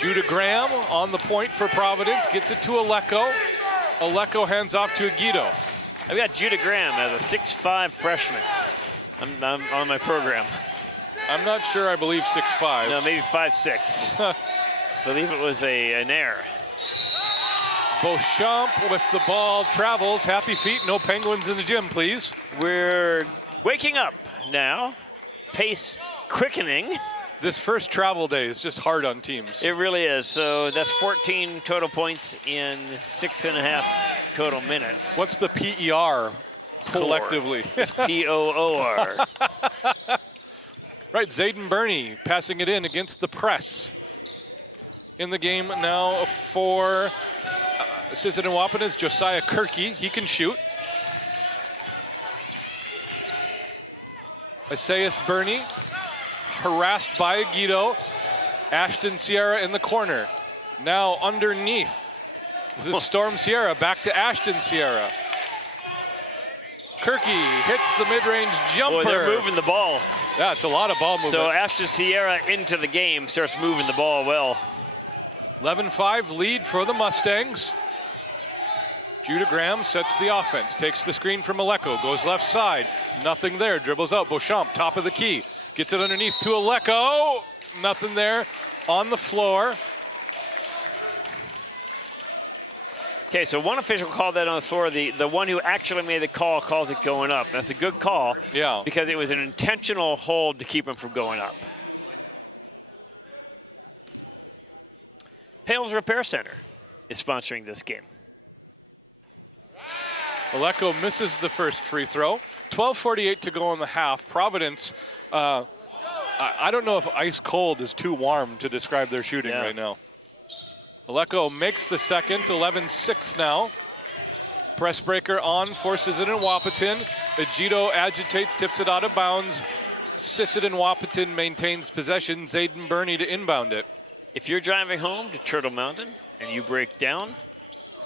Judah Graham on the point for Providence, gets it to Aleko. Aleko hands off to Aguido. I've got Judah Graham as a 6'5" freshman. I'm on my program. I'm not sure, I believe 6'5". No, maybe 5'6". I believe it was an error. Beauchamp with the ball travels. Happy feet, no penguins in the gym, please. We're waking up now. Pace quickening. This first travel day is just hard on teams. It really is. So that's 14 total points in 6.5 total minutes. What's the PER collectively? It's POOR. Right, Zayden Burney passing it in against the press. In the game now for Sisseton-Wahpeton is Josiah Kirky. He can shoot. Isaias Burney harassed by Aguido. Ashton Sierra in the corner. Now underneath. This is Storm Sierra, back to Ashton Sierra. Kirky hits the mid-range jumper. Boy, they're moving the ball. Yeah, it's a lot of ball movement. So Ashton Sierra into the game starts moving the ball well. 11-5 lead for the Mustangs. Judah Graham sets the offense, takes the screen from Aleko, goes left side. Nothing there, dribbles out. Beauchamp, top of the key. Gets it underneath to Aleko. Nothing there on the floor. Okay, so one official called that on the floor. The one who actually made the call calls it going up. That's a good call. Yeah. Because it was an intentional hold to keep him from going up. Hales Repair Center is sponsoring this game. Aleko misses the first free throw. 12:48 to go in the half. Providence, I don't know if ice cold is too warm to describe their shooting right now. Aleko makes the second, 11-6 now. Press breaker on, forces it in Wahpeton. Aguido agitates, tips it out of bounds. Sisseton-Wahpeton maintains possession. Zayden Burney to inbound it. If you're driving home to Turtle Mountain and you break down,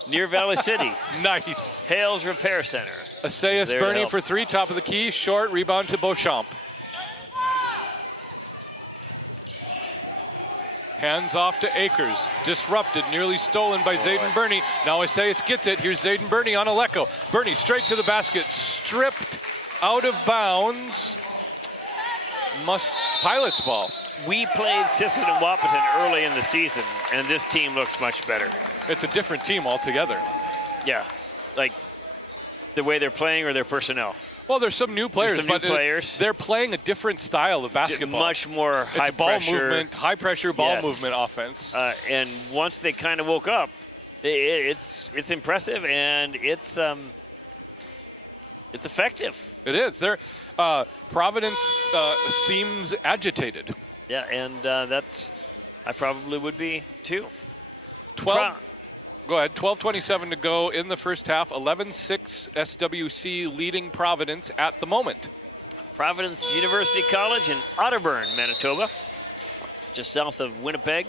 near Valley City. Nice. Hales Repair Center. Isaias Burney for three, top of the key, short, rebound to Beauchamp. Hands off to Akers, disrupted, nearly stolen by Zayden Burney. Now Isaias gets it, here's Zayden Burney on Aleko. Burney straight to the basket, stripped out of bounds. Pilot's ball. We played Sisseton-Wahpeton early in the season, and this team looks much better. It's a different team altogether. Yeah, like the way they're playing or their personnel. Well, there's some new players, but they're playing a different style of basketball. Much more high pressure, high pressure ball movement offense. And once they kind of woke up, it's impressive and it's effective. It is. Providence seems agitated. Yeah, and I probably would be too. 12. Go ahead, 12:27 to go in the first half. 11-6 SWC leading Providence at the moment. Providence University College in Otterburn, Manitoba, just south of Winnipeg.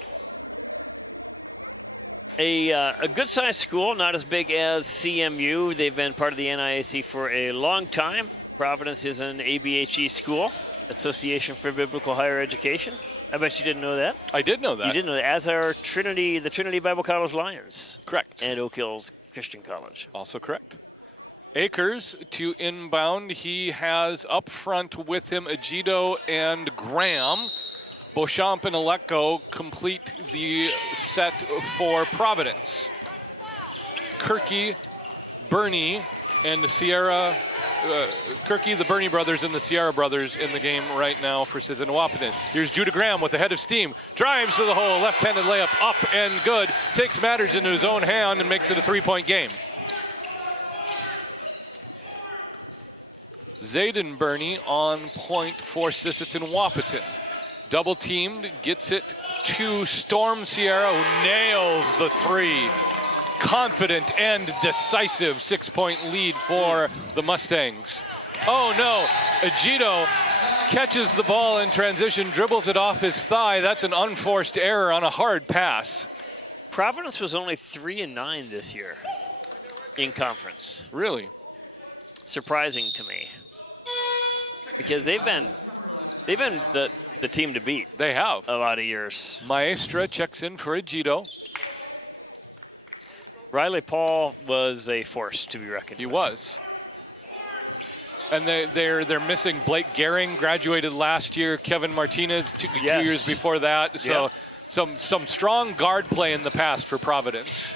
A good-sized school, not as big as CMU. They've been part of the NIAC for a long time. Providence is an ABHE school, Association for Biblical Higher Education. I bet you didn't know that. I did know that. You did know that, as are the Trinity Bible College Lions. Correct. And Oak Hills Christian College. Also correct. Akers to inbound. He has up front with him Aguido and Graham. Beauchamp and Aleko complete the set for Providence. Kirky, Burney, and the Sierra, Kirky, the Burney brothers, and the Sierra brothers in the game right now for Sisseton-Wahpeton. Here's Judah Graham with the head of steam. Drives to the hole, left-handed layup, up and good. Takes matters into his own hand and makes it a three-point game. Zayden Burney on point for Sisseton-Wahpeton. Double teamed, gets it to Storm Sierra, who nails the three. Confident and decisive 6-point lead for the Mustangs. Oh no, Aguido catches the ball in transition, dribbles it off his thigh. That's an unforced error on a hard pass. Providence was only 3-9 this year in conference. Really? Surprising to me. Because they've been the team to beat. They have. A lot of years. Maestra checks in for Egito. Riley Paul was a force to be reckoned He with. was. And they're missing Blake Gehring, graduated last year. Kevin Martinez, two years before that. So some strong guard play in the past for Providence.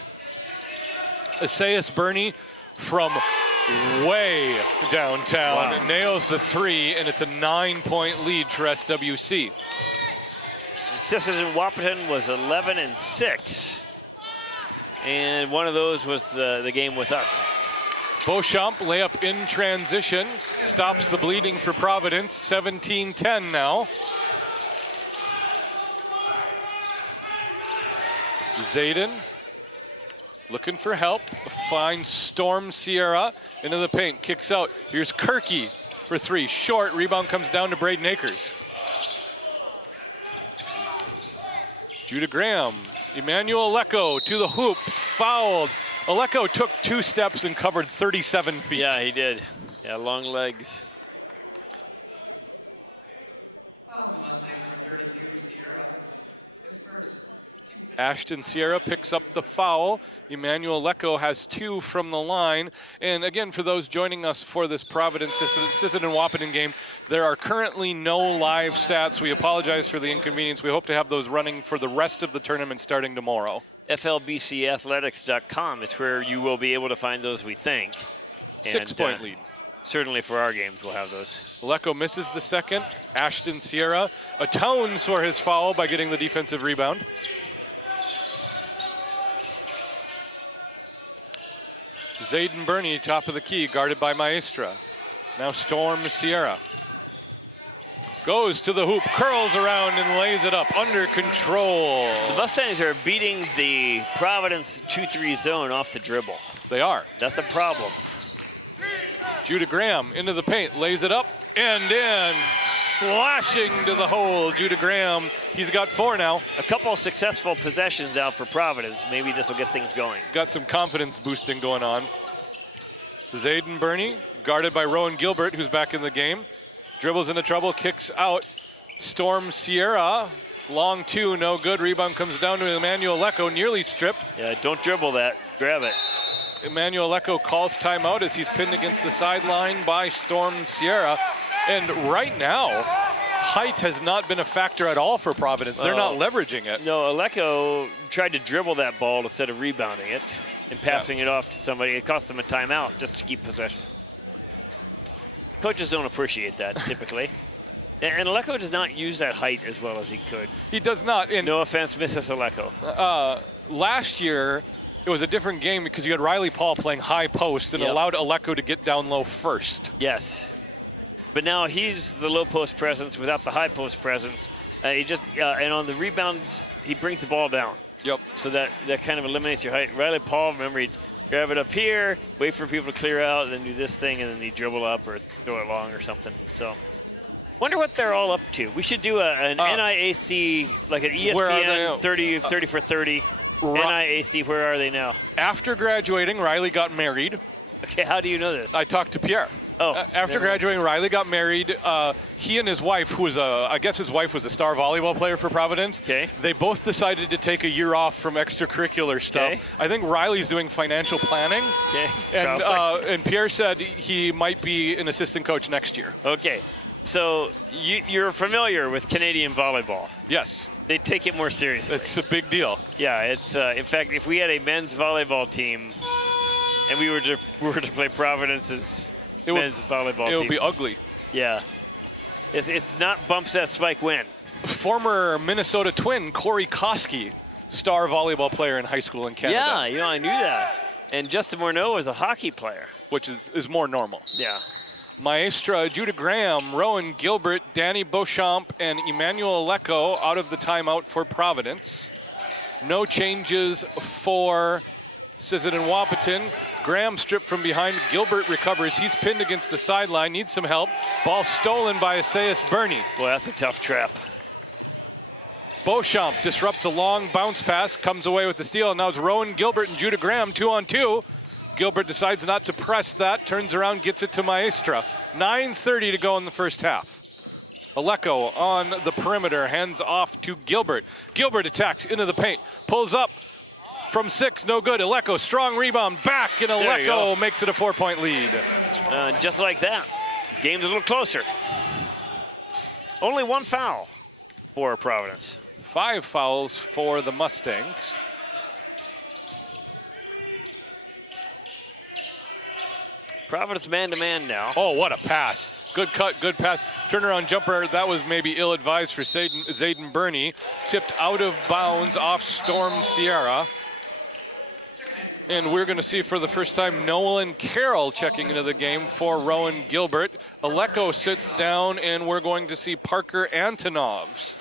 Isaias Burney from way downtown nails the 3, and it's a 9-point lead for SWC. Sisters in Wahpeton was 11-6. And one of those was the game with us. Beauchamp layup in transition, stops the bleeding for Providence, 17-10 now. Zayden looking for help, finds Storm Sierra into the paint, kicks out. Here's Kirky for 3, short, rebound comes down to Braden Akers. Judah Graham, Emmanuel Lecco to the hoop, fouled. Alecko took 2 steps and covered 37 feet. Yeah, he did. Yeah, long legs. Ashton Sierra picks up the foul. Emmanuel Lecco has 2 from the line. And again, for those joining us for this Providence Sisseton and Wahpeton game, there are currently no live stats. We apologize for the inconvenience. We hope to have those running for the rest of the tournament starting tomorrow. FLBCathletics.com is where you will be able to find those, we think. 6-point lead. Certainly for our games, we'll have those. Lecco misses the second. Ashton Sierra atones for his foul by getting the defensive rebound. Zayden Burney, top of the key, guarded by Maestra. Now Storm Sierra. Goes to the hoop, curls around and lays it up under control. The Mustangs are beating the Providence 2-3 zone off the dribble. They are. That's a problem. Judah Graham into the paint, lays it up and in. Slashing to the hole, Judah Graham. He's got 4 now. A couple of successful possessions now for Providence. Maybe this will get things going. Got some confidence boosting going on. Zayden Burney, guarded by Rowan Gilbert, who's back in the game. Dribbles into trouble, kicks out. Storm Sierra, long 2, no good. Rebound comes down to Emmanuel Lecco, nearly stripped. Yeah, don't dribble that, grab it. Emmanuel Lecco calls timeout as he's pinned against the sideline by Storm Sierra. And right now, height has not been a factor at all for Providence. They're not leveraging it. No, Alecko tried to dribble that ball instead of rebounding it and passing it off to somebody. It cost them a timeout just to keep possession. Coaches don't appreciate that typically. And Alecko does not use that height as well as he could. He does not. And no offense, Mrs. Alecko. Last year, it was a different game because you had Riley Paul playing high post and allowed Alecko to get down low first. Yes. But now he's the low post presence without the high post presence. He just, and on the rebounds, he brings the ball down. Yep. So that kind of eliminates your height. Riley Paul, remember, he'd grab it up here, wait for people to clear out, and then do this thing, and then he'd dribble up or throw it long or something. So, wonder what they're all up to. We should do an NIAC, like an ESPN 30 for 30. NIAC, where are they now? After graduating, Riley got married. Okay, how do you know this? I talked to Pierre. Oh. After graduating, Riley got married. He and his wife, who was I guess his wife was a star volleyball player for Providence. Okay. They both decided to take a year off from extracurricular stuff. Okay. I think Riley's doing financial planning. Okay. And Pierre said he might be an assistant coach next year. Okay. So you're familiar with Canadian volleyball. Yes. They take it more seriously. It's a big deal. Yeah, it's in fact, if we had a men's volleyball team and we were to play Providence's men's volleyball team, it would be ugly. Yeah. It's not bump set spike win. Former Minnesota Twin Corey Koski, star volleyball player in high school in Canada. Yeah, I knew that. And Justin Morneau was a hockey player. Which is more normal. Yeah. Maestra, Judah Graham, Rowan Gilbert, Danny Beauchamp, and Emmanuel Lecco out of the timeout for Providence. No changes for Sisseton and Wahpeton. Graham stripped from behind. Gilbert recovers. He's pinned against the sideline. Needs some help. Ball stolen by Isaias Burney. Well, that's a tough trap. Beauchamp disrupts a long bounce pass, comes away with the steal, and now it's Rowan Gilbert and Judah Graham 2-on-2. Gilbert decides not to press that, turns around, gets it to Maestra. 9:30 to go in the first half. Aleko on the perimeter, hands off to Gilbert. Gilbert attacks into the paint, pulls up from 6, no good. Aleko, strong rebound, back, and Aleko makes it a 4-point lead. Just like that. Game's a little closer. Only 1 foul for Providence. 5 fouls for the Mustangs. Providence man-to-man now. Oh, what a pass. Good cut, good pass. Turnaround jumper, that was maybe ill-advised for Zayden Burney. Tipped out of bounds off Storm Sierra. And we're going to see for the first time Nolan Carroll checking into the game for Rowan Gilbert. Aleko sits down, and we're going to see Parker Antonovs.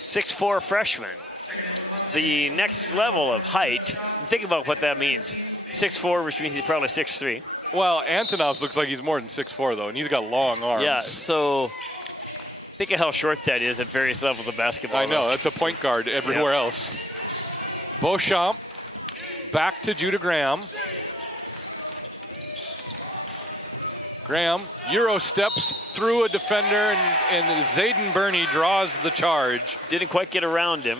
6'4" freshman. The next level of height, think about what that means. 6'4", which means he's probably 6'3". Well, Antonovs looks like he's more than 6'4", though, and he's got long arms. Yeah, so think of how short that is at various levels of basketball. I know, that's a point guard everywhere else. Beauchamp, back to Judah Graham. Graham Euro steps through a defender, and Zayden Burney draws the charge. Didn't quite get around him.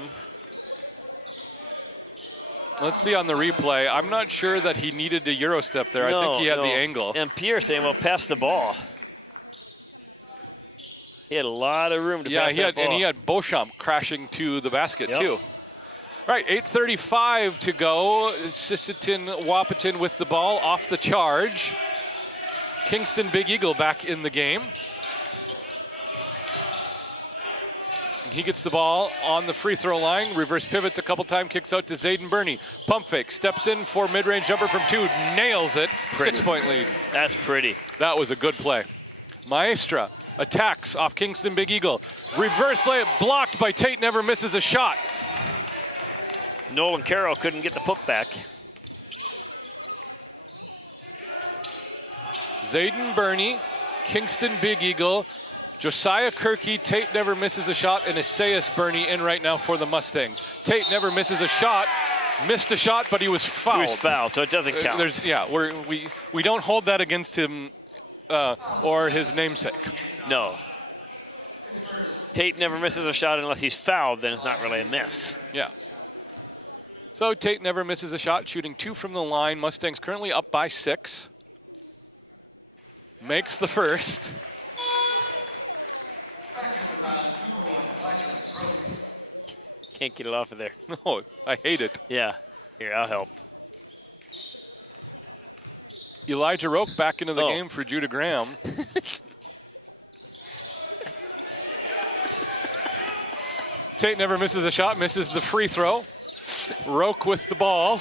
Let's see on the replay. I'm not sure that he needed to Euro step there. I think he had the angle. And Pierre saying, well, pass the ball. He had a lot of room to pass that ball. And he had Beauchamp crashing to the basket, too. All right, 8:35 to go. Sisseton Wahpeton with the ball off the charge. Kingston Big Eagle back in the game. He gets the ball on the free throw line, reverse pivots a couple times, kicks out to Zayden Burney. Pump fake, steps in for mid-range jumper from 2, nails it. 6-point lead. That's pretty. That was a good play. Maestra attacks off Kingston Big Eagle. Reverse layup blocked by Tate, never misses a shot. Nolan Carroll couldn't get the putback. Zayden Burney, Kingston Big Eagle, Josiah Kirky, Tate never misses a shot, and Isaias Burney in right now for the Mustangs. Tate never misses a shot, missed a shot, but he was fouled. He was fouled, so it doesn't count. We don't hold that against him or his namesake. No. Tate never misses a shot unless he's fouled, then it's not really a miss. Yeah. So Tate never misses a shot, shooting 2 from the line. Mustangs currently up by 6. Makes the first. Can't get it off of there. No, I hate it. Yeah, here, I'll help. Elijah Roque back into the game for Judah Graham. Tate never misses a shot, misses the free throw. Roque with the ball.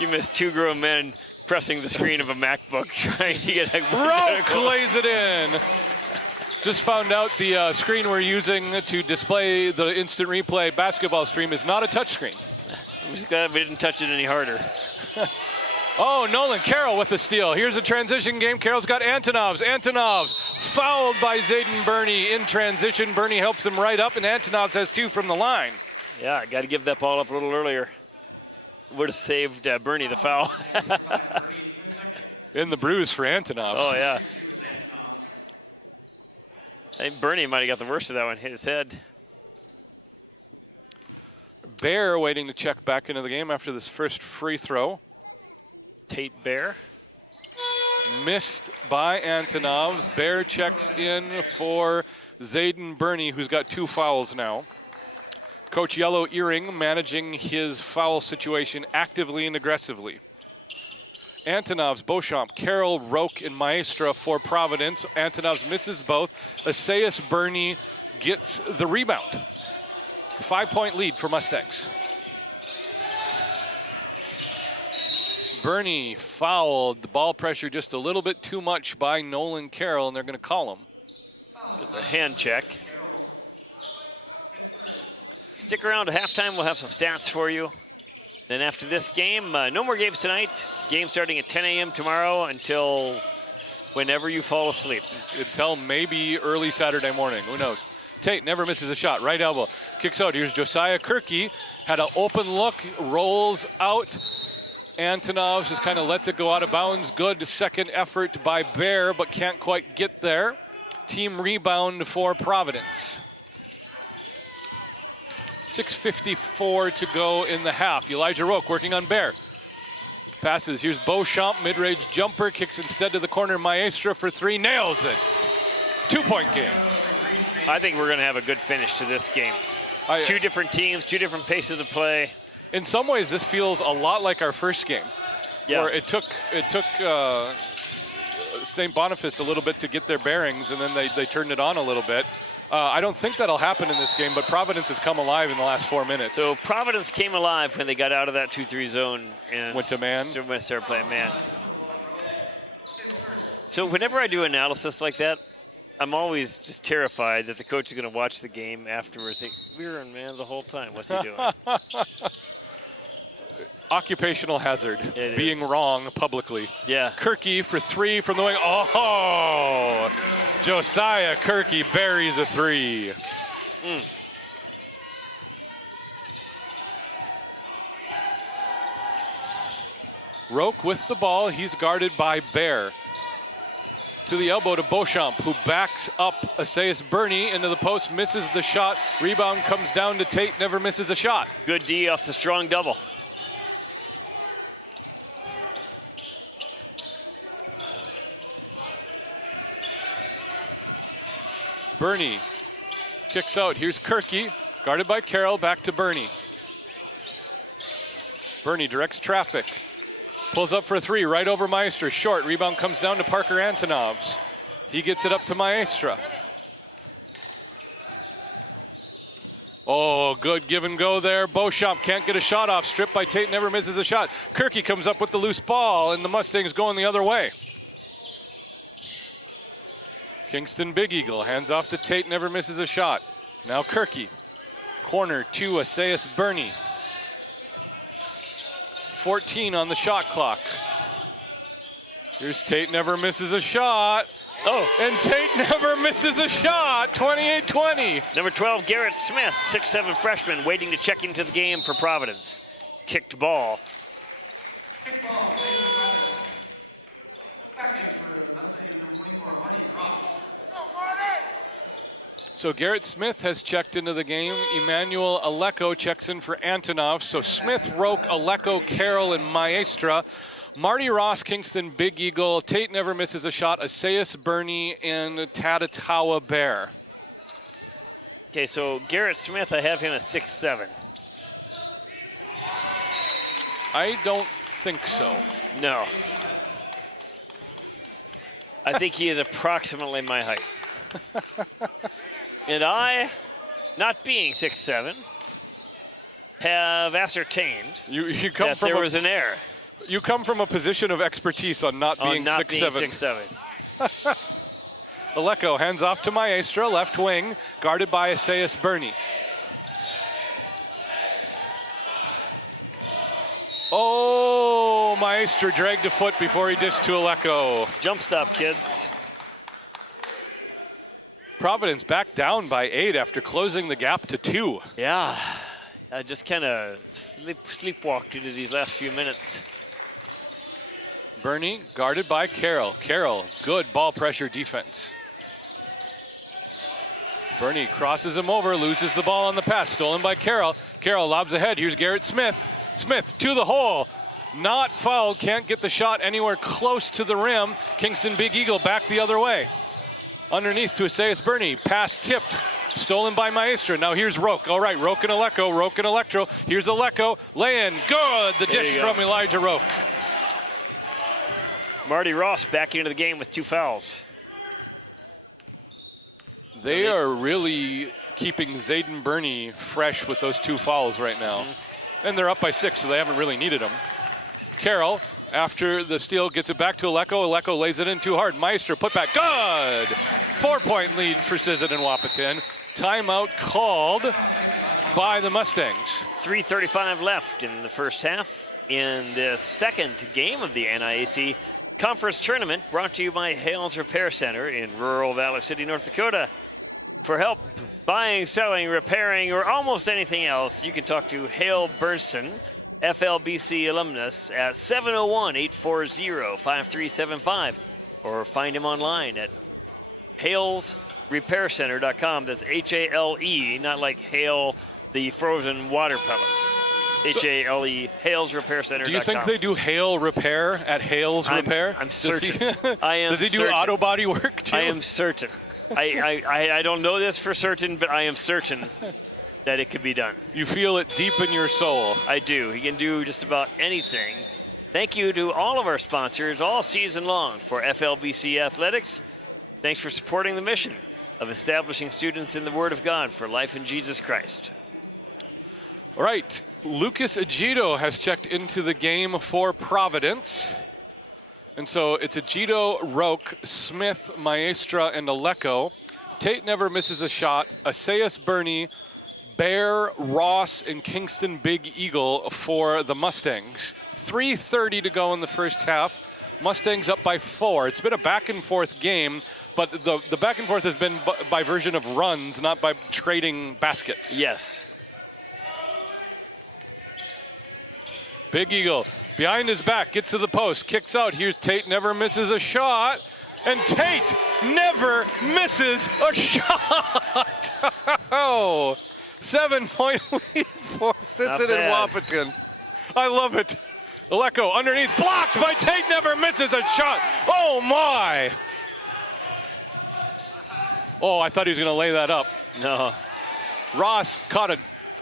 You missed 2 grown men pressing the screen of a MacBook trying to get a Roque lays it in. Just found out the screen we're using to display the instant replay basketball stream is not a touch screen. Just glad we didn't touch it any harder. Oh, Nolan Carroll with the steal. Here's a transition game. Carroll's got Antonovs. Antonovs fouled by Zayden Burney in transition. Burney helps him right up, and Antonovs has 2 from the line. Yeah, got to give that ball up a little earlier. Would have saved Burney the foul. In the bruise for Antonovs. Oh, yeah. I think Burney might have got the worst of that one, hit his head. Bear waiting to check back into the game after this first free throw. Tate Bear. Missed by Antonovs. Bear checks in for Zayden Burney, who's got 2 fouls now. Coach Yellow Earring managing his foul situation actively and aggressively. Antonovs, Beauchamp, Carroll, Roque, and Maestra for Providence. Antonovs misses both. Isaias Burney gets the rebound. 5-point lead for Mustangs. Burney fouled. The ball pressure just a little bit too much by Nolan Carroll, and they're going to call him. A hand check. Stick around to halftime. We'll have some stats for you. Then after this game, no more games tonight. Game starting at 10 a.m. tomorrow until whenever you fall asleep. Until maybe early Saturday morning. Who knows? Tate never misses a shot. Right elbow. Kicks out. Here's Josiah Kirky. Had an open look. Rolls out. Antonovs just kind of lets it go out of bounds. Good second effort by Bear, but can't quite get there. Team rebound for Providence. 6:54 to go in the half. Elijah Roque working on Bear. Passes. Here's Beauchamp. Mid-range jumper. Kicks instead to the corner. Maestra for three. Nails it. 2-point game. I think we're going to have a good finish to this game. Two different teams, two different paces of play. In some ways, this feels a lot like our first game. Yeah. Where it took St. Boniface a little bit to get their bearings, and then they turned it on a little bit. I don't think that'll happen in this game, but Providence has come alive in the last 4 minutes. So Providence came alive when they got out of that 2-3 zone and went to man. Started playing man. So whenever I do analysis like that, I'm always just terrified that the coach is going to watch the game afterwards. Say, we were in man the whole time. What's he doing? Occupational hazard, being wrong publicly. Yeah. Kirky for three from the wing. Oh! Josiah Kirky buries a three. Roque with the ball. He's guarded by Bear. To the elbow to Beauchamp, who backs up Assayas Burney into the post, misses the shot. Rebound comes down to Tate, never misses a shot. Good D off the strong double. Burney kicks out. Here's Kirky, guarded by Carroll, back to Burney. Burney directs traffic. Pulls up for a three, right over Maestra, short. Rebound comes down to Parker Antonovs. He gets it up to Maestra. Oh, good give and go there. Beauchamp can't get a shot off. Stripped by Tate, never misses a shot. Kirky comes up with the loose ball, and the Mustangs going the other way. Kingston Big Eagle, hands off to Tate, never misses a shot. Now Kirky. Corner to Assayas Burney. 14 on the shot clock. Here's Tate, never misses a shot. Oh, and Tate never misses a shot. 28-20. Number 12, Garrett Smith, 6'7" freshman, waiting to check into the game for Providence. Kicked ball. Kick ball, guys. Back in for the Mustangs in 24 money bucks. So Garrett Smith has checked into the game. Emmanuel Aleko checks in for Antonov. So Smith, Roque, Aleko, Carroll, and Maestra. Marty Ross, Kingston Big Eagle. Tate never misses a shot. Assayas Burney and Tatatawa Bear. Okay, so Garrett Smith, I have him at 6'7". I don't think so. No. I think he is approximately my height. And I, not being 6'7", have ascertained You come that from there was an error. You come from a position of expertise on not being 6'7". Aleko hands off to Maestra, left wing, guarded by Assayas Burney. Oh, Maestra dragged a foot before he dished to Aleko. Jump stop, kids. Providence back down by 8 after closing the gap to 2. Yeah, I just kind of sleepwalked into these last few minutes. Burney guarded by Carroll. Carroll, good ball pressure defense. Burney crosses him over, loses the ball on the pass, stolen by Carroll. Carroll lobs ahead, here's Garrett Smith. Smith to the hole, not fouled, can't get the shot anywhere close to the rim. Kingston Big Eagle back the other way. Underneath to Assayas Burney, pass tipped, stolen by Maestra. Now here's Roque. All right, Roque and Aleko, Roque and Electro. Here's Aleko, lay in, good, the dish from Elijah Roque. Marty Ross back into the game with 2 fouls. They are really keeping Zayden Burney fresh with those 2 fouls right now. And they're up by 6, so they haven't really needed them. Carroll, after the steal, gets it back to Aleko. Aleko lays it in too hard. Maestra put back, good! 4-point lead for Sisseton and Wahpeton. Timeout called by the Mustangs. 3:35 left in the first half in the second game of the NIAC Conference Tournament, brought to you by Hales Repair Center in rural Valley City, North Dakota. For help buying, selling, repairing, or almost anything else, you can talk to Hale Burson, FLBC alumnus, at 701-840-5375, or find him online at halesrepaircenter.com. That's H-A-L-E, not like Hale, the frozen water pellets. H-A-L-E, halesrepaircenter.com. Do you think they do hail repair at Hale's Repair? I'm certain. I am Does he do certain. auto body work too? I am certain. I don't know this for certain, but I am certain that it could be done. You feel it deep in your soul. I do. He can do just about anything. Thank you to all of our sponsors all season long for FLBC Athletics. Thanks for supporting the mission of establishing students in the Word of God for life in Jesus Christ. All right, Lucas Agito has checked into the game for Providence. And so it's Agito, Roque, Smith, Maestra, and Aleko. Tate never misses a shot. Asayas Burney, Bear, Ross, and Kingston Big Eagle for the Mustangs. 3:30 to go in the first half. Mustangs up by 4. It's been a back and forth game, but the back and forth has been by version of runs, not by trading baskets. Yes. Big Eagle behind his back, gets to the post, kicks out. Here's Tate, never misses a shot. And Tate never misses a shot. Oh, 7-point lead for Cincinnati and Wahpeton. I love it. Aleko underneath, blocked by Tate, never misses a shot. Oh my. Oh, I thought he was gonna lay that up. No. Ross caught a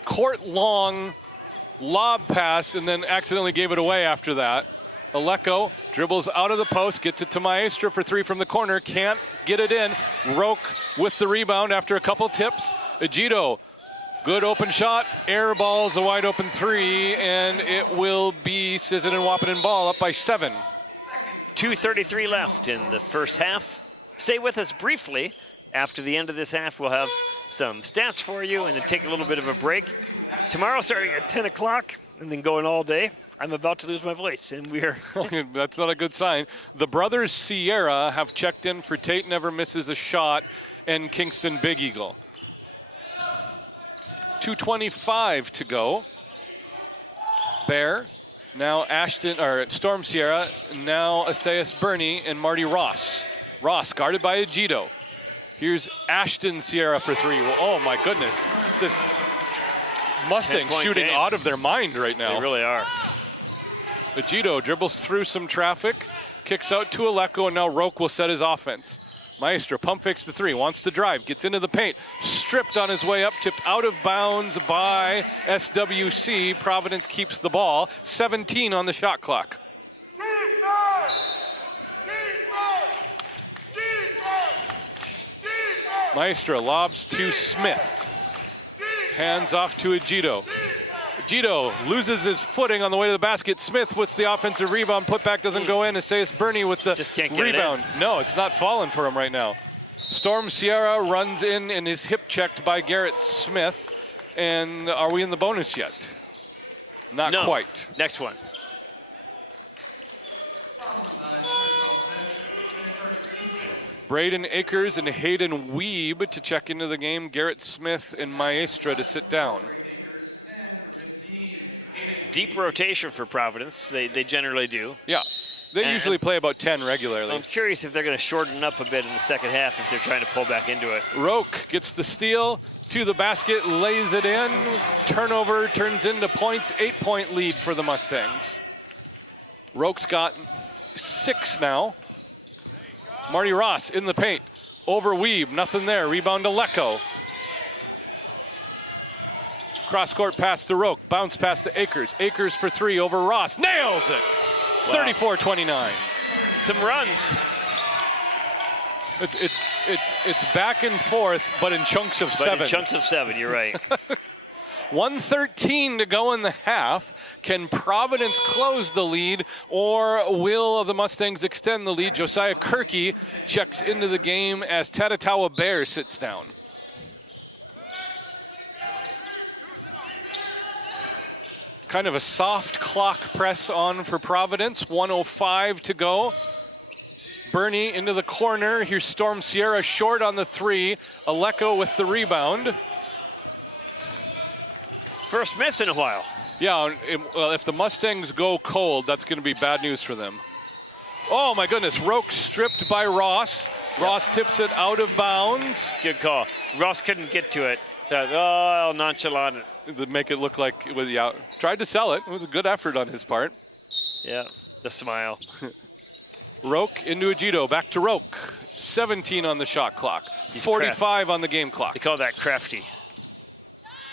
court-long lob pass and then accidentally gave it away after that. Aleko dribbles out of the post, gets it to Maestra for 3 from the corner, can't get it in. Roque with the rebound after a couple tips. Agito, good open shot, air balls a wide open 3, and it will be Cincinnati and Wahpeton ball up by 7. 2:33 left in the first half. Stay with us briefly. After the end of this half, we'll have some stats for you and then take a little bit of a break. Tomorrow starting at 10 o'clock and then going all day. I'm about to lose my voice, and we're... That's not a good sign. The brothers Sierra have checked in for Tate never misses a shot and Kingston Big Eagle. 2:25 to go. Bear, now Storm Sierra, now Asayas Burney and Marty Ross. Ross guarded by Agito. Here's Ashton Sierra for 3. Oh my goodness. This Mustang's shooting game. out of their mind right now. They really are. Agito dribbles through some traffic, kicks out to Aleko, and now Roque will set his offense. Maestra pump fakes the 3, wants to drive, gets into the paint, stripped on his way up, tipped out of bounds by SWC. Providence keeps the ball. 17 on the shot clock. Maestra lobs to Smith. Hands off to Agito. Agito loses his footing on the way to the basket. Smith with the offensive rebound. Putback doesn't go in. Asayas Burney with the Just can't get rebound. it in. No, it's not falling for him right now. Storm Sierra runs in and is hip checked by Garrett Smith. And are we in the bonus yet? Not No. quite. Next one. Braden Akers and Hayden Weeb to check into the game. Garrett Smith and Maestra to sit down. Deep rotation for Providence. They generally do. Yeah, they And- usually play about 10 regularly. I'm curious if they're going to shorten up a bit in the second half if they're trying to pull back into it. Roque gets the steal to the basket, lays it in. Turnover turns into points. 8-point lead for the Mustangs. Roque's got 6 now. Marty Ross in the paint. Over Weeb, nothing there. Rebound to Aleko. Cross-court pass to Roque. Bounce pass to Akers. Akers for 3 over Ross. Nails it! 34-29. Some runs. It's back and forth, but in chunks of 7. But in chunks of 7, you're right. 1:13 to go in the half. Can Providence close the lead, or will the Mustangs extend the lead? Josiah Kirky checks into the game as Tatatawa Bear sits down. Kind of a soft clock press on for Providence. 1:05 to go. Bernie into the corner. Here's Storm Sierra short on the 3. Aleko with the rebound. First miss in a while. Yeah, if the Mustangs go cold, that's going to be bad news for them. Oh my goodness, Roke stripped by Ross. Ross tips it out of bounds. Good call. Ross couldn't get to it. Oh, nonchalant. To make it look like it was, yeah, tried to sell it. It was a good effort on his part. Yeah, the smile. Roke into Agito, back to Roke. 17 on the shot clock. He's 45 on the game clock. They call that crafty.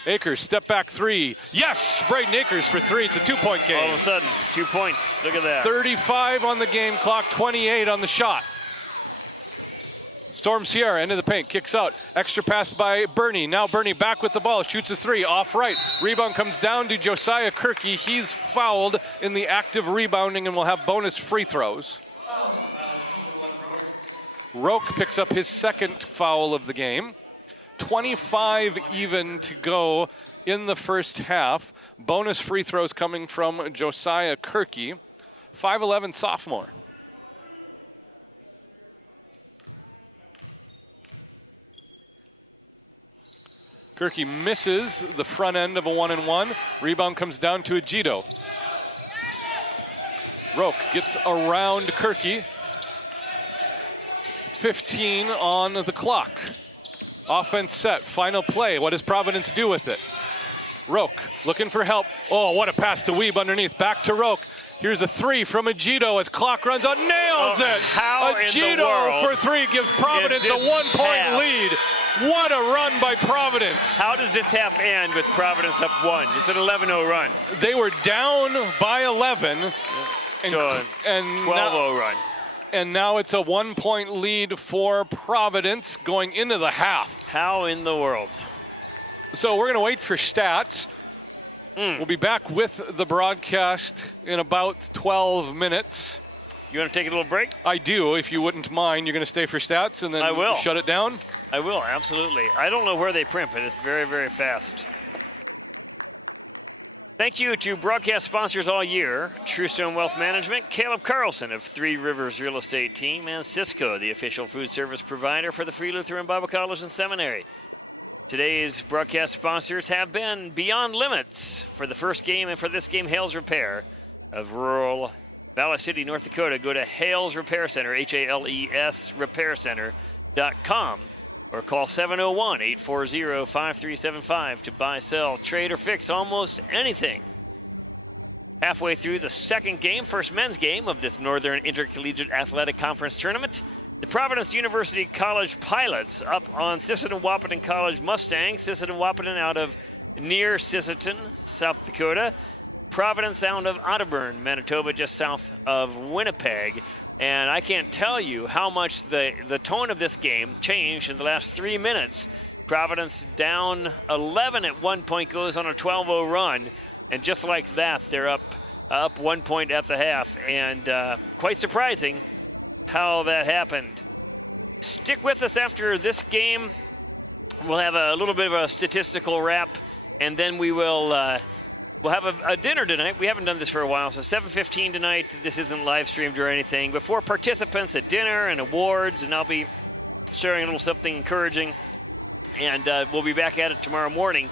Akers, step back 3. Yes, Braden Akers for 3. It's a 2-point game. All of a sudden, 2 points. Look at that. 35 on the game clock, 28 on the shot. Storm Sierra into the paint, kicks out. Extra pass by Bernie. Now Bernie back with the ball, shoots a 3 off right. Rebound comes down to Josiah Kirky. He's fouled in the act of rebounding and will have bonus free throws. Roke picks up his second foul of the game. 25 even to go in the first half. Bonus free throws coming from Josiah Kirky, 5'11" sophomore. Kirky misses the front end of a 1-and-1. Rebound comes down to Agito. Roke gets around Kirky. 15 on the clock. Offense set, final play. What does Providence do with it? Roke looking for help. Oh, what a pass to Weeb underneath. Back to Roke. Here's a 3 from Agito as clock runs out. Nails it! Agito for 3 gives Providence a 1-point lead. What a run by Providence. How does this half end with Providence up 1? It's an 11-0 run. They were down by 11. And 12-0 run. And now it's a 1-point lead for Providence going into the half. How in the world? So we're going to wait for stats. We'll be back with the broadcast in about 12 minutes. You want to take a little break? I do, if you wouldn't mind. You're going to stay for stats and then I will. Shut it down? I will, absolutely. I don't know where they print, but it's very, very fast. Thank you to broadcast sponsors all year, Truestone Wealth Management, Caleb Carlson of Three Rivers Real Estate Team, and Cisco, the official food service provider for the Free Lutheran Bible College and Seminary. Today's broadcast sponsors have been Beyond Limits for the first game, and for this game, Hales Repair of rural Valley City, North Dakota. Go to Hales Repair Center, H-A-L-E-S repaircenter.com, or call 701-840-5375 to buy, sell, trade, or fix almost anything. Halfway through the second game, first men's game of this Northern Intercollegiate Athletic Conference Tournament, the Providence University College Pilots up on Sisseton-Wahpeton College Mustangs. Sisseton-Wahpeton out of near Sisseton, South Dakota. Providence out of Otterburn, Manitoba, just south of Winnipeg. And I can't tell you how much the tone of this game changed in the last 3 minutes. Providence down 11 at one point, goes on a 12-0 run. And just like that, they're up 1 point at the half. And quite surprising how that happened. Stick with us after this game. We'll have a little bit of a statistical wrap, and then we will we'll have a dinner tonight. We haven't done this for a while, so 7:15 tonight. This isn't live streamed or anything, but for participants, a dinner and awards, and I'll be sharing a little something encouraging. And we'll be back at it tomorrow morning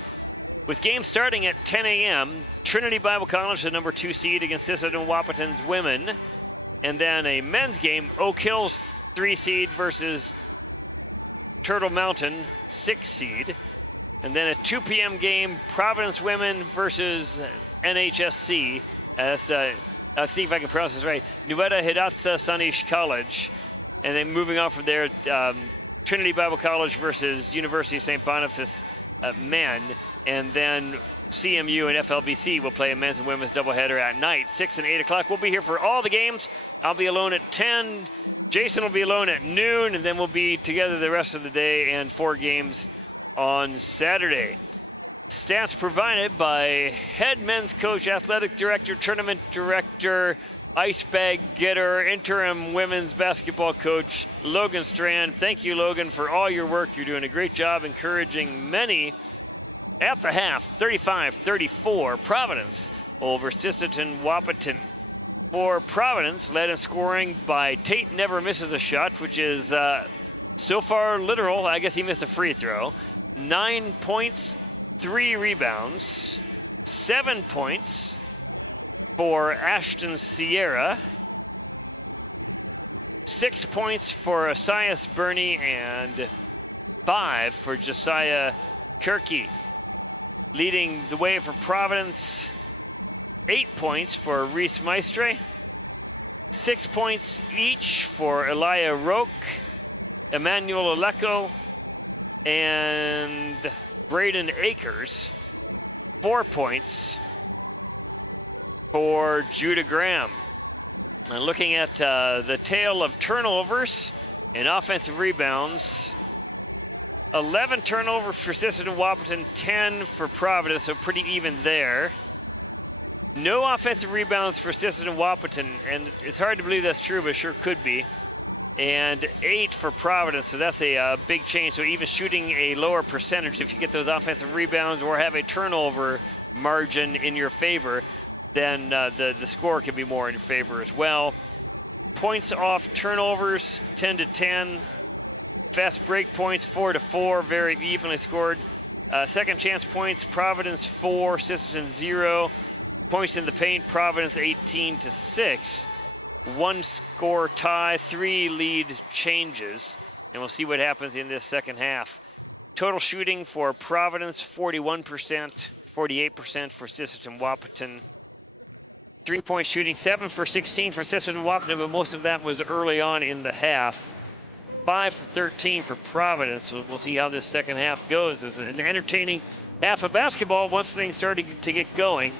with games starting at 10 a.m. Trinity Bible College, the number 2 seed, against Sisseton-Wahpeton's women. And then a men's game, Oak Hills 3 seed versus Turtle Mountain 6 seed. And then a 2 p.m. game, Providence women versus NHSC. Let's see if I can pronounce this right. Nuveta Hidatsa Sanish College. And then moving on from there, Trinity Bible College versus University of St. Boniface men. And then CMU and FLBC will play a men's and women's doubleheader at night, 6 and 8 o'clock. We'll be here for all the games. I'll be alone at 10. Jason will be alone at noon, and then we'll be together the rest of the day and 4 games on Saturday. Stats provided by head men's coach, athletic director, tournament director, ice bag getter, interim women's basketball coach, Logan Strand. Thank you, Logan, for all your work. You're doing a great job encouraging many. At the half, 35-34, Providence over Sisseton-Wahpeton for Providence, led in scoring by Tate never misses a shot, which is so far literal. I guess he missed a free throw. 9 points, 3 rebounds, 7 points for Ashton Sierra, 6 points for Asias Burney, and 5 for Josiah Kirky. Leading the way for Providence, 8 points for Reese Maestre, 6 points each for Elia Roque, Emmanuel Aleko, and Braden Akers. 4 points for Judah Graham. And looking at the tale of turnovers and offensive rebounds, 11 turnovers for Sisseton-Wahpeton, 10 for Providence, so pretty even there. No offensive rebounds for Sisseton-Wahpeton, and it's hard to believe that's true, but it sure could be. And 8 for Providence, so that's a big change. So even shooting a lower percentage, if you get those offensive rebounds or have a turnover margin in your favor, then the score could be more in favor as well. Points off turnovers, 10 to 10. Fast break points, 4 to 4, very evenly scored. Second chance points, Providence 4, Sisseton 0. Points in the paint, Providence 18 to 6. 1 score tie, 3 lead changes, and we'll see what happens in this second half. Total shooting for Providence, 41%, 48% for Sisseton-Wahpeton. 3-point shooting, 7 for 16 for Sisseton-Wahpeton, but most of that was early on in the half. 5 for 13 for Providence. So we'll see how this second half goes. It's an entertaining half of basketball once things started to get going.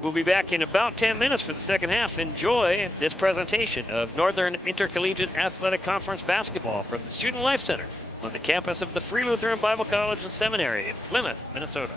We'll be back in about 10 minutes for the second half. Enjoy this presentation of Northern Intercollegiate Athletic Conference basketball from the Student Life Center on the campus of the Free Lutheran Bible College and Seminary in Plymouth, Minnesota.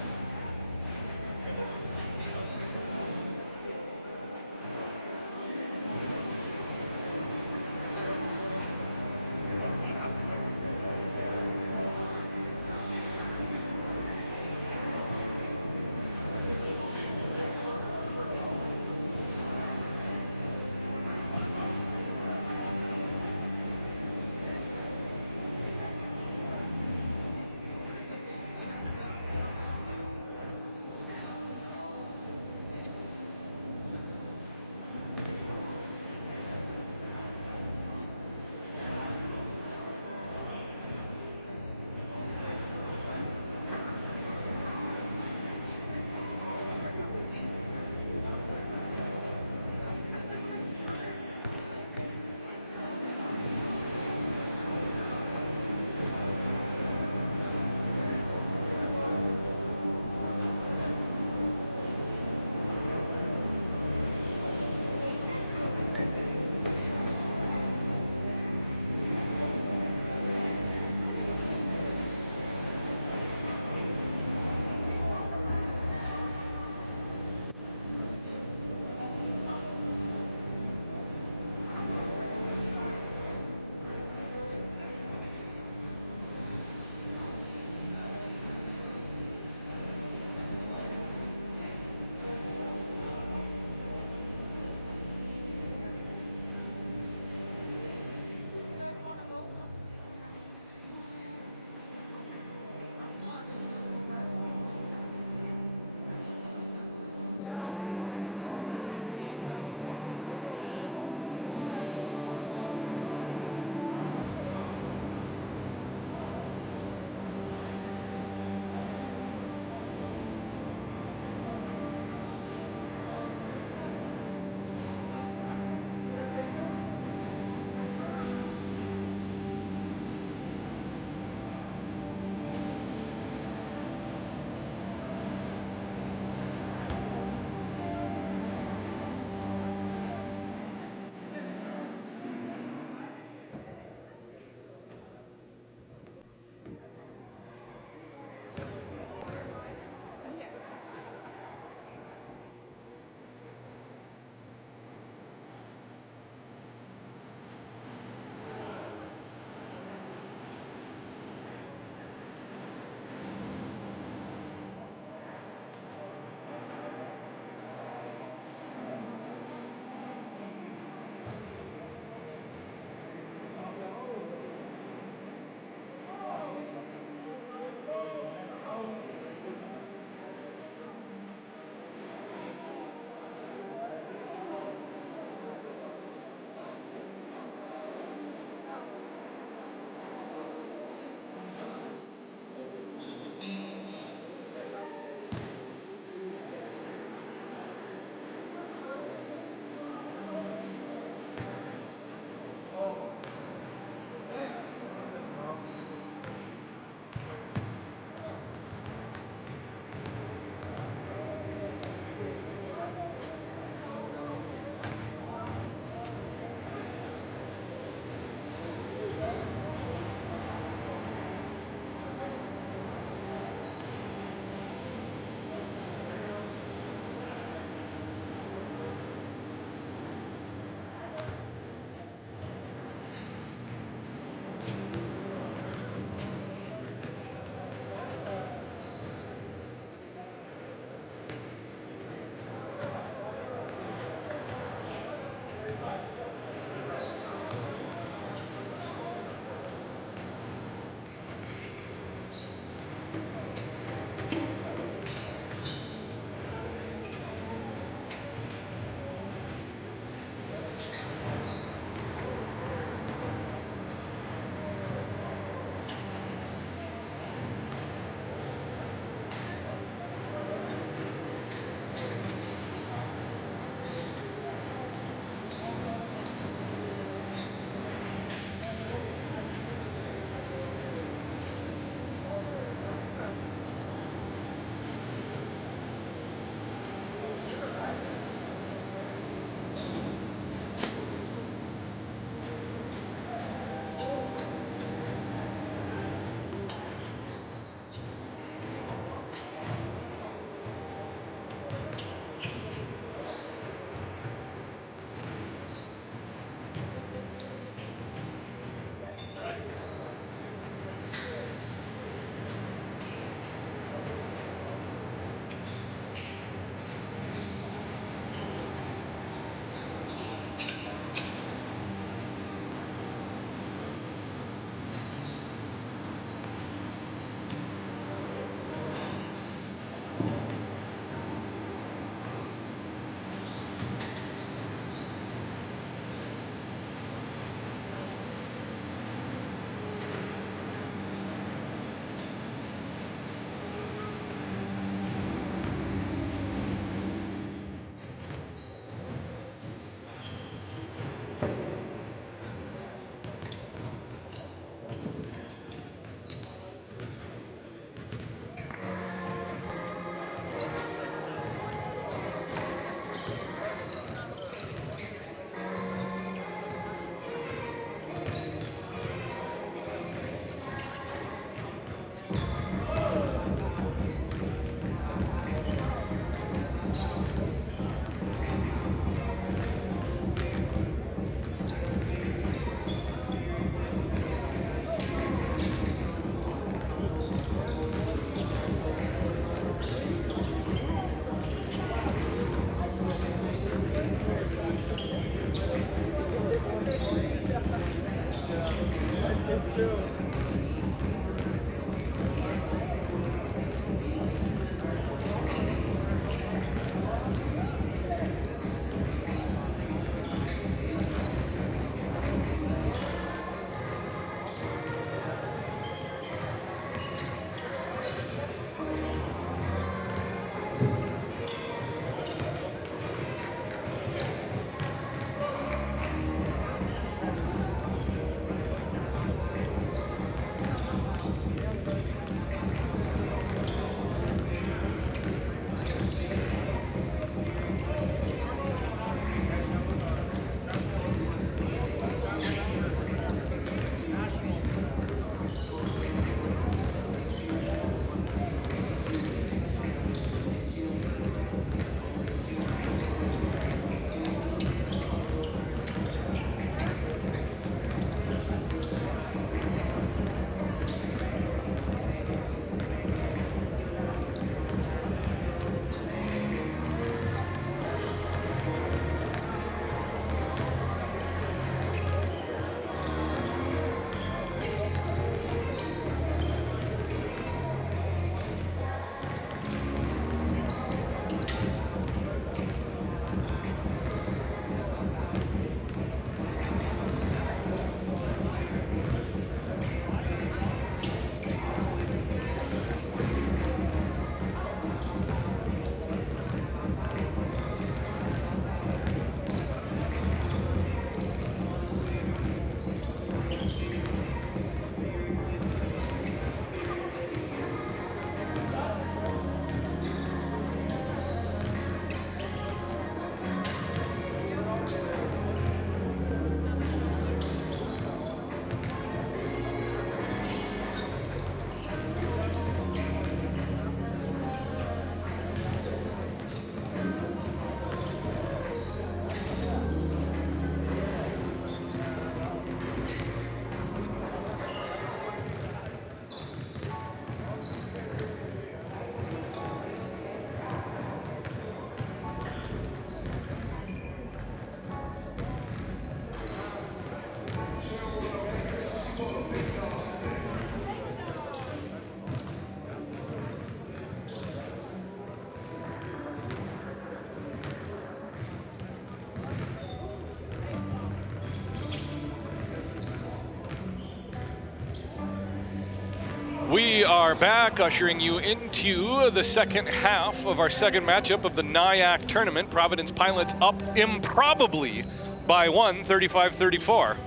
We are back, ushering you into the second half of our second matchup of the NIAC tournament. Providence Pilots up improbably by 1, 35-34.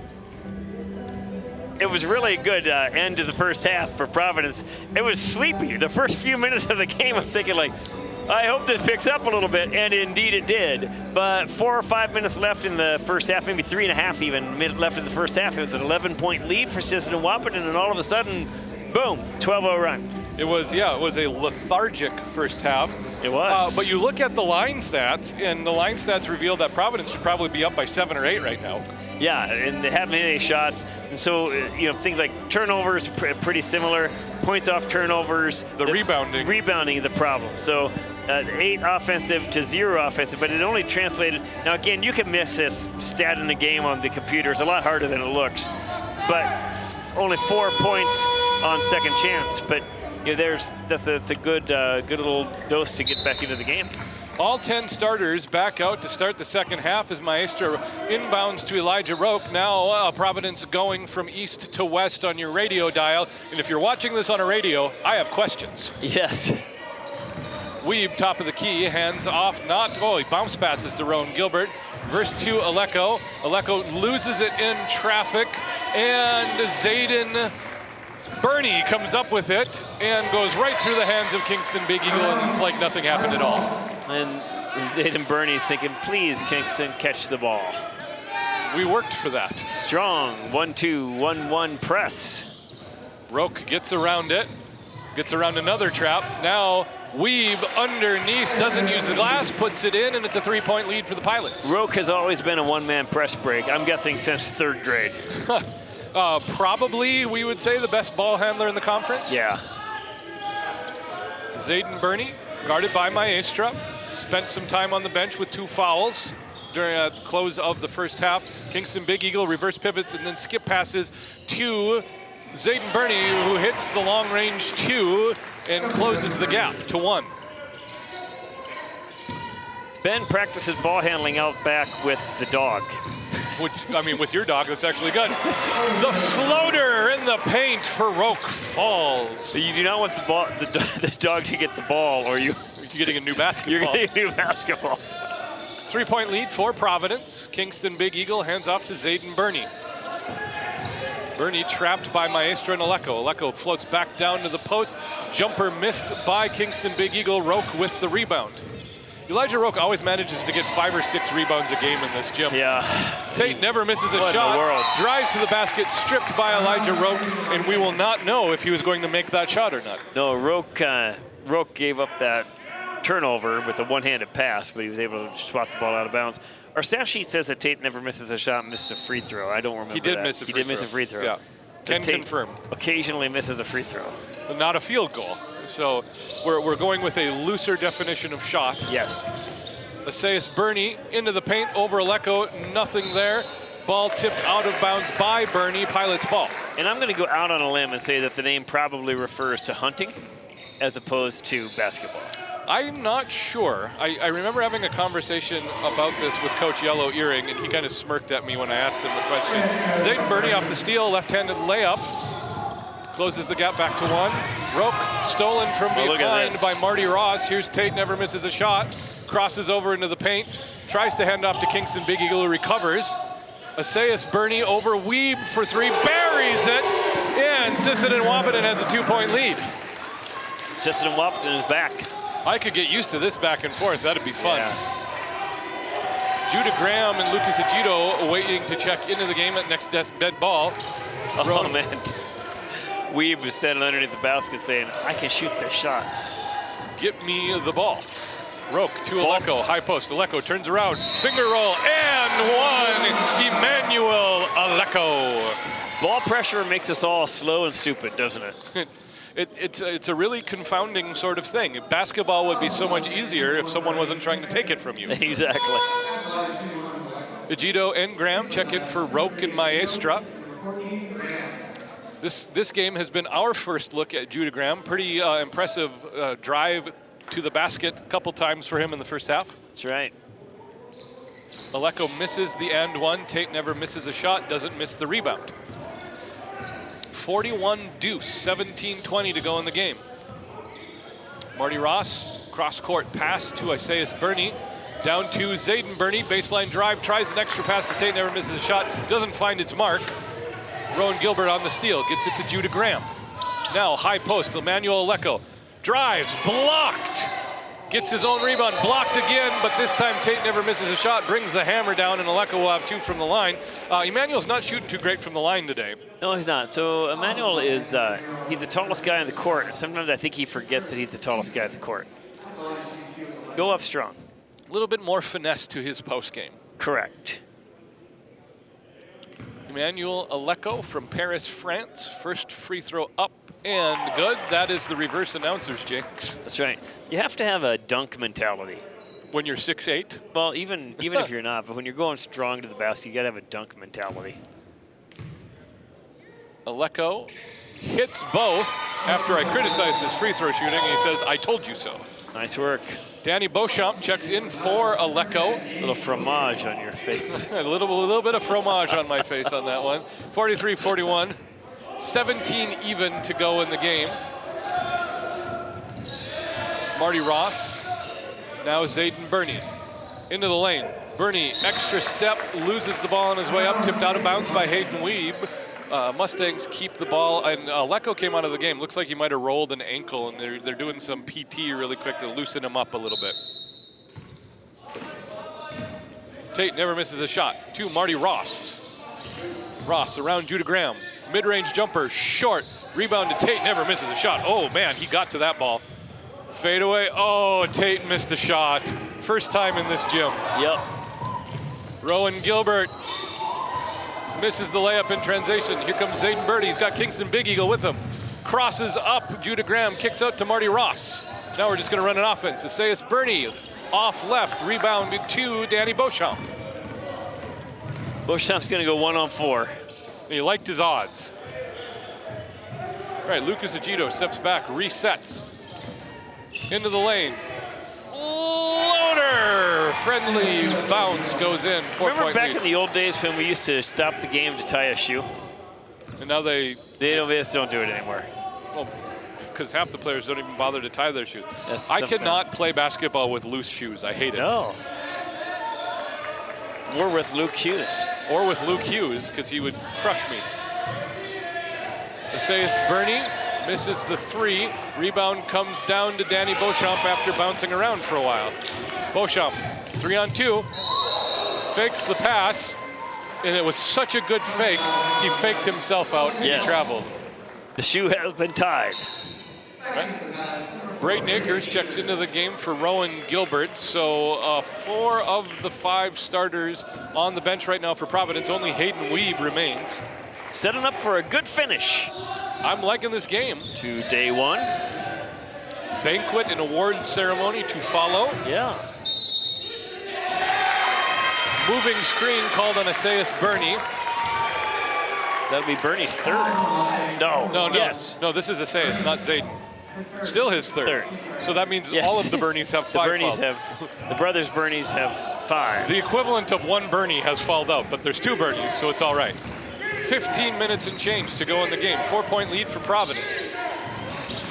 It was really a good end to the first half for Providence. It was sleepy. The first few minutes of the game, I'm thinking like, I hope this picks up a little bit, and indeed it did. But 4 or 5 minutes left in the first half, maybe 3.5 even left in the first half. It was an 11-point lead for Sisseton Wahpeton, and all of a sudden, boom, 12-0 run. It was, yeah, it was a lethargic first half. It was. But you look at the line stats, and the line stats reveal that Providence should probably be up by 7 or 8 right now. Yeah, and they haven't hit any shots. And so, you know, things like turnovers, pretty similar. Points off turnovers. The rebounding. Rebounding, the problem. So 8 offensive to 0 offensive, but it only translated. Now, again, you can miss this stat in the game on the computer. It's a lot harder than it looks. But only 4 points on second chance. But you know, that's a good little dose to get back into the game. All 10 starters back out to start the second half as Maestro inbounds to Elijah Roque. Now Providence going from east to west on your radio dial. And if you're watching this on a radio, I have questions. Yes. Weeb, top of the key, hands off, he bounce passes to Rowan Gilbert. Verse to Aleko. Aleko loses it in traffic, and Zayden Burney comes up with it and goes right through the hands of Kingston Big Eagle, and it's like nothing happened at all. And Zayden Burney's thinking, please, Kingston, catch the ball. We worked for that. Strong 1-2, 1-1 press. Roque gets around it, gets around another trap. Now Weeb underneath, doesn't use the glass, puts it in, and it's a 3-point lead for the Pilots. Roque has always been a one-man press break, I'm guessing since 3rd grade. Probably, we would say, the best ball handler in the conference. Yeah. Zayden Burney, guarded by Maestra, spent some time on the bench with 2 fouls during the close of the first half. Kingston Big Eagle reverse pivots and then skip passes to Zayden Burney, who hits the long range 2 and closes the gap to 1. Ben practices ball handling out back with the dog. Which, I mean, with your dog, that's actually good. The floater in the paint for Roque falls. You do not want the dog to get the ball, or you're getting a new basketball. You're getting a new basketball. 3-point lead for Providence. Kingston Big Eagle hands off to Zayden Burney. Burney trapped by Maestro and Aleko. Aleko floats back down to the post. Jumper missed by Kingston Big Eagle. Roque with the rebound. Elijah Roque always manages to get 5 or 6 rebounds a game in this gym. Yeah. Tate never misses a What shot. in the world? Drives to the basket, stripped by Elijah Roque, and we will not know if he was going to make that shot or not. No, Roque gave up that turnover with a one-handed pass, but he was able to swat the ball out of bounds. Our stat sheet says that Tate never misses a shot, misses a free throw. I don't remember He did that. miss a free throw. He did miss a free throw. Yeah. Can Tate confirm. Occasionally misses a free throw. But not a field goal. So we're going with a looser definition of shot. Yes. Assayas Burney into the paint over Aleko, nothing there. Ball tipped out of bounds by Burney, Pilot's ball. And I'm going to go out on a limb and say that the name probably refers to hunting as opposed to basketball. I'm not sure. I remember having a conversation about this with Coach Yellow Earring, and he kind of smirked at me when I asked him the question. Zayden Burney off the steal, left-handed layup. Closes the gap back to 1. Roque stolen from behind by Marty Ross. Here's Tate, never misses a shot. Crosses over into the paint. Tries to hand off to Kingston Big Eagle, who recovers. Assayas Burney over Weeb for 3, buries it. And Sisseton Wahpeton has a 2-point lead. Sisseton Wahpeton is back. I could get used to this back and forth. That'd be fun. Yeah. Judah Graham and Lucas Agito waiting to check into the game at next dead ball. Oh, man. Weeb was standing underneath the basket saying, I can shoot this shot. Get me the ball. Roque to Aleko, high post. Aleko turns around, finger roll, and 1. Emmanuel Aleko. Ball pressure makes us all slow and stupid, doesn't it? It's a really confounding sort of thing. Basketball would be so much easier if someone wasn't trying to take it from you. Exactly. Agito and Graham check in for Roque and Maestra. This game has been our first look at Judah Graham. Pretty impressive drive to the basket a couple times for him in the first half. That's right. Aleko misses the and 1. Tate never misses a shot, doesn't miss the rebound. 41 deuce, 17-20 to go in the game. Marty Ross, cross-court pass to Assayas Burney. Down to Zayden Burney, baseline drive, tries an extra pass to Tate, never misses a shot, doesn't find its mark. Rowan Gilbert on the steal, gets it to Judah Graham. Now high post, Emmanuel Aleko. Drives, blocked. Gets his own rebound, blocked again, but this time Tate never misses a shot, brings the hammer down, and Aleko will have 2 from the line. Emmanuel's not shooting too great from the line today. No, he's not. So Emmanuel is, he's the tallest guy on the court, and sometimes I think he forgets that he's the tallest guy on the court. Go up strong. A little bit more finesse to his post game. Correct. Emmanuel Aleko from Paris, France. First free throw up and good. That is the reverse announcers, Jinx. That's right. You have to have a dunk mentality. When you're 6'8"? Well, even if you're not, but when you're going strong to the basket, you got to have a dunk mentality. Aleko hits both. After I criticize his free throw shooting, he says, I told you so. Nice work. Danny Beauchamp checks in for Aleko. A little fromage on your face. A little bit of fromage on my face on that one. 43-41. 17 even to go in the game. Marty Ross. Now Zayden Burney. Into the lane. Burney, extra step, loses the ball on his way up, tipped out of bounds by Hayden Weeb. Mustangs keep the ball, and Aleko came out of the game. Looks like he might have rolled an ankle, and they're doing some PT really quick to loosen him up a little bit. Tate never misses a shot. To Marty Ross. Ross around Judah Graham. Mid-range jumper, short. Rebound to Tate, never misses a shot. Oh man, he got to that ball. Fade away. Oh, Tate missed a shot. First time in this gym. Yep. Rowan Gilbert misses the layup in transition. Here comes Zayden Burney. He's got Kingston Big Eagle with him. Crosses up. Judah Graham kicks out to Marty Ross. Now we're just going to run an offense. Assayas Burney off left. Rebounded to Danny Beauchamp. Beauchamp's going to go 1-on-4. He liked his odds. All right, Lucas Agito steps back, resets. Into the lane. Floater! Friendly bounce goes in. Remember back lead. in the old days when we used to stop the game to tie a shoe? And now they just don't do it anymore. well, because half the players don't even bother to tie their shoes. That's I something. cannot play basketball with loose shoes. I hate it. No. Or with Luke Hughes. Or with Luke Hughes, because he would crush me. Esaias Bernie misses the 3. Rebound comes down to Danny Beauchamp after bouncing around for a while. Beauchamp, 3-on-2. Fakes the pass, and it was such a good fake, he faked himself out and Yes. he traveled. The shoe has been tied. Braden Akers checks into the game for Rowan Gilbert. So 4 of the 5 starters on the bench right now for Providence. Only Hayden Weeb remains. Setting up for a good finish I'm liking this game. to day 1. Banquet and awards ceremony to follow. Yeah. Moving screen called on Esaias Bernie. That'll be Bernie's 3rd. No. No, Yes. no, this is Esaias, not Zayden. Still his 3rd. So that means Yes. all of the Bernies have The 5 Bernies fouled. the brothers Bernies have 5. The equivalent of 1 Bernie has fouled out, but there's 2 Bernies, so it's all right. 15 minutes and change to go in the game. 4-point lead for Providence.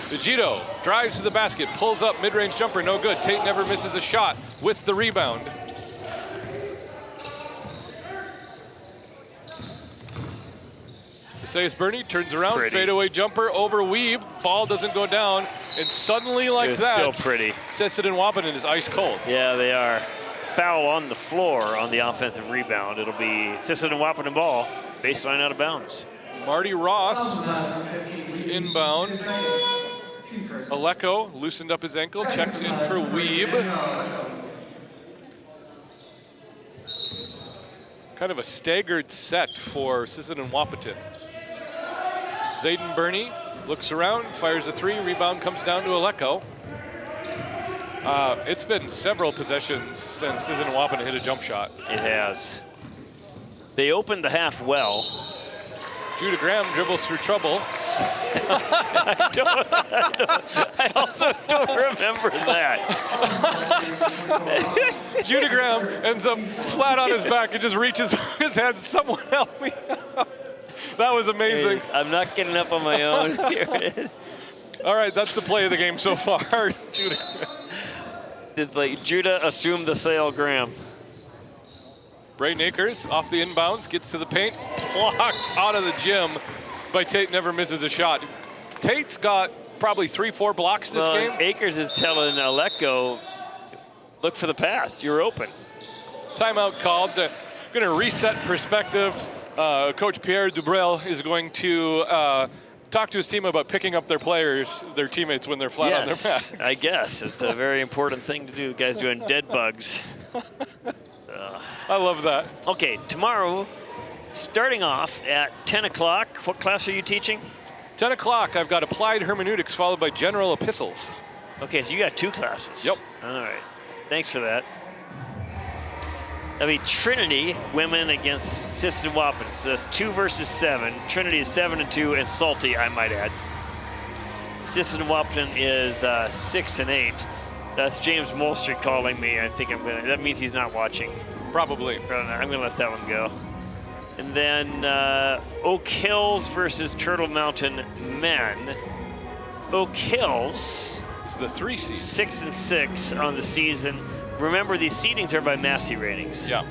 Agito drives to the basket, pulls up, mid-range jumper, no good. Tate never misses a shot with the rebound. Esaias Bernie turns around, Pretty. fadeaway jumper over Weeb. Ball doesn't go down, and suddenly like It's that, still pretty. Sisseton and Wapanen is ice cold. Yeah, they are. Foul on the floor on the offensive rebound. It'll be Sisseton and Wapanen ball, baseline out of bounds. Marty Ross inbound. Aleko loosened up his ankle, checks in for Weeb. Kind of a staggered set for Sisseton and Wapanen. Zayden Bernie looks around, fires a 3, rebound comes down to Aleko. It's been several possessions since Sisseton and Wapanen hit a jump shot. It has. They opened the half well. Judah Graham dribbles through trouble. I also don't remember that. Judah Graham ends up flat on his back and just reaches his hand, someone help me out. That was amazing. I'm not getting up on my own. Here it is. All right, that's the play of the game so far. Judah. It's like Judah assumed the sale, Graham. Braden Akers off the inbounds, gets to the paint, blocked out of the gym by Tate, never misses a shot. Tate's got probably 3-4 blocks this game. Akers is telling Aleko, look for the pass, you're open. Timeout called. Going to reset perspectives. Coach Pierre Dubrel is going to talk to his team about picking up their players, their teammates, when they're flat on their back. I guess. It's a very important thing to do. The guys doing dead bugs. I love that. Okay, tomorrow, starting off at 10 o'clock, what class are you teaching? 10 o'clock, I've got applied hermeneutics followed by general epistles. Okay, so you got 2 classes. Yep. All right. Thanks for that. That'll be Trinity women against Sisseton Wapanen. So that's 2 versus 7. Trinity is 7-2, and Salty, I might add. Sisseton Wapanen is 6-8. That's James Molstry calling me. I think that means he's not watching. Probably. I'm gonna let that one go. And then Oak Hills versus Turtle Mountain men. Oak Hills, It's the 3 seed. 6-6 on the season. Remember, these seedings are by Massey ratings. Yeah.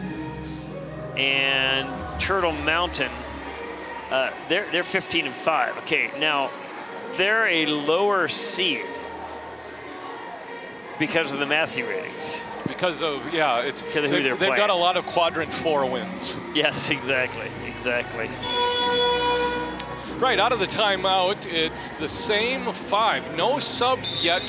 And Turtle Mountain, they're 15-5. Okay, now they're a lower seed because of the Massey ratings. Because of, yeah, it's Because of who they're they've playing. got a lot of quadrant 4 wins. Yes, exactly. Right, out of the timeout, it's the same 5. No subs yet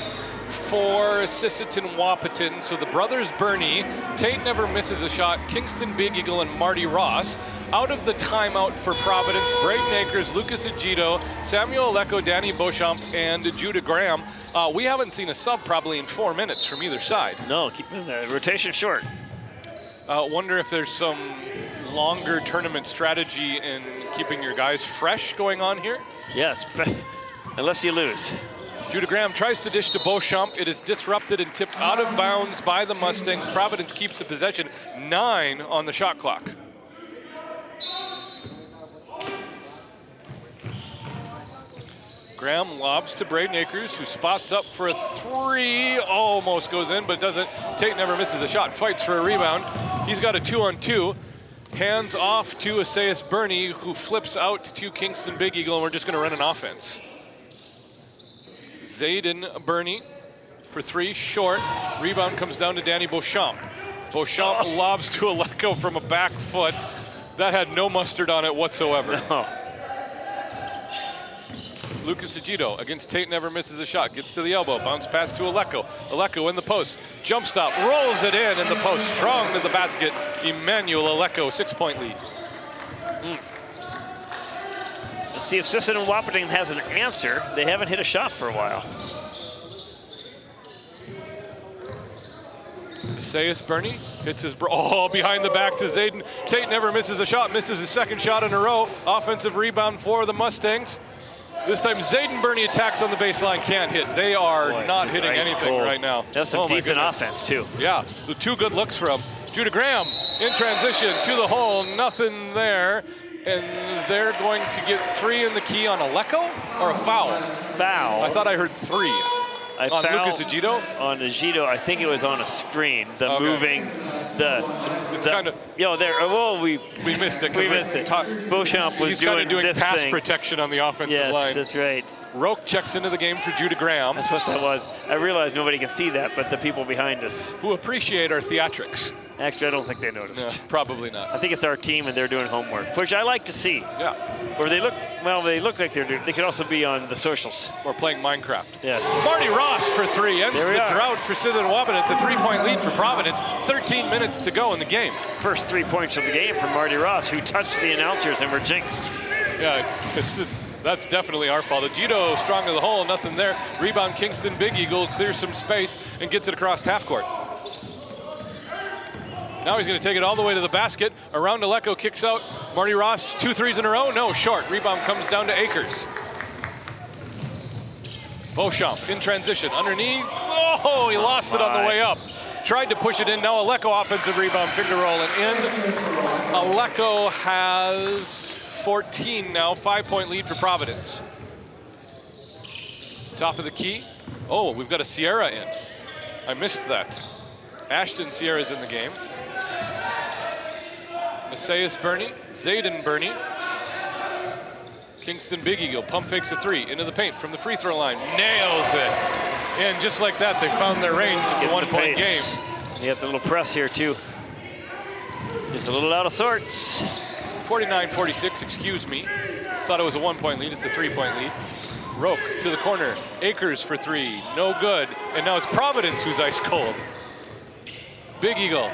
for Sisseton Wapanen. So the brothers Bernie, Tate never misses a shot, Kingston Big Eagle and Marty Ross. Out of the timeout for Providence, Braden Akers, Lucas Agito, Samuel Aleko, Danny Beauchamp, and Judah Graham. We haven't seen a sub probably in 4 minutes from either side. No, keep the rotation short. Wonder if there's some longer tournament strategy in keeping your guys fresh going on here? Yes, unless you lose. Judah Graham tries to dish to Beauchamp. It is disrupted and tipped out of bounds by the Mustangs. Providence keeps the possession. 9 on the shot clock. Graham lobs to Braden Akers, who spots up for a 3. Almost goes in, but doesn't. Tate never misses a shot. Fights for a rebound. He's got a 2-on-2. Hands off to Esaias Burney, who flips out to Kingston Big Eagle, and we're just going to run an offense. Zayden Burney for 3, short. Rebound comes down to Danny Beauchamp. Beauchamp lobs to Aleko from a back foot. That had no mustard on it whatsoever. No. Lucas Agito against Tate, never misses a shot. Gets to the elbow, bounce pass to Aleko. Aleko in the post, jump stop, rolls it in the post. Strong to the basket, Emmanuel Aleko, 6-point lead. Let's see if Sisseton and Wahpeton has an answer. They haven't hit a shot for a while. Esaias Burney hits his behind the back to Zayden. Tate never misses a shot, misses his second shot in a row. Offensive rebound for the Mustangs. This time Zayden Burney attacks on the baseline, can't hit. They are not hitting anything right now. That's some decent offense too. Yeah, so 2 good looks from Judah Graham in transition to the hole, nothing there. And they're going to get 3 in the key on Aleko or a foul? Foul. I thought I heard 3. On Lucas Agito? On Agito, I think it was on a screen. The moving, it's kind of, you know, there. Well, we missed it. We missed it. Beauchamp was doing this pass thing. protection on the offensive line. Yes, that's right. Roque checks into the game for Judah Graham. That's what that was. I realize nobody can see that, but the people behind us who appreciate our theatrics. Actually, I don't think they noticed. Yeah, probably not. I think it's our team and they're doing homework, which I like to see. Yeah. Or they look like they're doing. They could also be on the socials. Or playing Minecraft. Yes. Marty Ross for 3. Ends the are. drought for Sisseton Wahpeton. It's a 3-point lead for Providence. 13 minutes to go in the game. First 3 points of the game from Marty Ross, who touched the announcers and were jinxed. Yeah, that's definitely our fault. Agito strong to the hole, nothing there. Rebound Kingston Big Eagle, clears some space and gets it across half court. Now he's going to take it all the way to the basket. Around Aleko, kicks out. Marty Ross, 2 threes in a row. No, short. Rebound comes down to Akers. Beauchamp in transition, underneath. Oh, he lost it on the way up. Tried to push it in. Now Aleko offensive rebound, finger roll and in. Aleko has 14 now, 5-point lead for Providence. Top of the key. Oh, we've got a Sierra in. I missed that. Ashton Sierra's in the game. Esaias Burney, Zayden Burney. Kingston Big Eagle pump fakes a 3 into the paint from the free throw line. Nails it. And just like that, they found their range. It's a 1-point game. You have the little press here too. Just a little out of sorts. 49-46, excuse me. Thought it was a 1-point lead, it's a 3-point lead. Roque to the corner, Akers for 3, no good. And now it's Providence who's ice cold. Big Eagle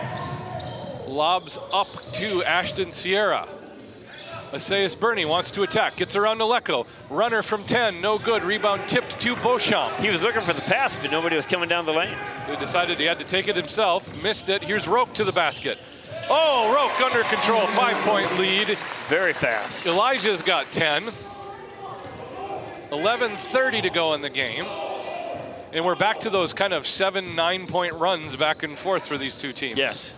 lobs up to Ashton Sierra. Esaias Burney wants to attack, gets around Aleko. Runner from 10, no good. Rebound tipped to Beauchamp. He was looking for the pass, but nobody was coming down the lane. He decided he had to take it himself, missed it. Here's Roque to the basket. Oh, Roque under control, 5-point lead. Very fast. Elijah's got 10. 11:30 to go in the game. And we're back to those kind of 7-9-point runs back and forth for these two teams. Yes.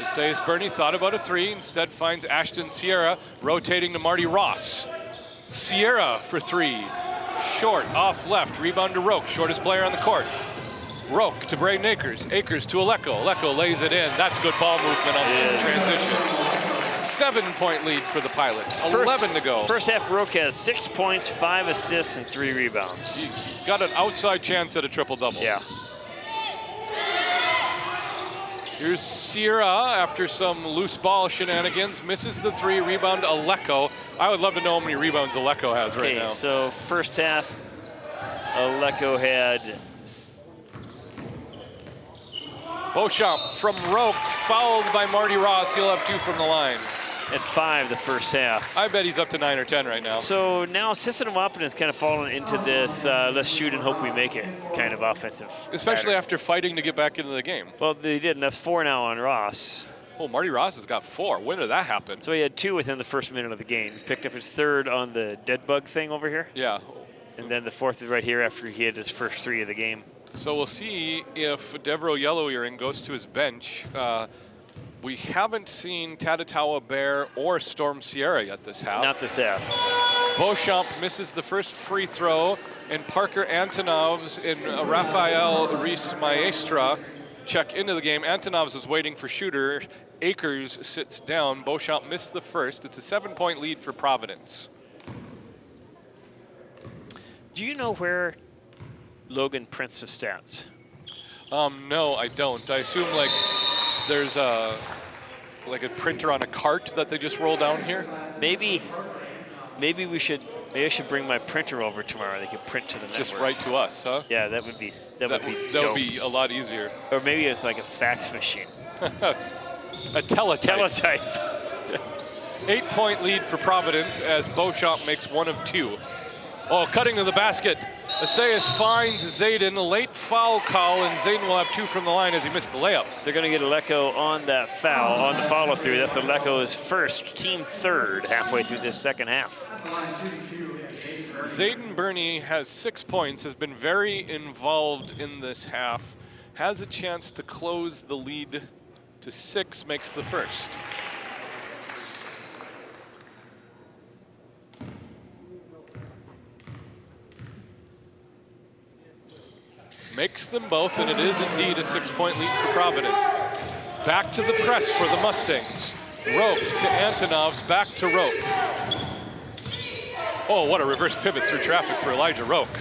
Esaias Burney thought about a 3, instead finds Ashton Sierra, rotating to Marty Ross. Sierra for 3, short, off left, rebound to Roque, shortest player on the court. Roque to Braden Akers, Akers to Aleko, Aleko lays it in. That's good ball movement on the transition. 7-point lead for the Pilots, 11 to go. First half, Roque has 6 points, 5 assists, and 3 rebounds. He's got an outside chance at a triple-double. Yeah. Here's Sierra after some loose ball shenanigans, misses the 3, rebound Aleko. I would love to know how many rebounds Aleko has right now. So first half, Aleko had... Beauchamp from Roque, fouled by Marty Ross. He'll have 2 from the line. At 5 the first half. I bet he's up to 9 or 10 right now. So now Sisseton Wahpeton's kind of fallen into this let's shoot and hope we make it kind of offensive Especially pattern. after fighting to get back into the game. Well, they did, and that's 4 now on Ross. Oh, Marty Ross has got 4. When did that happen? So he had 2 within the first minute of the game. He picked up his 3rd on the dead bug thing over here. Yeah. And then the 4th is right here after he had his first 3 of the game. So we'll see if Devereaux Yellow Earring goes to his bench. We haven't seen Tatatawa Bear or Storm Sierra yet this half. Not this half. Beauchamp misses the first free throw, and Parker Antonovs and Rafael Reis Maestra check into the game. Antonovs is waiting for shooter. Akers sits down. Beauchamp missed the first. It's a 7-point lead for Providence. Do you know where Logan prints his stats? No, I don't. I assume like there's a printer on a cart that they just roll down here. Maybe I should bring my printer over tomorrow. They could print to the network. Just write to us, huh? Yeah, that would be That dope. would be a lot easier. Or maybe it's like a fax machine. A teletype. Teletype. 8-point lead for Providence as Beauchamp makes 1 of 2. Oh, cutting to the basket. Assayas finds Zayden. A late foul call, and Zayden will have 2 from the line as he missed the layup. They're going to get Aleko on that foul, on the follow-through. That's Aleko's first, team 3rd, halfway through this second half. Zayden Burney has 6 points, has been very involved in this half, has a chance to close the lead to 6, makes the first. Makes them both, and it is indeed a 6-point lead for Providence. Back to the press for the Mustangs. Roque to Antonovs, back to Roque. Oh, what a reverse pivot through traffic for Elijah Roque.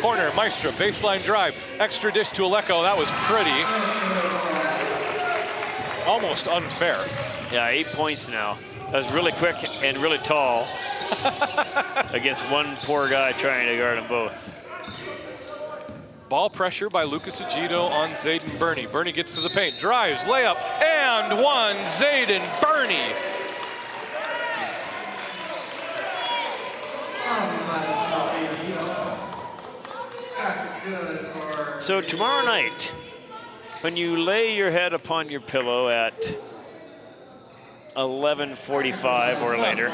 Corner, Maestra, baseline drive, extra dish to Aleko. That was pretty. Almost unfair. Yeah, 8 points now. That was really quick and really tall against one poor guy trying to guard them both. Ball pressure by Lucas Agito on Zayden Burney. Burney gets to the paint, drives, layup, and 1, Zayden Burney. So tomorrow night, when you lay your head upon your pillow at 11:45 or later,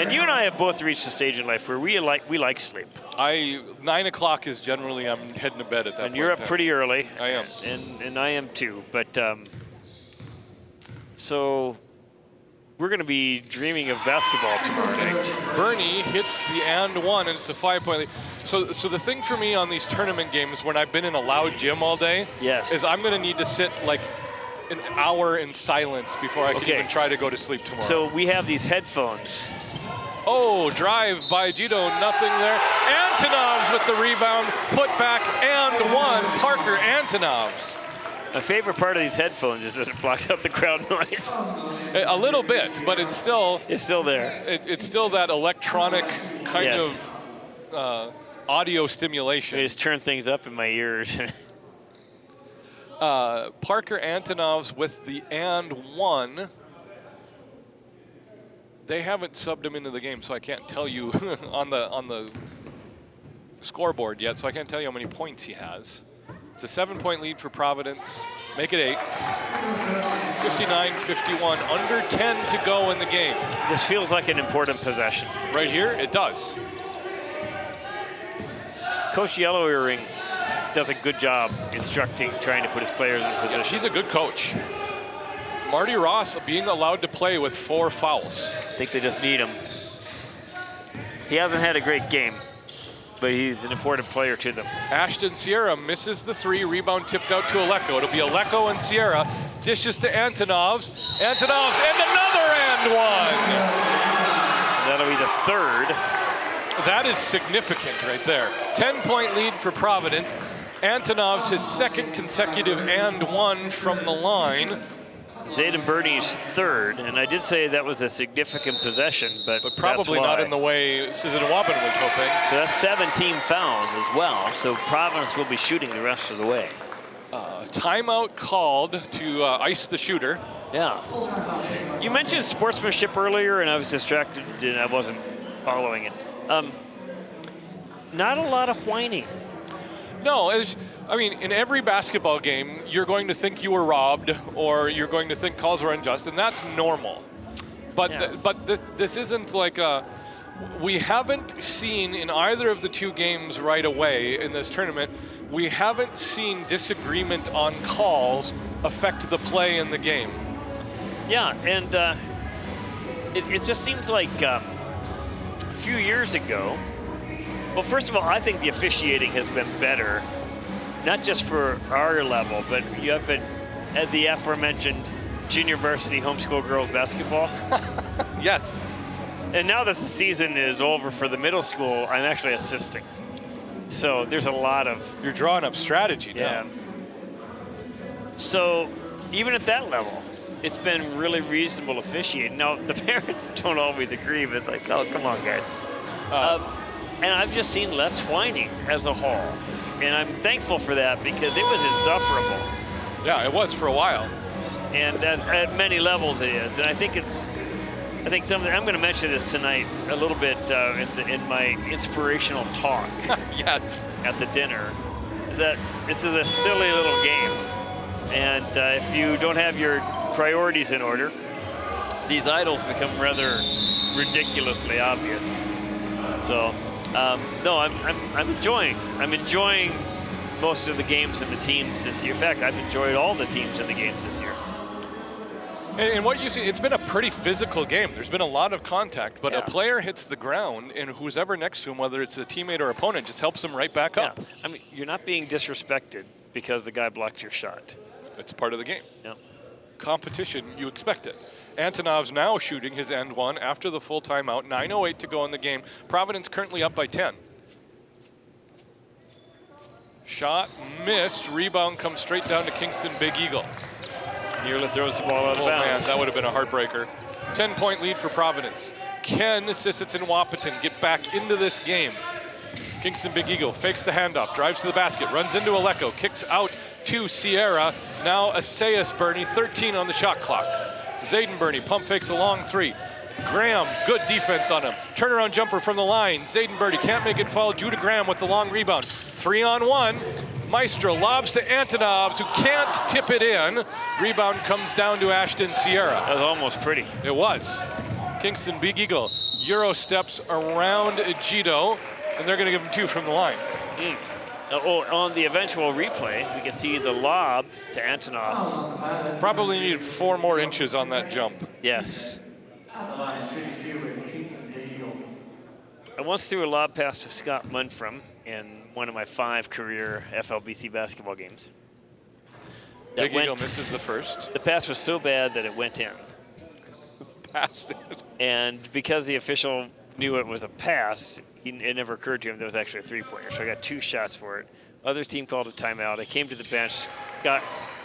and you and I have both reached a stage in life where we like sleep. 9 o'clock is generally, I'm heading to bed at that point. And you're up pretty early. I am. And I am too. But so we're going to be dreaming of basketball tomorrow night. Burney hits the and 1, and it's a 5-point lead. So the thing for me on these tournament games when I've been in a loud gym all day, yes, is I'm going to need to sit like an hour in silence before I can even try to go to sleep tomorrow. So we have these headphones. Oh, drive by Gito, nothing there. Antonovs with the rebound, put back and 1, Parker Antonovs. My favorite part of these headphones is that it blocks out the crowd noise. A little bit, but it's still there. It's still that electronic kind of audio stimulation. I just turn things up in my ears. Parker Antonovs with the and 1. They haven't subbed him into the game, so I can't tell you on the scoreboard yet, so I can't tell you how many points he has. It's a 7-point lead for Providence. Make it 8. 59-51, under 10 to go in the game. This feels like an important possession. Right here, it does. Coach Yellow Earring does a good job instructing, trying to put his players in position. Yeah, she's a good coach. Marty Ross being allowed to play with 4 fouls. I think they just need him. He hasn't had a great game, but he's an important player to them. Ashton Sierra misses the 3, rebound tipped out to Aleko. It'll be Aleko and Sierra. Dishes to Antonovs. Antonovs, and another and 1. That'll be the 3rd. That is significant right there. 10-point lead for Providence. Antonovs, his 2nd consecutive and 1 from the line. Zayden Burney's 3rd, and I did say that was a significant possession, but probably not in the way Susan Wabin was hoping. So that's 17 fouls as well, so Providence will be shooting the rest of the way. Timeout called to ice the shooter. Yeah. You mentioned sportsmanship earlier, and I was distracted and I wasn't following it. Not a lot of whining. No, I mean, in every basketball game, you're going to think you were robbed, or you're going to think calls were unjust, and that's normal. But Yeah. this isn't like we haven't seen in either of the two games right away in this tournament, we haven't seen disagreement on calls affect the play in the game. Yeah, and it just seems like a few years ago, well, first of all, I think the officiating has been better, not just for our level, but you have been at the aforementioned junior varsity homeschool girls basketball. Yes. And now that the season is over for the middle school, I'm actually assisting. So there's a lot of... You're drawing up strategy now. Yeah. So even at that level, it's been really reasonable officiating. Now, the parents don't always agree, but it's like, oh, come on, guys. And I've just seen less whining as a whole. And I'm thankful for that because it was insufferable. Yeah, it was for a while. And at many levels it is. And I think something, I'm going to mention this tonight a little bit in my inspirational talk. Yes. At the dinner, that this is a silly little game. And if you don't have your priorities in order, these idols become rather ridiculously obvious. So, no, I'm enjoying most of the games and the teams this year. In fact, I've enjoyed all the teams and the games this year. And what you see, it's been a pretty physical game. There's been a lot of contact, but Yeah. a player hits the ground, and who's ever next to him, whether it's a teammate or opponent, just helps him right back up. I mean, you're not being disrespected because the guy blocked your shot. It's part of the game. Yeah. Competition, you expect it. Antonov's now shooting his end one after the full timeout. 9:08 to go in the game. Providence currently up by 10. Shot missed. Rebound comes straight down to Kingston Big Eagle. Nearly throws the ball out of Oh man, bounds. that would have been a heartbreaker. 10-point lead for Providence. Can Sisseton-Wapaton get back into this game? Kingston Big Eagle fakes the handoff, drives to the basket, runs into Aleko, kicks out to Sierra. Now Asayas Bernie, 13 on the shot clock. Zayden Bernie pump fakes a long three. Graham, good defense on him. Turnaround jumper from the line. Zayden Bernie can't make it fall. Judah Graham with the long rebound. 3-on-1. Maestro lobs to Antonov, who can't tip it in. Rebound comes down to Ashton Sierra. That was almost pretty. It was. Kingston Big Eagle Euro steps around Egido, and they're going to give him two from the line. On the eventual replay, we can see the lob to Antonov. Probably needed 4 more inches on that jump. Yes. At the line, shooting two is Kingston Big Eagle. I once threw a lob pass to Scott Munfram in one of my 5 career FLBC basketball games. Big Eagle misses the first. The pass was so bad that it went in. Passed it. And because the official knew it was a pass, it never occurred to him there was actually a three-pointer. So I got 2 shots for it. Other team called a timeout. I came to the bench. Scott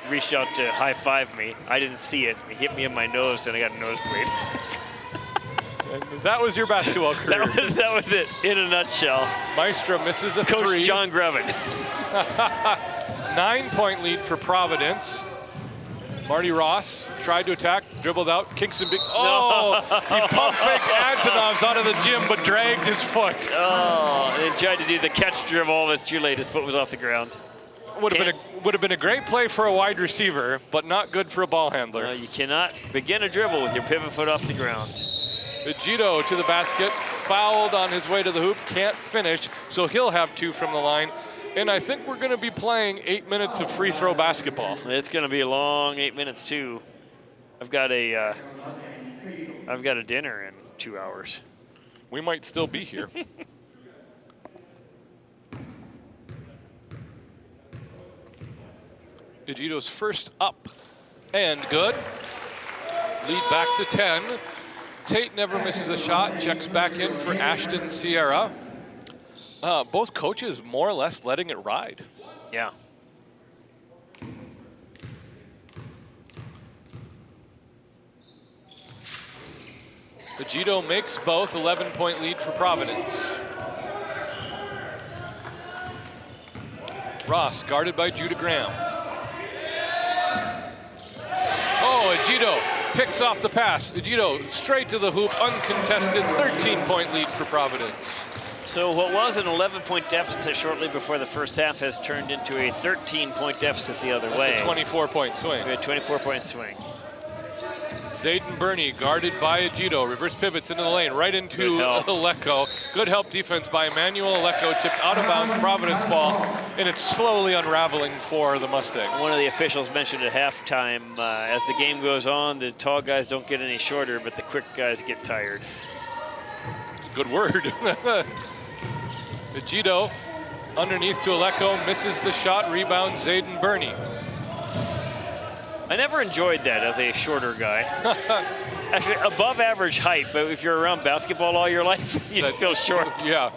reached out to high-five me. I didn't see it. It hit me in my nose, and I got a nosebleed. And that was your basketball career. that was it, in a nutshell. Maestro misses a Coach three. John Grevin. 9-point lead for Providence. Marty Ross tried to attack, dribbled out, Kingston Big. Oh, he pump faked Antonov's out of the gym, but dragged his foot. Oh, and tried to do the catch dribble. It's too late. His foot was off the ground. Would have been a great play for a wide receiver, but not good for a ball handler. You cannot begin a dribble with your pivot foot off the ground. Egido to the basket, fouled on his way to the hoop, can't finish, so he'll have 2 from the line. And I think we're going to be playing 8 minutes of free throw basketball. It's going to be a long 8 minutes too. I've got a dinner in 2 hours. We might still be here. Egido's first up and good. Lead back to 10. Tate never misses a shot, checks back in for Ashton Sierra. Both coaches more or less letting it ride. Yeah. Egido makes both, 11-point lead for Providence. Ross guarded by Judah Graham. Oh, Egido picks off the pass. Egido straight to the hoop, uncontested, 13-point lead for Providence. So what was an 11-point deficit shortly before the first half has turned into a 13-point deficit the other way. That's a 24-point swing. We had 24-point swing. Zayden Burney guarded by Agito. Reverse pivots into the lane, right into Aleko. Good help defense by Emmanuel Aleko. Tipped out of bounds, Providence ball, and it's slowly unraveling for the Mustangs. One of the officials mentioned at halftime, as the game goes on, the tall guys don't get any shorter, but the quick guys get tired. Good word. Agito underneath to Aleko, misses the shot, rebound Zayden Burney. I never enjoyed that as a shorter guy. Actually, above average height, but if you're around basketball all your life, you just feel short. Yeah.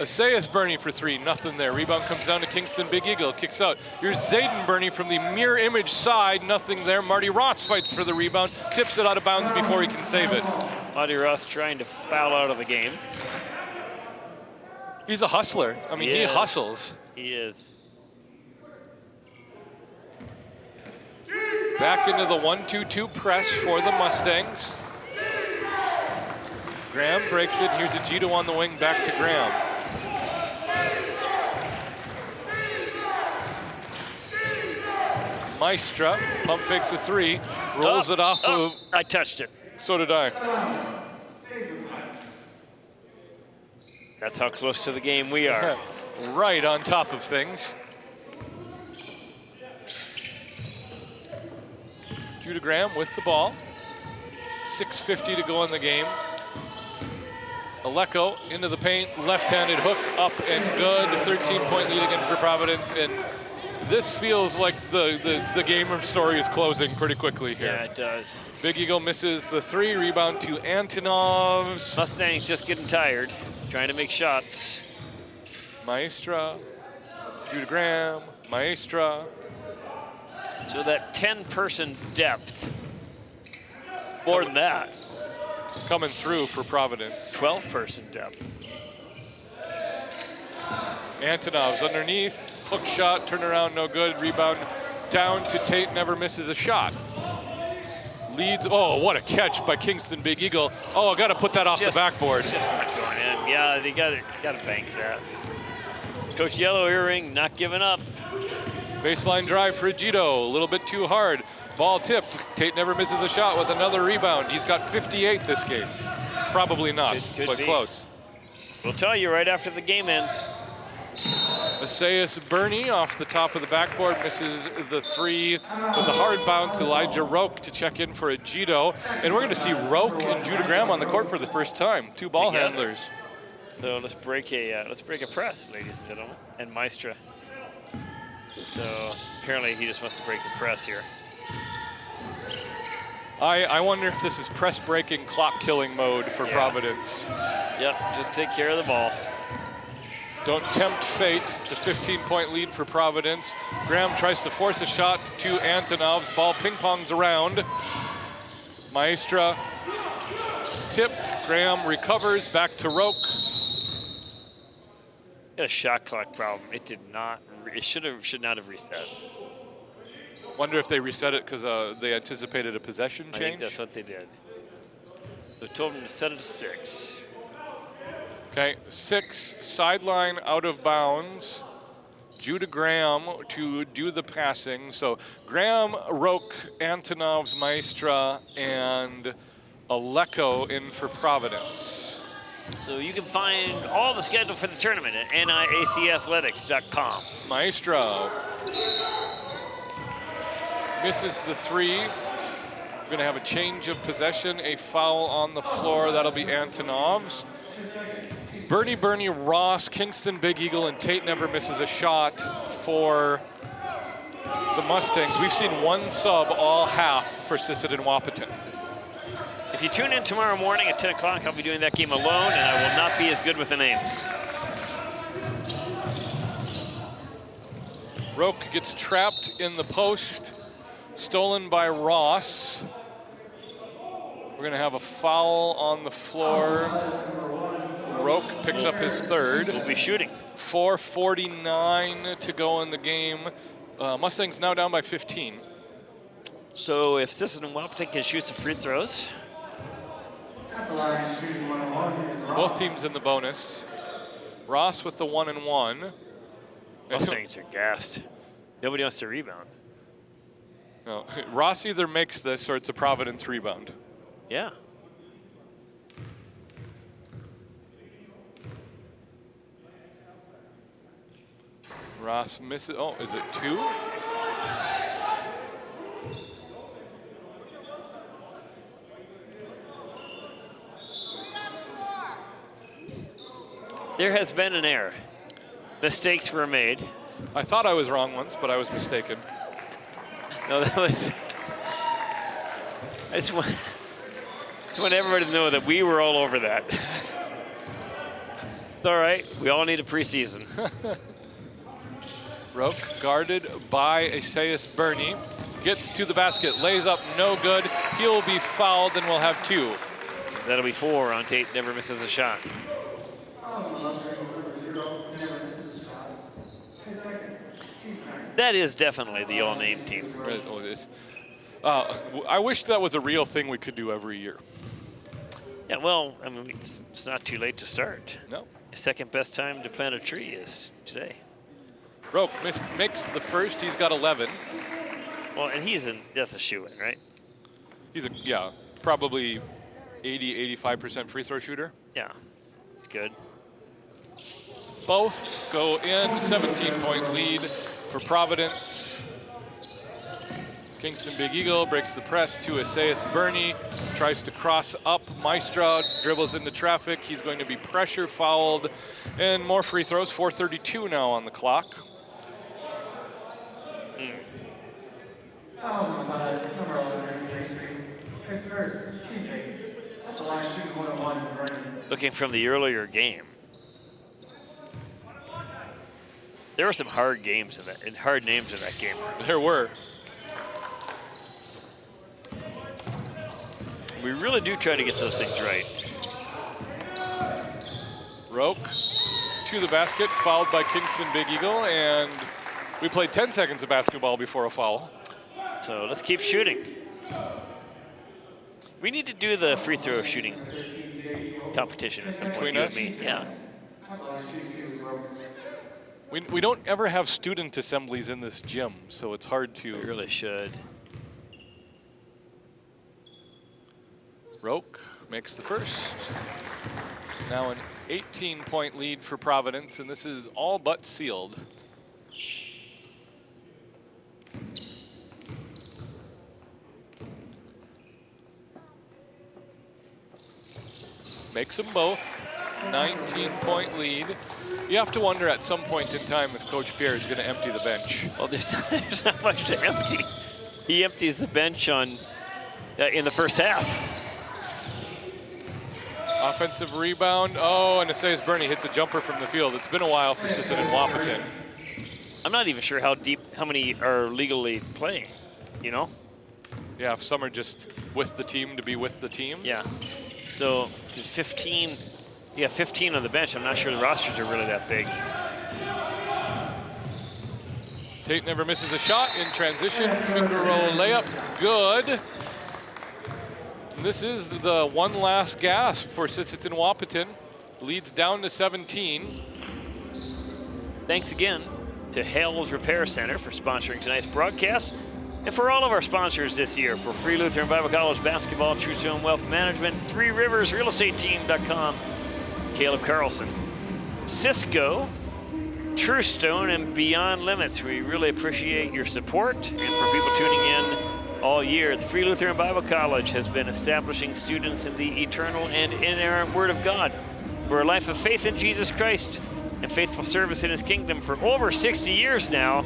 Asayas Burney for three, nothing there. Rebound comes down to Kingston Big Eagle, kicks out. Here's Zayden Burney from the mirror image side, nothing there. Marty Ross fights for the rebound, tips it out of bounds before he can save it. Marty Ross trying to foul out of the game. He's a hustler. I mean, he hustles. He is. Back into the 1-2-2 press for the Mustangs. Graham breaks it. Here's Agito on the wing, back to Graham. Maestra pump fakes a three, rolls it off of. I touched it. So did I. That's how close to the game we are. Right on top of things. Judah Graham with the ball. 6:50 to go in the game. Aleko into the paint, left-handed hook, up and good. 13-point lead again for Providence, and this feels like the game story is closing pretty quickly here. Yeah, it does. Big Eagle misses the three, rebound to Antonovs. Mustangs just getting tired, trying to make shots. Maestra, Judah Graham, Maestra. So that 10-person depth, more than that. Coming through for Providence. 12-person depth. Antonovs underneath, hook shot, turn around, no good. Rebound down to Tate, never misses a shot. Leads, oh, what a catch by Kingston Big Eagle. Oh, I gotta put that off the backboard. It's just not going in. Yeah, they gotta bank that. Coach Yellow Earring not giving up. Baseline drive for Agito, a little bit too hard. Ball tipped. Tate never misses a shot with another rebound. He's got 58 this game. Probably not, but close. We'll tell you right after the game ends. Asayas Burney off the top of the backboard, misses the three with a hard bounce. Elijah Roque to check in for Agito. And we're going to see Roque and Judah Graham on the court for the first time. Two ball handlers. So let's break a press, ladies and gentlemen, and Maestra. So apparently he just wants to break the press here. I wonder if this is press breaking, clock killing mode for Providence. Yep, just take care of the ball. Don't tempt fate. It's a 15-point lead for Providence. Graham tries to force a shot to Antonovs. Ball ping-pongs around. Maestra tipped. Graham recovers. Back to Roque. Got a shot clock problem. It did not. It should not have reset. Wonder if they reset it because they anticipated a possession change? I think that's what they did. They told them to set it to 6. Okay, 6, sideline out of bounds. Judah Graham to do the passing. So Graham, Roque, Antonovs, Maestra, and Aleko in for Providence. So you can find all the schedule for the tournament at NIACathletics.com. Maestra misses the three. We're going to have a change of possession, a foul on the floor. That'll be Antonovs. Burney, Ross, Kingston, Big Eagle, and Tate never misses a shot for the Mustangs. We've seen one sub all half for Sisseton Wahpeton. If you tune in tomorrow morning at 10 o'clock, I'll be doing that game alone, and I will not be as good with the names. Roque gets trapped in the post, stolen by Ross. We're going to have a foul on the floor. Roque picks up his third. We'll be shooting. 4:49 to go in the game. Mustangs now down by 15. So if Sisseton Wahpeton can shoot some free throws. Both teams in the bonus. Ross with the 1 and 1. Mustangs are gassed. Nobody wants to rebound. No, Ross either makes this or it's a Providence rebound. Yeah. Ross misses. Oh, is it 2? There has been an error. Mistakes were made. I thought I was wrong once, but I was mistaken. No, that was. I just want everybody to know that we were all over that. It's all right. We all need a preseason. Roke guarded by Isaias Burney. Gets to the basket, lays up, no good. He'll be fouled and we'll have 2. That'll be 4 on Tate. Never misses a shot. That is definitely the all-name team. Oh, it is. I wish that was a real thing we could do every year. Yeah, well, I mean, it's not too late to start. No. The second best time to plant a tree is today. Roke makes the first. He's got 11. Well, and that's a shoe-in, right? He's probably 80-85% free throw shooter. Yeah, it's good. Both go in. 17-point lead for Providence. Kingston Big Eagle breaks the press to Isaias Burney. Tries to cross up. Maestro dribbles into traffic. He's going to be pressure fouled. And more free throws. 4:32 now on the clock. Fouls on the buds, number 11, his first teammate at the line shooting 1-on-1 at the Burney. Looking from the earlier game, there were some hard games in that, and hard names in that game. There were. We really do try to get those things right. Roke to the basket, fouled by Kingston Big Eagle, and we played 10 seconds of basketball before a foul. So let's keep shooting. We need to do the free throw shooting competition at some point, Between you us? and me. Yeah. We don't ever have student assemblies in this gym, so it's hard We to. really should. Roke makes the first. Now an 18-point lead for Providence, and this is all but sealed. Makes them both. 19-point lead. You have to wonder at some point in time if Coach Pierre is going to empty the bench. Well, there's not much to empty. He empties the bench in the first half. Offensive rebound. Oh, and Isaias Burney hits a jumper from the field. It's been a while for Sisson and Wapaton. I'm not even sure how many are legally playing, you know? Yeah, if some are just with the team to be with the team. Yeah. So there's 15. Yeah, 15 on the bench. I'm not sure the rosters are really that big. Tate never misses a shot in transition. Finger roll layup, good. And this is the one last gasp for Sisseton Wapaton. Leads down to 17. Thanks again to Hales Repair Center for sponsoring tonight's broadcast. And for all of our sponsors this year, for Free Lutheran Bible College Basketball, True Stone Wealth Management, Three Rivers Real Estate Team.com, Caleb Carlson, Cisco, True Stone, and Beyond Limits. We really appreciate your support. And for people tuning in all year, the Free Lutheran Bible College has been establishing students in the eternal and inerrant Word of God for a life of faith in Jesus Christ and faithful service in His kingdom for over 60 years now.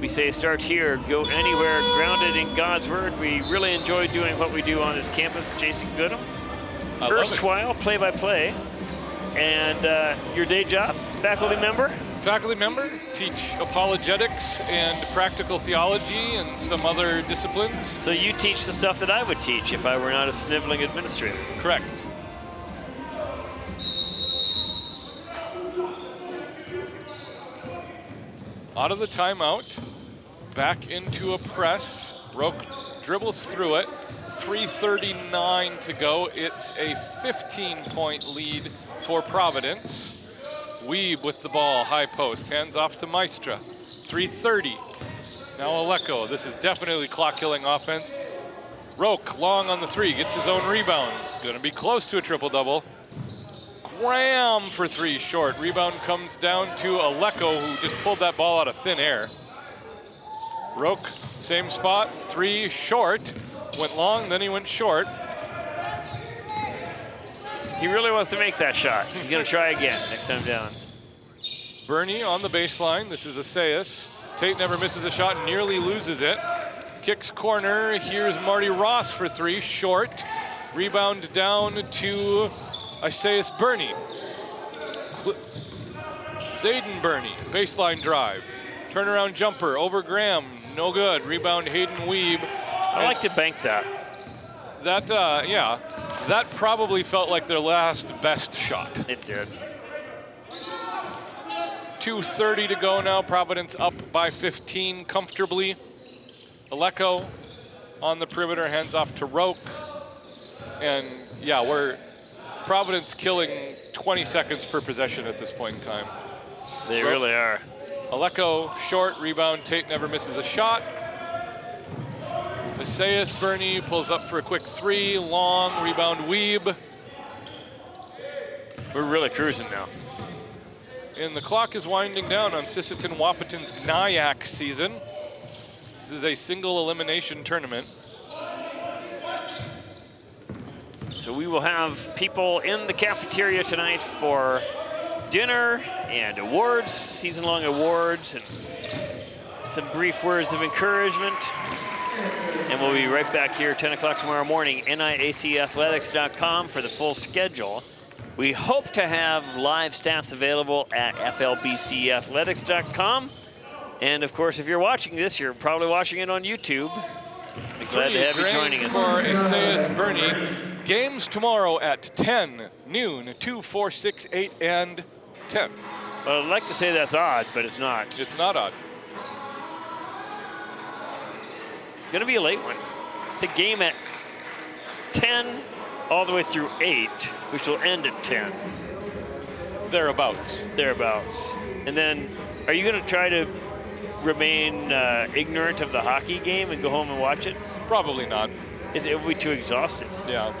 We say start here, go anywhere, grounded in God's Word. We really enjoy doing what we do on this campus. Jason Goodham, erstwhile play-by-play, and your day job, faculty member? Faculty member, teach apologetics and practical theology and some other disciplines. So you teach the stuff that I would teach if I were not a sniveling administrator. Correct. Out of the timeout, back into a press. Roke dribbles through it. 3:39 to go. It's a 15-point lead for Providence. Weeb with the ball, high post, hands off to Maestra. 3:30. Now Aleko. This is definitely clock-killing offense. Roque, long on the 3, gets his own rebound. Gonna be close to a triple-double. Graham for 3, short. Rebound comes down to Aleko, who just pulled that ball out of thin air. Roque, same spot, 3, short. Went long, then he went short. He really wants to make that shot. He's gonna try again next time down. Bernie on the baseline. This is Assayas. Tate never misses a shot, nearly loses it. Kicks corner. Here's Marty Ross for 3, short. Rebound down to Assayas Bernie. Zayden Bernie, baseline drive. Turnaround jumper over Graham, no good. Rebound Hayden Weeb. I like to bank that. That, yeah, that probably felt like their last best shot. It did. 2:30 to go now. Providence up by 15 comfortably. Aleko on the perimeter, hands off to Roque. And yeah, we're Providence killing 20 seconds per possession at this point in time. They really are. Aleko, short, rebound. Tate never misses a shot. Assayas Bernie pulls up for a quick 3, long, rebound Weeb. We're really cruising now. And the clock is winding down on Sisseton Wapaton's NIAC season. This is a single elimination tournament. So we will have people in the cafeteria tonight for dinner and awards, season-long awards, and some brief words of encouragement. And we'll be right back here 10 o'clock tomorrow morning, NIACathletics.com for the full schedule. We hope to have live stats available at FLBCathletics.com. And of course, if you're watching this, you're probably watching it on YouTube. Be glad to have you joining us. For Assayas Bernie. Games tomorrow at 10, noon, 2, 4, 6, 8, and 10. Well, I'd like to say that's odd, but it's not. It's not odd. It's going to be a late one. The game at 10 all the way through 8, which will end at 10. Thereabouts. Thereabouts. And then, are you going to try to remain ignorant of the hockey game and go home and watch it? Probably not. It will be too exhausted. Yeah.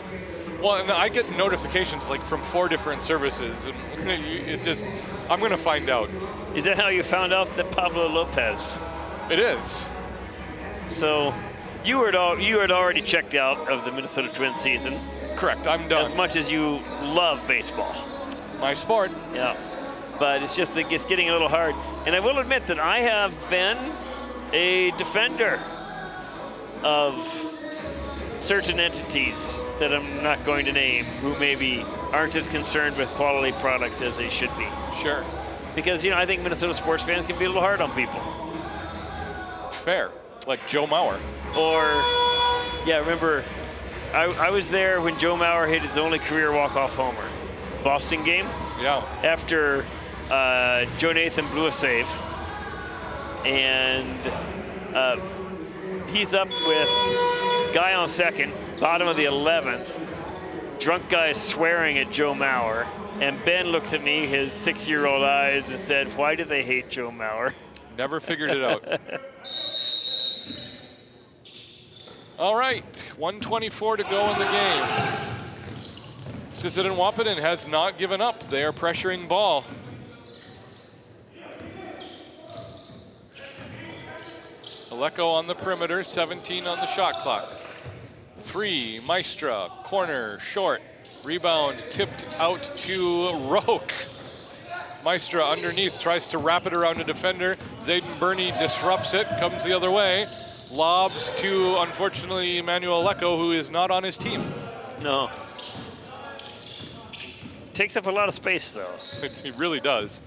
Well, and I get notifications like from 4 different services, and it just, I'm going to find out. Is that how you found out that Pablo Lopez? It is. So, you had already checked out of the Minnesota Twins season. Correct, I'm done. As much as you love baseball. My sport. Yeah. But it's just, it's getting a little hard. And I will admit that I have been a defender of certain entities that I'm not going to name who maybe aren't as concerned with quality products as they should be. Sure. Because, I think Minnesota sports fans can be a little hard on people. Fair. Like Joe Mauer. Or, yeah, remember, I was there when Joe Mauer hit his only career walk-off homer. Boston game? Yeah. After Joe Nathan blew a save. And he's up with guy on second, bottom of the 11th. Drunk guy swearing at Joe Mauer. And Ben looks at me, his 6-year-old eyes, and said, "Why do they hate Joe Mauer?" Never figured it out. All right, 1:24 to go in the game. Sisseton Wapaton has not given up. They are pressuring ball. Aleko on the perimeter, 17 on the shot clock. 3, Maestra, corner, short. Rebound tipped out to Roque. Maestra underneath, tries to wrap it around a defender. Zayden Bernie disrupts it, comes the other way. Lobs to, unfortunately, Emmanuel Aleko, who is not on his team. No. Takes up a lot of space, though. It really does.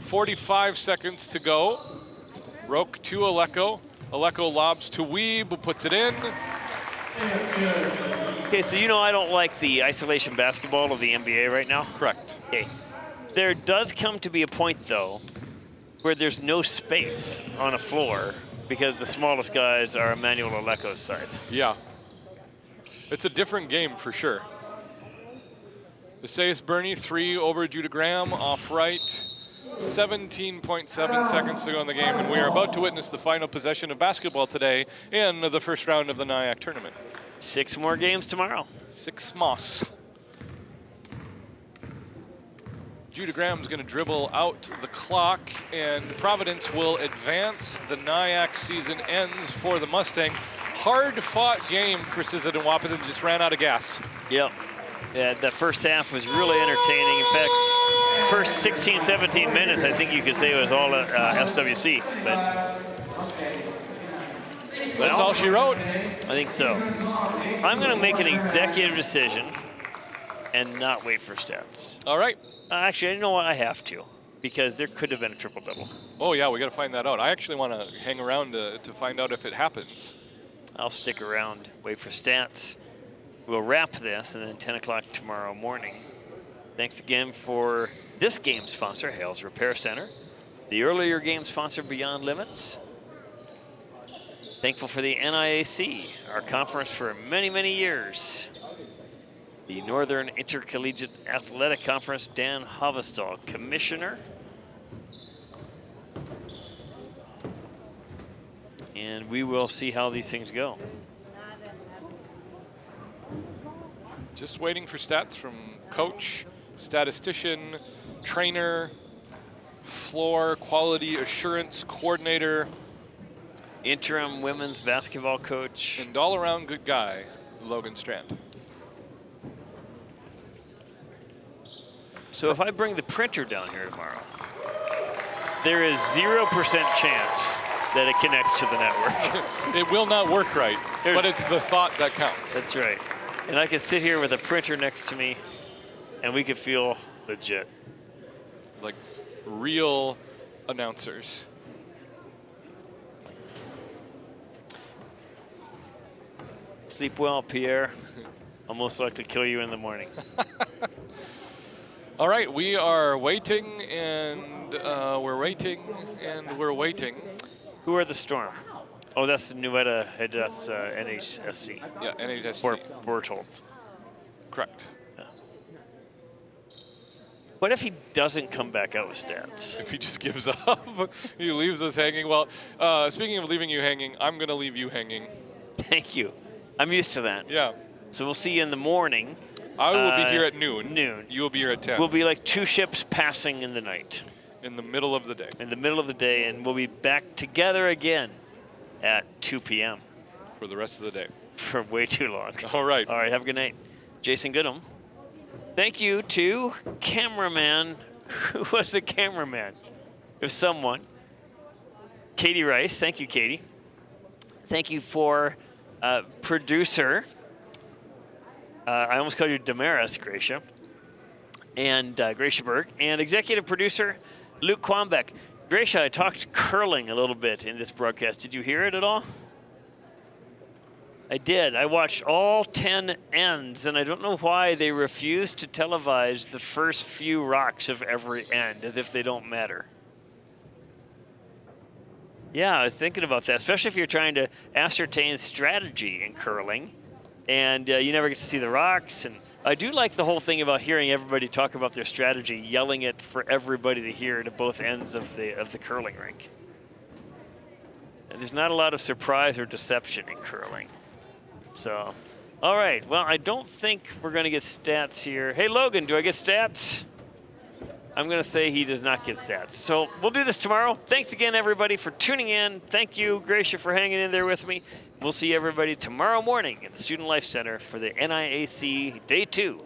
45 seconds to go. Roque to Aleko. Aleko lobs to Weeb, puts it in. Okay, so I don't like the isolation basketball of the NBA right now. Correct. Okay. There does come to be a point, though, where there's no space on a floor because the smallest guys are Emmanuel Aleko's size. Yeah. It's a different game for sure. Esaias Burney, 3 over Judah Graham, off right. 17.7 seconds to go in the game, and we are about to witness the final possession of basketball today in the first round of the NIAC tournament. 6 more games tomorrow. 6 moss. Judah Graham's going to dribble out the clock, and Providence will advance. The NIAC season ends for the Mustang. Hard-fought game for Sisseton Wahpeton, just ran out of gas. Yep. Yeah, the first half was really entertaining. In fact, first 16, 17 minutes, I think you could say it was all SWC. But that's all she wrote. I think so. I'm going to make an executive decision and not wait for stats. All right. Actually, you know what? I have to, because there could have been a triple-double. Oh, yeah, we got to find that out. I actually want to hang around to find out if it happens. I'll stick around, wait for stats. We'll wrap this, and then 10 o'clock tomorrow morning. Thanks again for this game sponsor, Hales Repair Center. The earlier game sponsor, Beyond Limits. Thankful for the NIAC, our conference for many, many years. The Northern Intercollegiate Athletic Conference, Dan Havestall, Commissioner. And we will see how these things go. Just waiting for stats from coach, statistician, trainer, floor quality assurance coordinator, interim women's basketball coach, and all-around good guy, Logan Strand. So if I bring the printer down here tomorrow, there is 0% chance that it connects to the network. It will not work right, but it's the thought that counts. That's right. And I could sit here with a printer next to me, and we could feel legit. Like real announcers. Sleep well, Pierre. I'll most likely kill you in the morning. All right, we are waiting, and we're waiting, and we're waiting. Who are the Storm? Oh, that's Nuetta. That's NHSC. Yeah, NHSC. We're told. Correct. Yeah. What if he doesn't come back out with stats? If he just gives up, he leaves us hanging. Well, speaking of leaving you hanging, I'm going to leave you hanging. Thank you. I'm used to that. Yeah. So we'll see you in the morning. I will be here at noon. Noon. You will be here at 10. We'll be like 2 ships passing in the night. In the middle of the day. In the middle of the day, and we'll be back together again at 2 p.m. For the rest of the day. For way too long. All right. All right, have a good night. Jason Goodham. Thank you to cameraman. Who was the cameraman? It was someone. Katie Rice. Thank you, Katie. Thank you for producer. I almost called you Damaris, Gracia. And Gracia Berg. And executive producer, Luke Quambeck. Gracia, I talked curling a little bit in this broadcast. Did you hear it at all? I did. I watched all 10 ends, and I don't know why they refused to televise the first few rocks of every end, as if they don't matter. Yeah, I was thinking about that, especially if you're trying to ascertain strategy in curling, and you never get to see the rocks. And I do like the whole thing about hearing everybody talk about their strategy, yelling it for everybody to hear to both ends of the curling rink. And there's not a lot of surprise or deception in curling. So, all right. Well, I don't think we're going to get stats here. Hey, Logan, do I get stats? I'm going to say he does not get stats. So we'll do this tomorrow. Thanks again, everybody, for tuning in. Thank you, Gracia, for hanging in there with me. We'll see everybody tomorrow morning at the Student Life Center for the NIAC Day 2